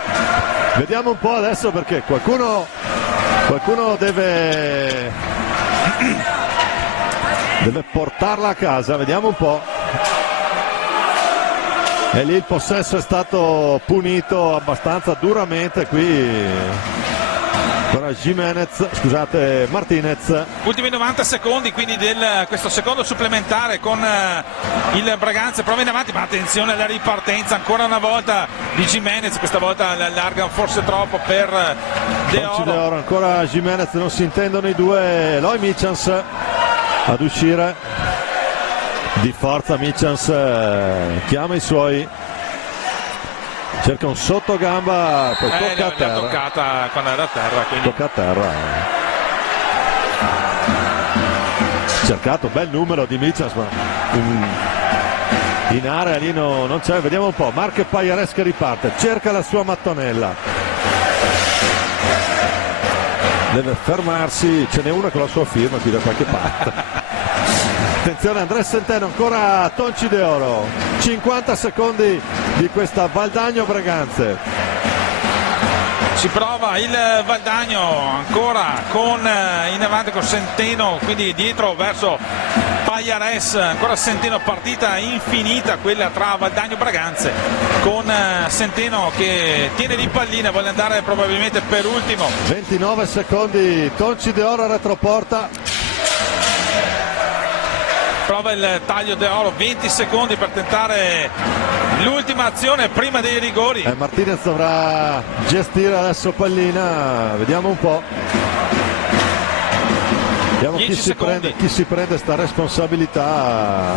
Vediamo un po' adesso perché qualcuno deve portarla a casa. Vediamo un po'. E lì il possesso è stato punito abbastanza duramente qui. Ora Martinez. Ultimi 90 secondi quindi di questo secondo supplementare con il Braganza, prova in avanti, ma attenzione alla ripartenza ancora una volta di Gimenez, questa volta la larga forse troppo per De Oro. Ancora Gimenez, non si intendono i due. Eloy Michans ad uscire di forza. Michans chiama i suoi, cerca un sottogamba, poi tocca a terra. Toccata quando era a terra, quindi. Tocca a terra. Cercato bel numero di Michans, ma in area lì non c'è. Vediamo un po'. Marche Pajares che riparte, cerca la sua mattonella, deve fermarsi, ce n'è una con la sua firma qui da qualche parte. Attenzione Andrea Centeno, ancora Tonci De Oro, 50 secondi di questa Valdagno Braganze. Ci prova il Valdagno ancora con in avanti con Centeno, quindi dietro verso Pajares, ancora Centeno, partita infinita quella tra Valdagno e Braganze, con Centeno che tiene di pallina, vuole andare probabilmente per ultimo. 29 secondi, Tonci De Oro retroporta. prova il taglio De Oro, 20 secondi per tentare l'ultima azione prima dei rigori. Martinez dovrà gestire adesso pallina, vediamo un po'. Vediamo chi si prende sta responsabilità.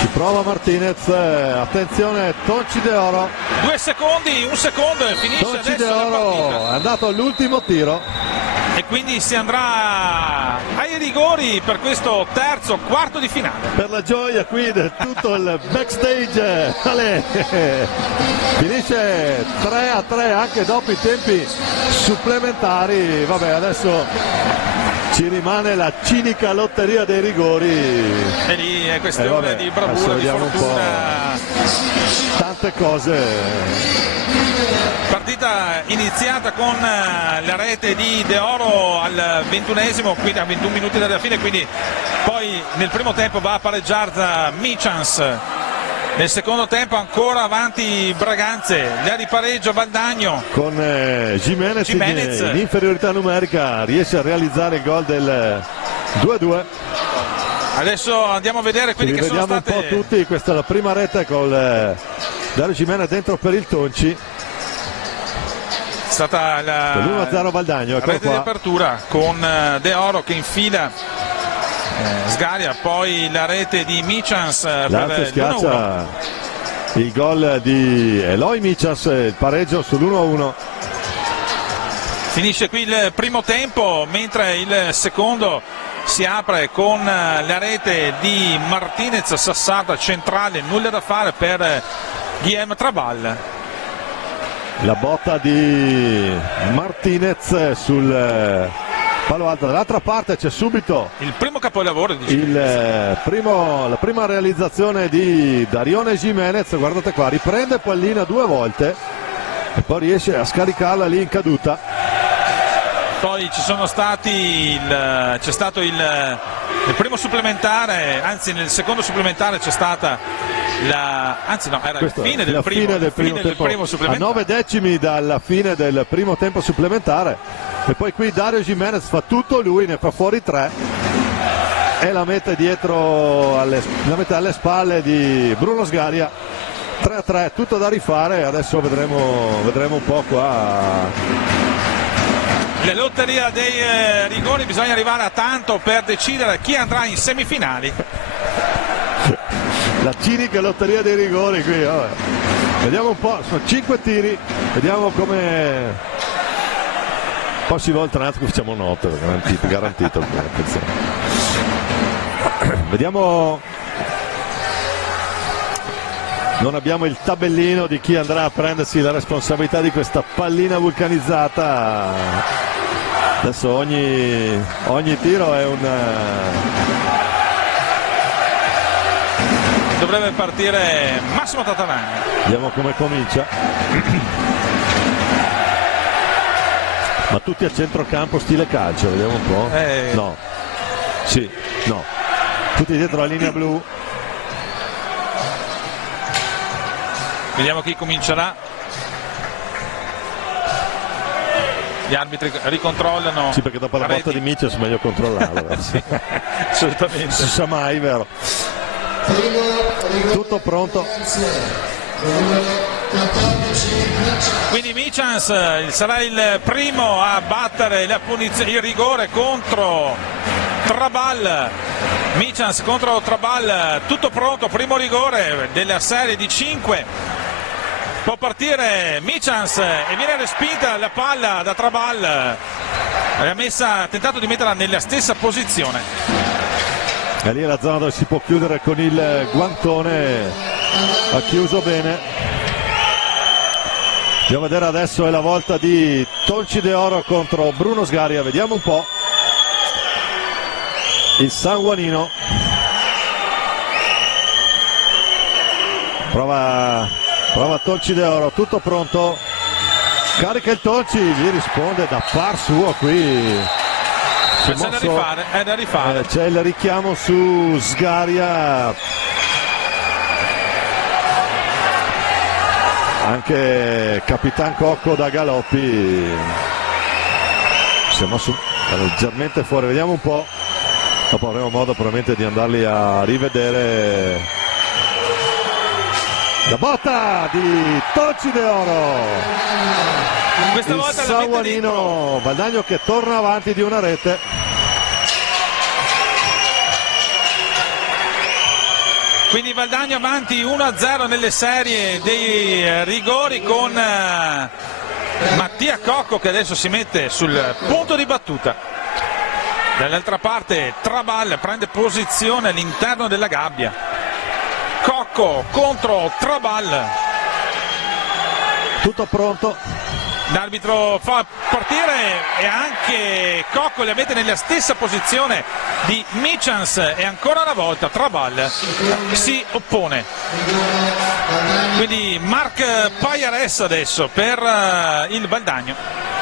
Ci prova Martinez, attenzione, Tonci De Oro. 2 secondi, 1 secondo e finisce Tonci adesso De Oro la partita. è andato all'ultimo tiro. E quindi si andrà ai rigori per questo terzo quarto di finale. Per la gioia qui di tutto il backstage. Finisce 3-3 anche dopo i tempi supplementari. Vabbè, adesso ci rimane la cinica lotteria dei rigori. E lì è questione di bravura, di fortuna. Tante cose. Partita iniziata con la rete di De Oro al 21esimo, quindi a 21 minuti dalla fine, quindi poi nel primo tempo va a pareggiare Michans. Nel secondo tempo ancora avanti Braganze, là di pareggio Valdagno. Con Giménez in inferiorità numerica riesce a realizzare il gol del 2-2. Adesso andiamo a vedere quelli che sono state... Vediamo un po' tutti, questa è la prima rete con Dario Giménez dentro per il Tonci. È stata la l'1-0 Valdagno, rete di apertura con De Oro che infila Sgaria, poi la rete di Michans per l'1-1. Il gol di Eloy Michans, il pareggio sull'1-1. Finisce qui il primo tempo, mentre il secondo si apre con la rete di Martinez, sassata centrale, nulla da fare per Guillem Trabal. La botta di Martinez sul palo alto. Dall'altra parte c'è subito il primo capolavoro di la prima realizzazione di Darione Giménez. Guardate qua, riprende pallina 2 volte e poi riesce a scaricarla lì in caduta. Poi ci sono stati c'è stato il primo supplementare, anzi nel secondo supplementare c'è stata era la fine del primo supplementare. A 9 decimi dalla fine del primo tempo supplementare. E poi qui Dario Giménez fa tutto lui, ne fa fuori 3 e la mette dietro la mette alle spalle di Bruno Sgaria. 3-3, tutto da rifare. Adesso vedremo un po' qua. La lotteria dei rigori, bisogna arrivare a tanto per decidere chi andrà in semifinali. La cinica lotteria dei rigori qui, vabbè. Vediamo un po', sono 5 tiri, vediamo come poi si volta un attimo, facciamo notte, garantito. Vediamo, non abbiamo il tabellino di chi andrà a prendersi la responsabilità di questa pallina vulcanizzata. Adesso ogni tiro è dovrebbe partire Massimo Tatarani. Vediamo come comincia. Ma tutti a centrocampo stile calcio, vediamo un po'. No. Sì, no. Tutti dietro la linea blu. Vediamo chi comincerà. Gli arbitri ricontrollano. Sì, perché dopo la botta di Michels è meglio controllarlo. Sì, assolutamente. Si sa mai, vero? Tutto pronto. Quindi Michels sarà il primo a battere il rigore contro Trabal. Michels contro Trabal, tutto pronto, primo rigore della serie di 5. Può partire Michels e viene respinta la palla da Trabal. Ha tentato di metterla nella stessa posizione. E lì è la zona dove si può chiudere con il guantone. Ha chiuso bene. Andiamo a vedere adesso, è la volta di Tonci De Oro contro Bruno Sgaria. Vediamo un po'. Il sanguanino prova Tonci De Oro, tutto pronto, carica il Tonci, gli risponde da par suo qui. C'è da rifare. C'è il richiamo su Sgaria, anche Capitan Cocco da Galoppi. Siamo leggermente fuori, vediamo un po'. dopo avremo modo probabilmente di andarli a rivedere. La botta di Tocci De Oro, questa volta la mette dentro. Valdagno che torna avanti di una rete. Quindi Valdagno avanti 1-0 nelle serie dei rigori con Mattia Cocco che adesso si mette sul punto di battuta. Dall'altra parte Trabal prende posizione all'interno della gabbia. Cocco contro Trabal. Tutto pronto. L'arbitro fa partire e anche Cocco le mette nella stessa posizione di Michans e ancora una volta Trabal si oppone. Quindi Marc Pajares adesso per il Valdagno.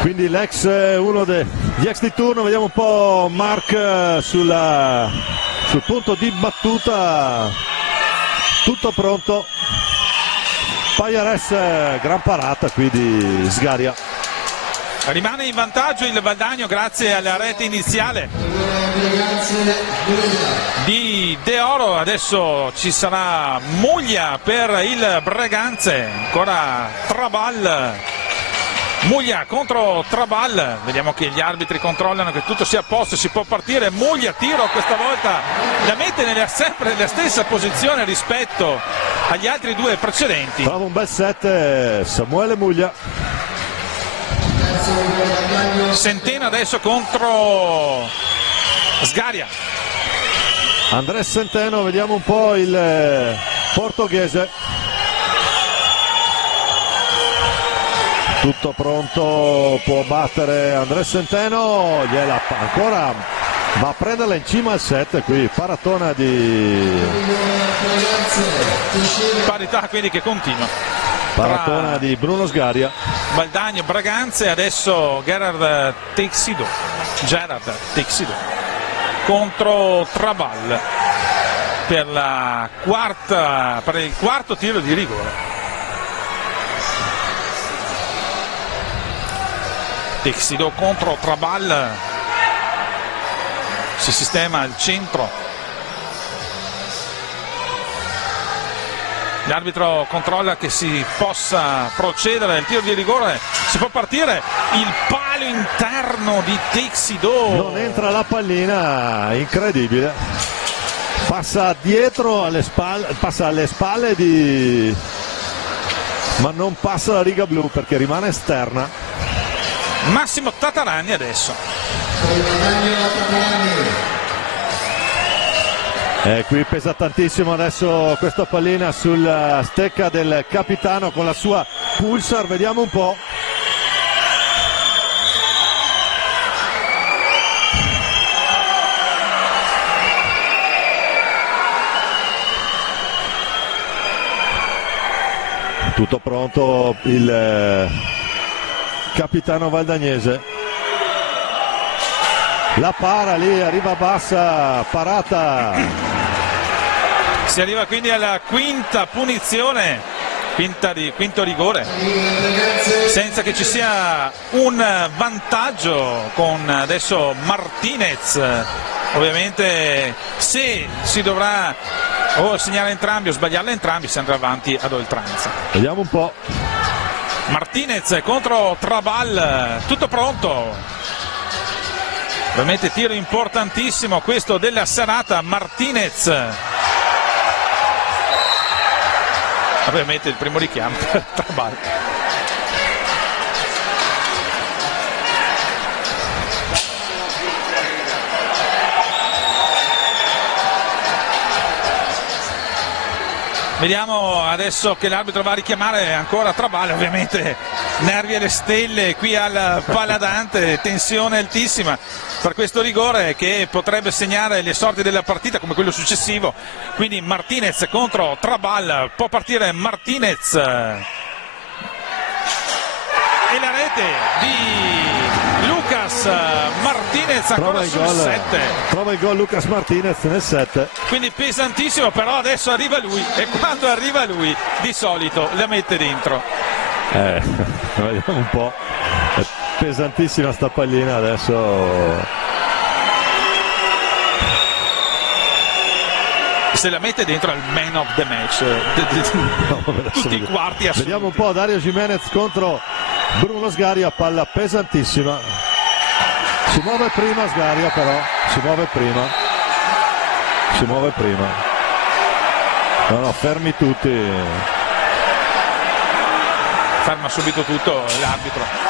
Quindi uno degli ex di turno, vediamo un po' Marc sul punto di battuta, tutto pronto. Pajares, gran parata qui di Sgaria. Rimane in vantaggio il Valdagno grazie alla rete iniziale di De Oro. Adesso ci sarà Muglia per il Breganze, ancora Trabal. Muglia contro Trabal, vediamo che gli arbitri controllano che tutto sia a posto, si può partire. Muglia, tiro, questa volta la mette sempre nella stessa posizione rispetto agli altri due precedenti. Bravo, un bel set Samuele Muglia. Centeno adesso contro Sgaria. Andrés Centeno, vediamo un po' il portoghese. Tutto pronto, può battere Andrés Centeno, ancora va a prenderla in cima al set qui, paratona di parità quindi che continua. Paratona di Bruno Sgaria. Valdagno, Braganza e adesso Gerard Texido contro Trabal per il quarto tiro di rigore. Texido contro Trabal, si sistema al centro. L'arbitro controlla che si possa procedere al tiro di rigore, si può partire, il palo interno di Texido. Non entra la pallina, incredibile. Passa dietro alle spalle di... ma non passa la riga blu perché rimane esterna. Massimo Tatarani adesso. Qui pesa tantissimo adesso questa pallina sulla stecca del capitano con la sua pulsar, vediamo un po'. Tutto pronto il capitano valdagnese. La para lì, arriva bassa, parata. Si arriva quindi alla quinta punizione, quinto rigore, senza che ci sia un vantaggio con adesso Martinez. Ovviamente se si dovrà o segnare entrambi o sbagliarle entrambi si andrà avanti ad oltranza. Vediamo un po'. Martinez contro Trabal, tutto pronto. Ovviamente tiro importantissimo questo della serata. Martinez, ovviamente il primo richiamo per Trabal. Vediamo adesso che l'arbitro va a richiamare ancora Trabal, ovviamente nervi alle stelle qui al Paladante, tensione altissima per questo rigore che potrebbe segnare le sorti della partita come quello successivo. Quindi Martinez contro Trabal, può partire Martinez e la rete di Lucas Martinez ancora sul 7. Trova il gol Lucas Martinez nel 7. Quindi pesantissimo, però adesso arriva lui e quando arriva lui di solito la mette dentro. Vediamo un po'. È pesantissima sta pallina adesso. se la mette dentro al man of the match, tutti i quarti assoluti. Vediamo un po' Dario Jimenez contro Bruno Sgaria, palla pesantissima, si muove prima Sgaria, però si muove prima, no, fermi tutti, ferma subito tutto l'arbitro.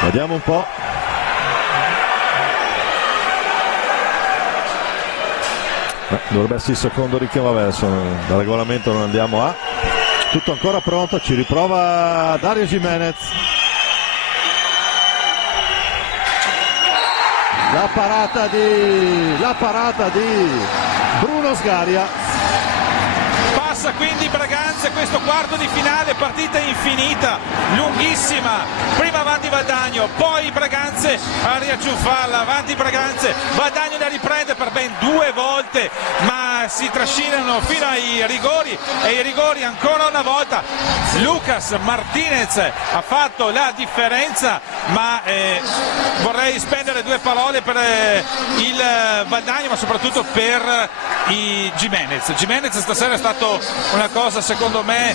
Vediamo un po'. Dovrebbe essere il secondo richiamo, vabbè, adesso dal regolamento non andiamo a. Tutto ancora pronto, ci riprova Dario Jimenez. La parata di Bruno Sgaria. Passa quindi Braganza, questo quarto di finale, partita infinita, lunghissima, prima avanti Valdagno, poi Braganze a riacciuffarla, avanti Braganze, Valdagno la riprende per ben 2 volte, ma si trascinano fino ai rigori, e i rigori ancora una volta. Lucas Martinez ha fatto la differenza, ma vorrei spendere 2 parole per il Valdagno, ma soprattutto per i Jimenez. Jimenez stasera è stato una cosa secondo me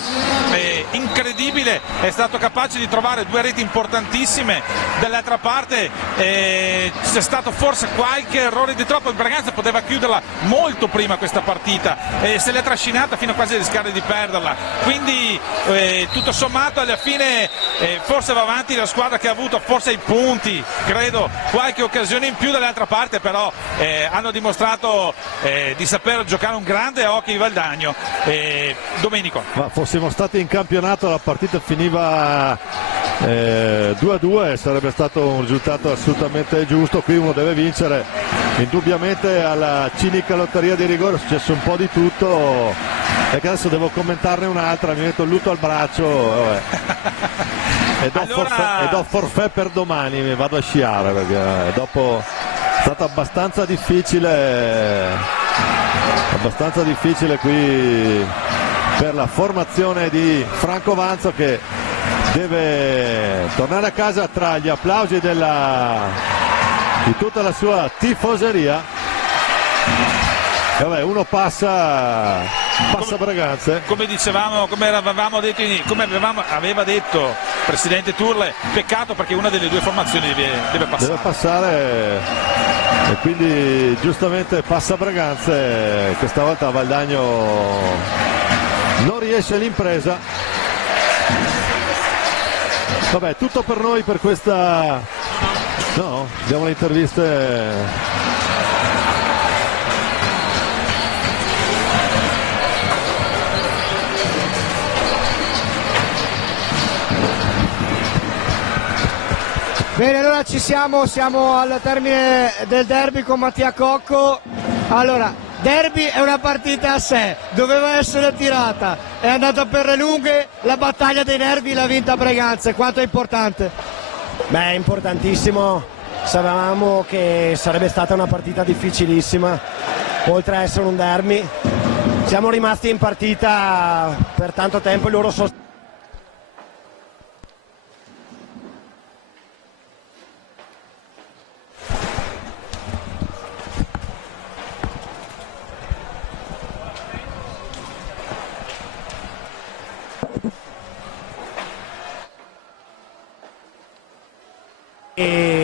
incredibile, è stato capace di trovare 2 reti importantissime. Dall'altra parte c'è stato forse qualche errore di troppo, il Braganza poteva chiuderla molto prima questa partita, se l'è trascinata fino a quasi a rischiare di perderla, quindi tutto sommato alla fine forse va avanti la squadra che ha avuto forse i punti, credo, qualche occasione in più. Dall'altra parte però hanno dimostrato di saper giocare un grande hockey Valdagno. Domenico, ma fossimo stati in campionato la partita finiva 2-2, sarebbe stato un risultato assolutamente giusto. Qui uno deve vincere, indubbiamente alla cinica lotteria di rigore è successo un po' di tutto, e che adesso devo commentarne un'altra, mi metto il lutto al braccio, vabbè. E do forfait per domani, mi vado a sciare perché dopo è stato abbastanza difficile qui per la formazione di Franco Vanzo, che deve tornare a casa tra gli applausi di tutta la sua tifoseria. E vabbè, uno passa Braganze. Come dicevamo, come aveva detto presidente Turle, peccato perché una delle 2 formazioni deve passare. Deve passare, e quindi giustamente passa Braganze. Questa volta Valdagno non riesce l'impresa. Vabbè, tutto per noi per questa. No, diamo le interviste. Bene, allora siamo al termine del derby con Mattia Cocco. Allora, derby è una partita a sé, doveva essere tirata, è andata per le lunghe, la battaglia dei nervi l'ha vinta Braganza. Quanto è importante? Beh, è importantissimo, sapevamo che sarebbe stata una partita difficilissima, oltre a essere un derby. Siamo rimasti in partita per tanto tempo e loro sono... E